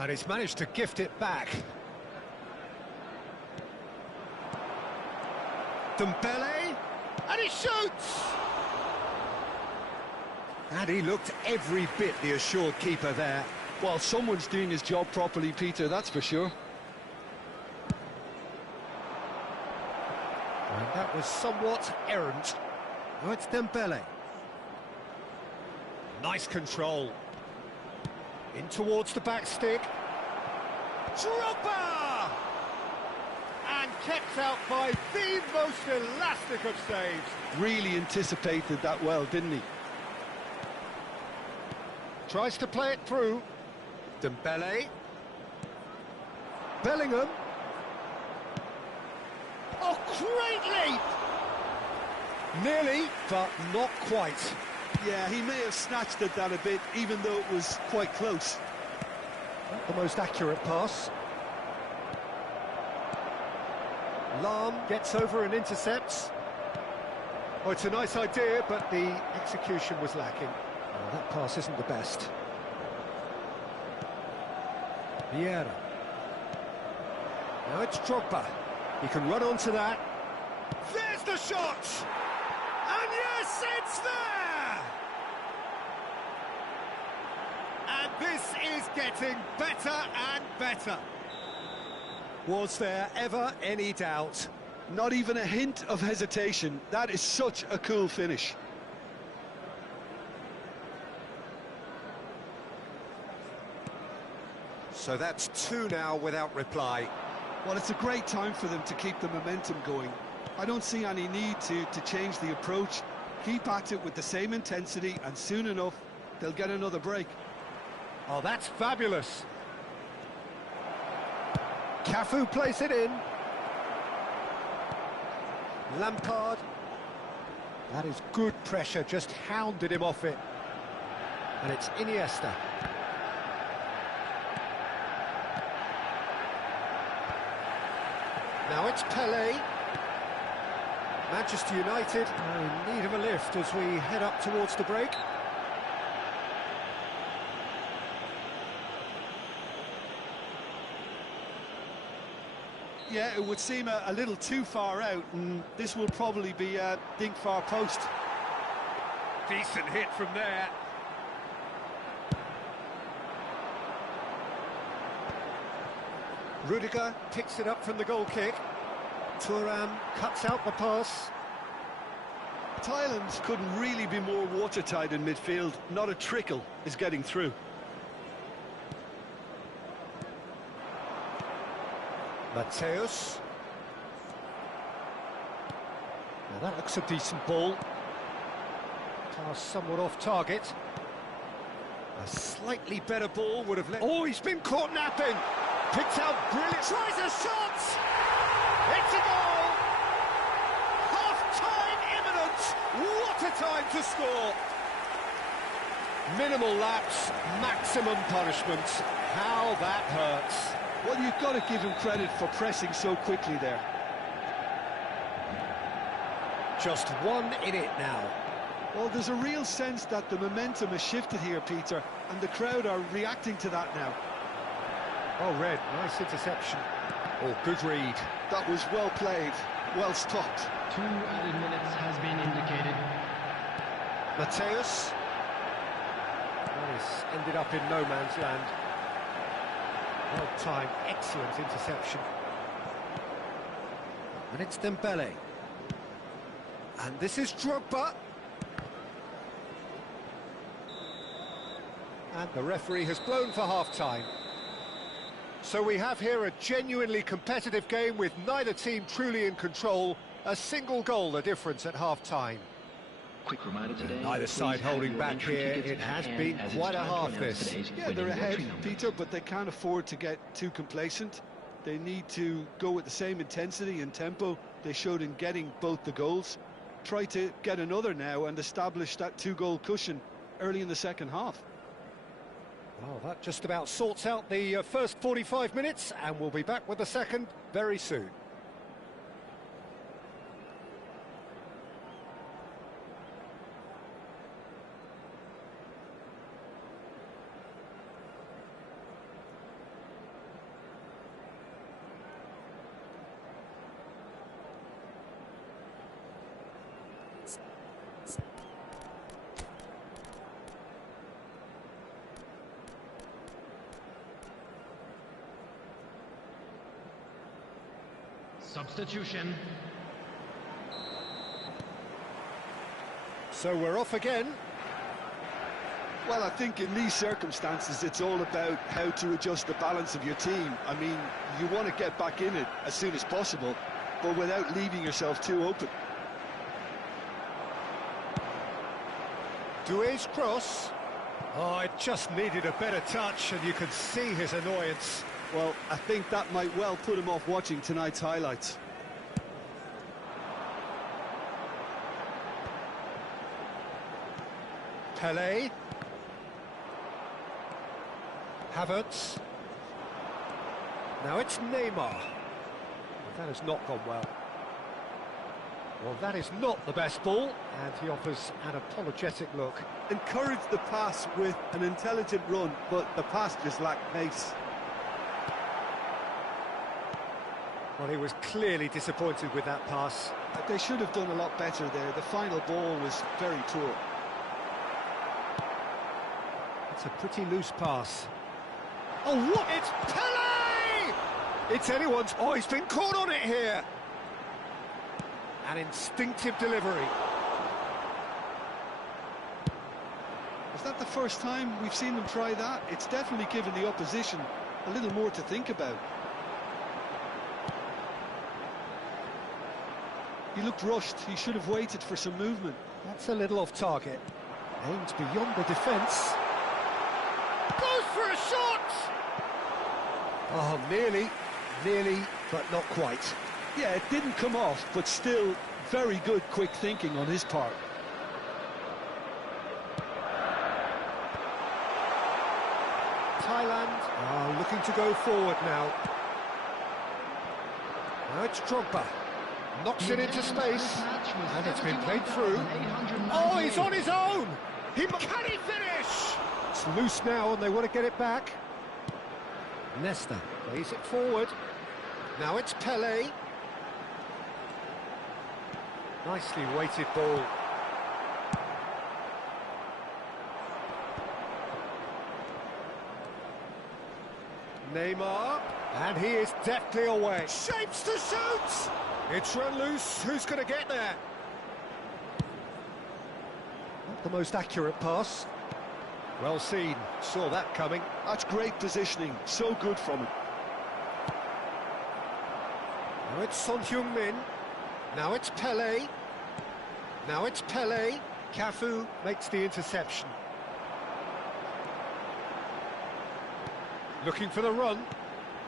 And he's managed to gift it back. Dembele, and he shoots! And he looked every bit the assured keeper there. Well, someone's doing his job properly, Peter, that's for sure. And that was somewhat errant. Now it's Dembele. Nice control. In towards the back stick. Drogba! And kept out by the most elastic of saves. Really anticipated that well, didn't he? Tries to play it through. Dembele. Bellingham. Oh, great leap! Nearly, but not quite. Yeah, he may have snatched at that a bit, even though it was quite close. Not the most accurate pass. Lahm gets over and intercepts. Oh, it's a nice idea, but the execution was lacking. Oh, that pass isn't the best. Vieira. Now it's Drogba. He can run onto that. There's the shot! And Yes, it's there! And this is getting better and better. Was there ever any doubt? Not even a hint of hesitation. That is such a cool finish. So that's 2 now without reply. Well, it's a great time for them to keep the momentum going. I don't see any need to change the approach. Keep at it with the same intensity, and soon enough, they'll get another break. Oh, that's fabulous. Cafu plays it in. Lampard. That is good pressure, just hounded him off it. And it's Iniesta. Now it's Pelé. Manchester United are in need of a lift as we head up towards the break. Yeah, it would seem a little too far out, and this will probably be a dink far post. Decent hit from there. Rudiger picks it up from the goal kick. Thuram cuts out the pass. Thailand couldn't really be more watertight in midfield. Not a trickle is getting through. Mateus. Now that looks a decent ball. Pass somewhat off target. A slightly better ball would have let... Oh, he's been caught napping! Picked out brilliant... Tries a shot! It's a goal! Half-time imminent! What a time to score! Minimal lapse, maximum punishment. How that hurts. Well, you've got to give him credit for pressing so quickly there. Just 1 in it now. Well, there's a real sense that the momentum has shifted here, Peter, and the crowd are reacting to that now. Oh, Red, nice interception. Oh, good read. That was well played, well stopped. 2 added minutes has been indicated. Mateus. Nice, ended up in no man's land. Well timed, excellent interception. And it's Dembele. And this is Drogba. And the referee has blown for half-time. So we have here a genuinely competitive game with neither team truly in control. A single goal the difference at half-time. Quick reminder today. Neither side holding back here. It has been quite a half this. Yeah, they're ahead, Peter, but they can't afford to get too complacent. They need to go with the same intensity and tempo they showed in getting both the goals. Try to get another now and establish that 2-goal cushion early in the second half. Well, that just about sorts out the first 45 minutes, and we'll be back with the second very soon. Substitution. So we're off again. Well, I think in these circumstances, it's all about how to adjust the balance of your team. I mean, you want to get back in it as soon as possible, but without leaving yourself too open. Doué's cross. Oh, it just needed a better touch, and you can see his annoyance. Well, I think that might well put him off watching tonight's highlights. Pelé. Havertz. Now it's Neymar. That has not gone well. Well, that is not the best ball, and he offers an apologetic look. Encourage the pass with an intelligent run, but the pass just lacked pace. Well, he was clearly disappointed with that pass. They should have done a lot better there. The final ball was very poor. It's a pretty loose pass. Oh, what? It's Pele! It's anyone's... Oh, he's been caught on it here. An instinctive delivery. Is that the first time we've seen them try that? It's definitely given the opposition a little more to think about. He looked rushed. He should have waited for some movement. That's a little off target. Aimed beyond the defence. Goes for a shot! Oh, nearly, but not quite. Yeah, it didn't come off, but still very good quick thinking on his part. Thailand are looking to go forward now. Now it's Drogba. Knocks it into space, and it's been played through. Oh, he's on his own! Can he finish? It's loose now, and they want to get it back. Nesta plays it forward. Now it's Pele. Nicely weighted ball. Neymar, and he is deftly away. Shapes to shoot! It's run loose. Who's going to get there? Not the most accurate pass. Well seen. Saw that coming. That's great positioning. So good from him. Now it's Son Heung-min. Now it's Pele. Now it's Pele. Cafu makes the interception. Looking for the run.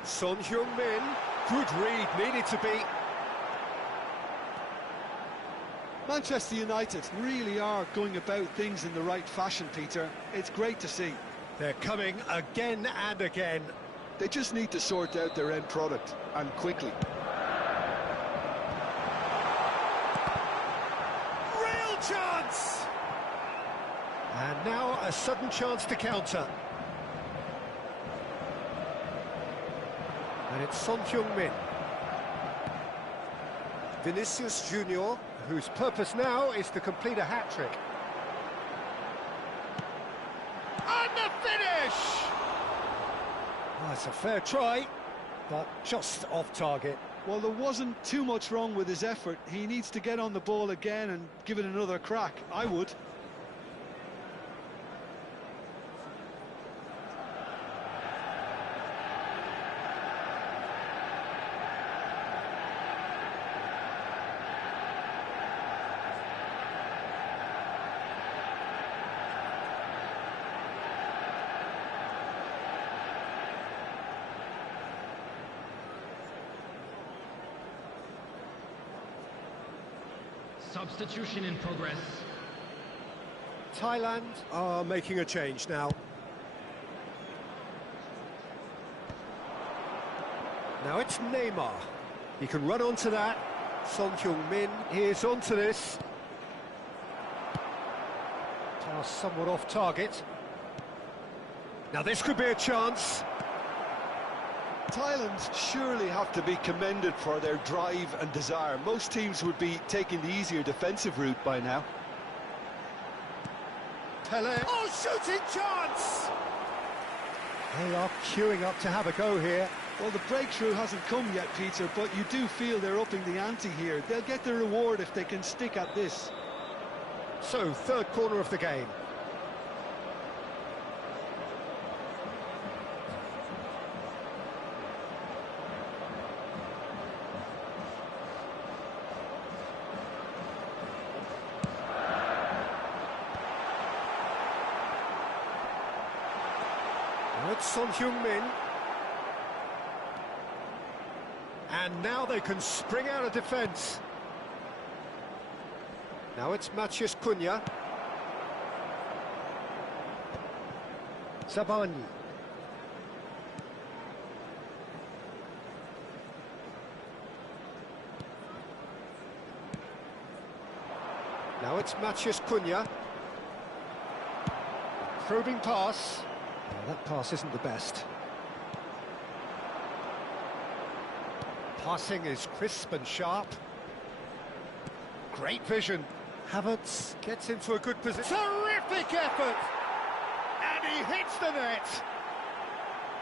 Son Heung-min. Good read. Needed to be. Manchester United really are going about things in the right fashion, Peter. It's great to see. They're coming again and again. They just need to sort out their end product, and quickly. Real chance! And now a sudden chance to counter. And it's Son Heung-min. Vinicius Junior, whose purpose now is to complete a hat-trick. And the finish! Oh, it's a fair try, but just off target. Well, there wasn't too much wrong with his effort. He needs to get on the ball again and give it another crack. I would. Substitution in progress. Thailand are making a change now. Now it's Neymar. He can run onto that. Son Heung-min is onto this. Pass somewhat off target. Now this could be a chance. Thailand surely have to be commended for their drive and desire. Most teams would be taking the easier defensive route by now. Pele. Oh, shooting chance! They are queuing up to have a go here. Well, the breakthrough hasn't come yet, Peter, but you do feel they're upping the ante here. They'll get the reward if they can stick at this. So, third corner of the game. It's Son Heung-min. And now they can spring out of defence. Now it's Matheus Cunha. Zabani. Now it's Matheus Cunha. Probing pass. Oh, that pass isn't the best. Passing is crisp and sharp. Great vision. Havertz gets into a good position. Terrific effort! And he hits the net.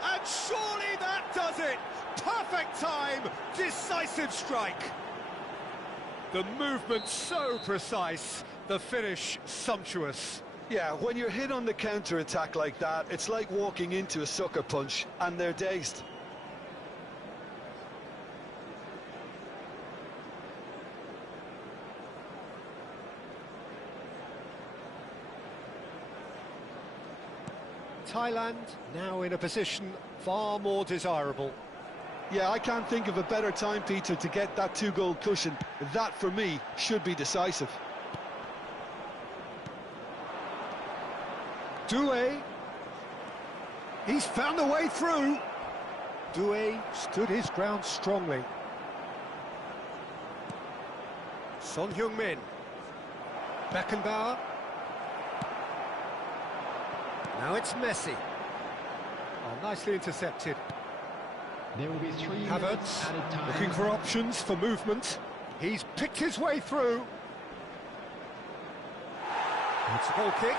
And surely that does it. Perfect time, decisive strike. The movement so precise, the finish sumptuous. Yeah, when you're hit on the counter-attack like that, it's like walking into a sucker punch, and they're dazed. Thailand now in a position far more desirable. Yeah, I can't think of a better time, Peter, to get that two-goal cushion. That, for me, should be decisive. Doué. He's found a way through. Doué stood his ground strongly. Son Heung-min. Beckenbauer. Now it's Messi. Oh, nicely intercepted. There will be 3 Havertz minutes added time. looking for options for movement. He's picked his way through. It's a goal kick.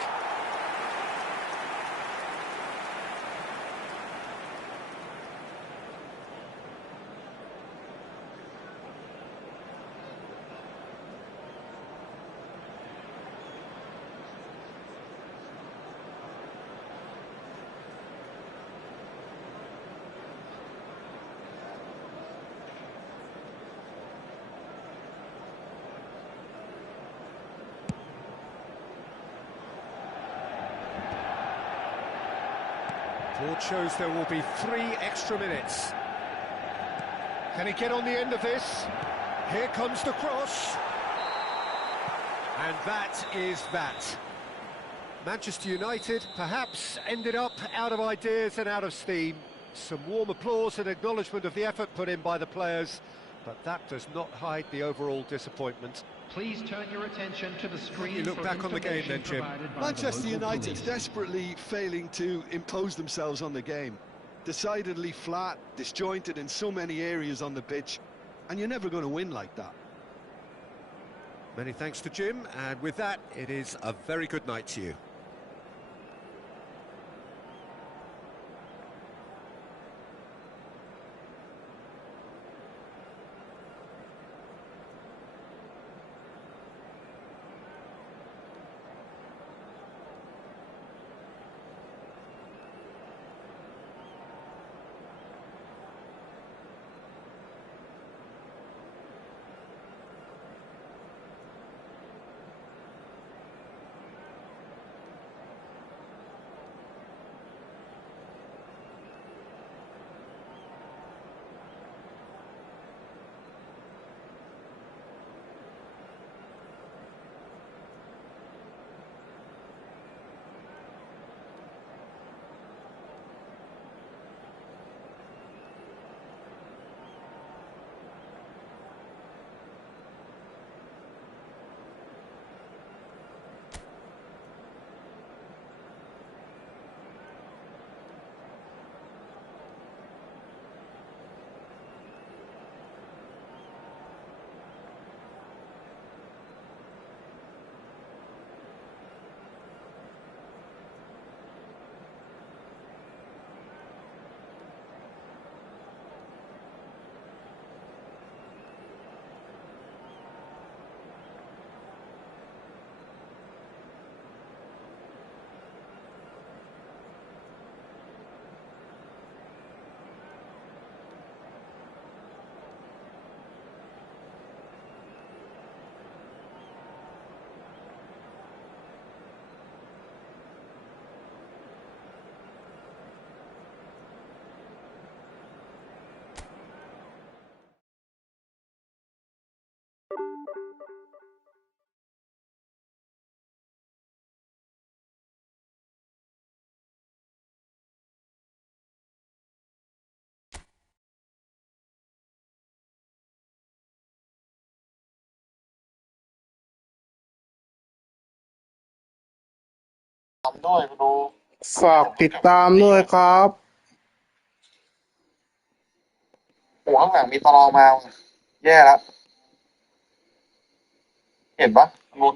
Board shows there will be 3 extra minutes. Can he get on the end of this? Here comes the cross. And that is that. Manchester United perhaps ended up out of ideas and out of steam. Some warm applause and acknowledgement of the effort put in by the players, but that does not hide the overall disappointment. Please turn your attention to the screen. You look back on the game then, Jim. Manchester United desperately failing to impose themselves on the game. Decidedly flat, disjointed in so many areas on the pitch, and you're never going to win like that. Many thanks to Jim, and with that, it is a very good night to you.ฝากติดตามด้วยครับโอ้ข้างหลังมีตลอมาแย่แล้ว เห็นปะลุ้น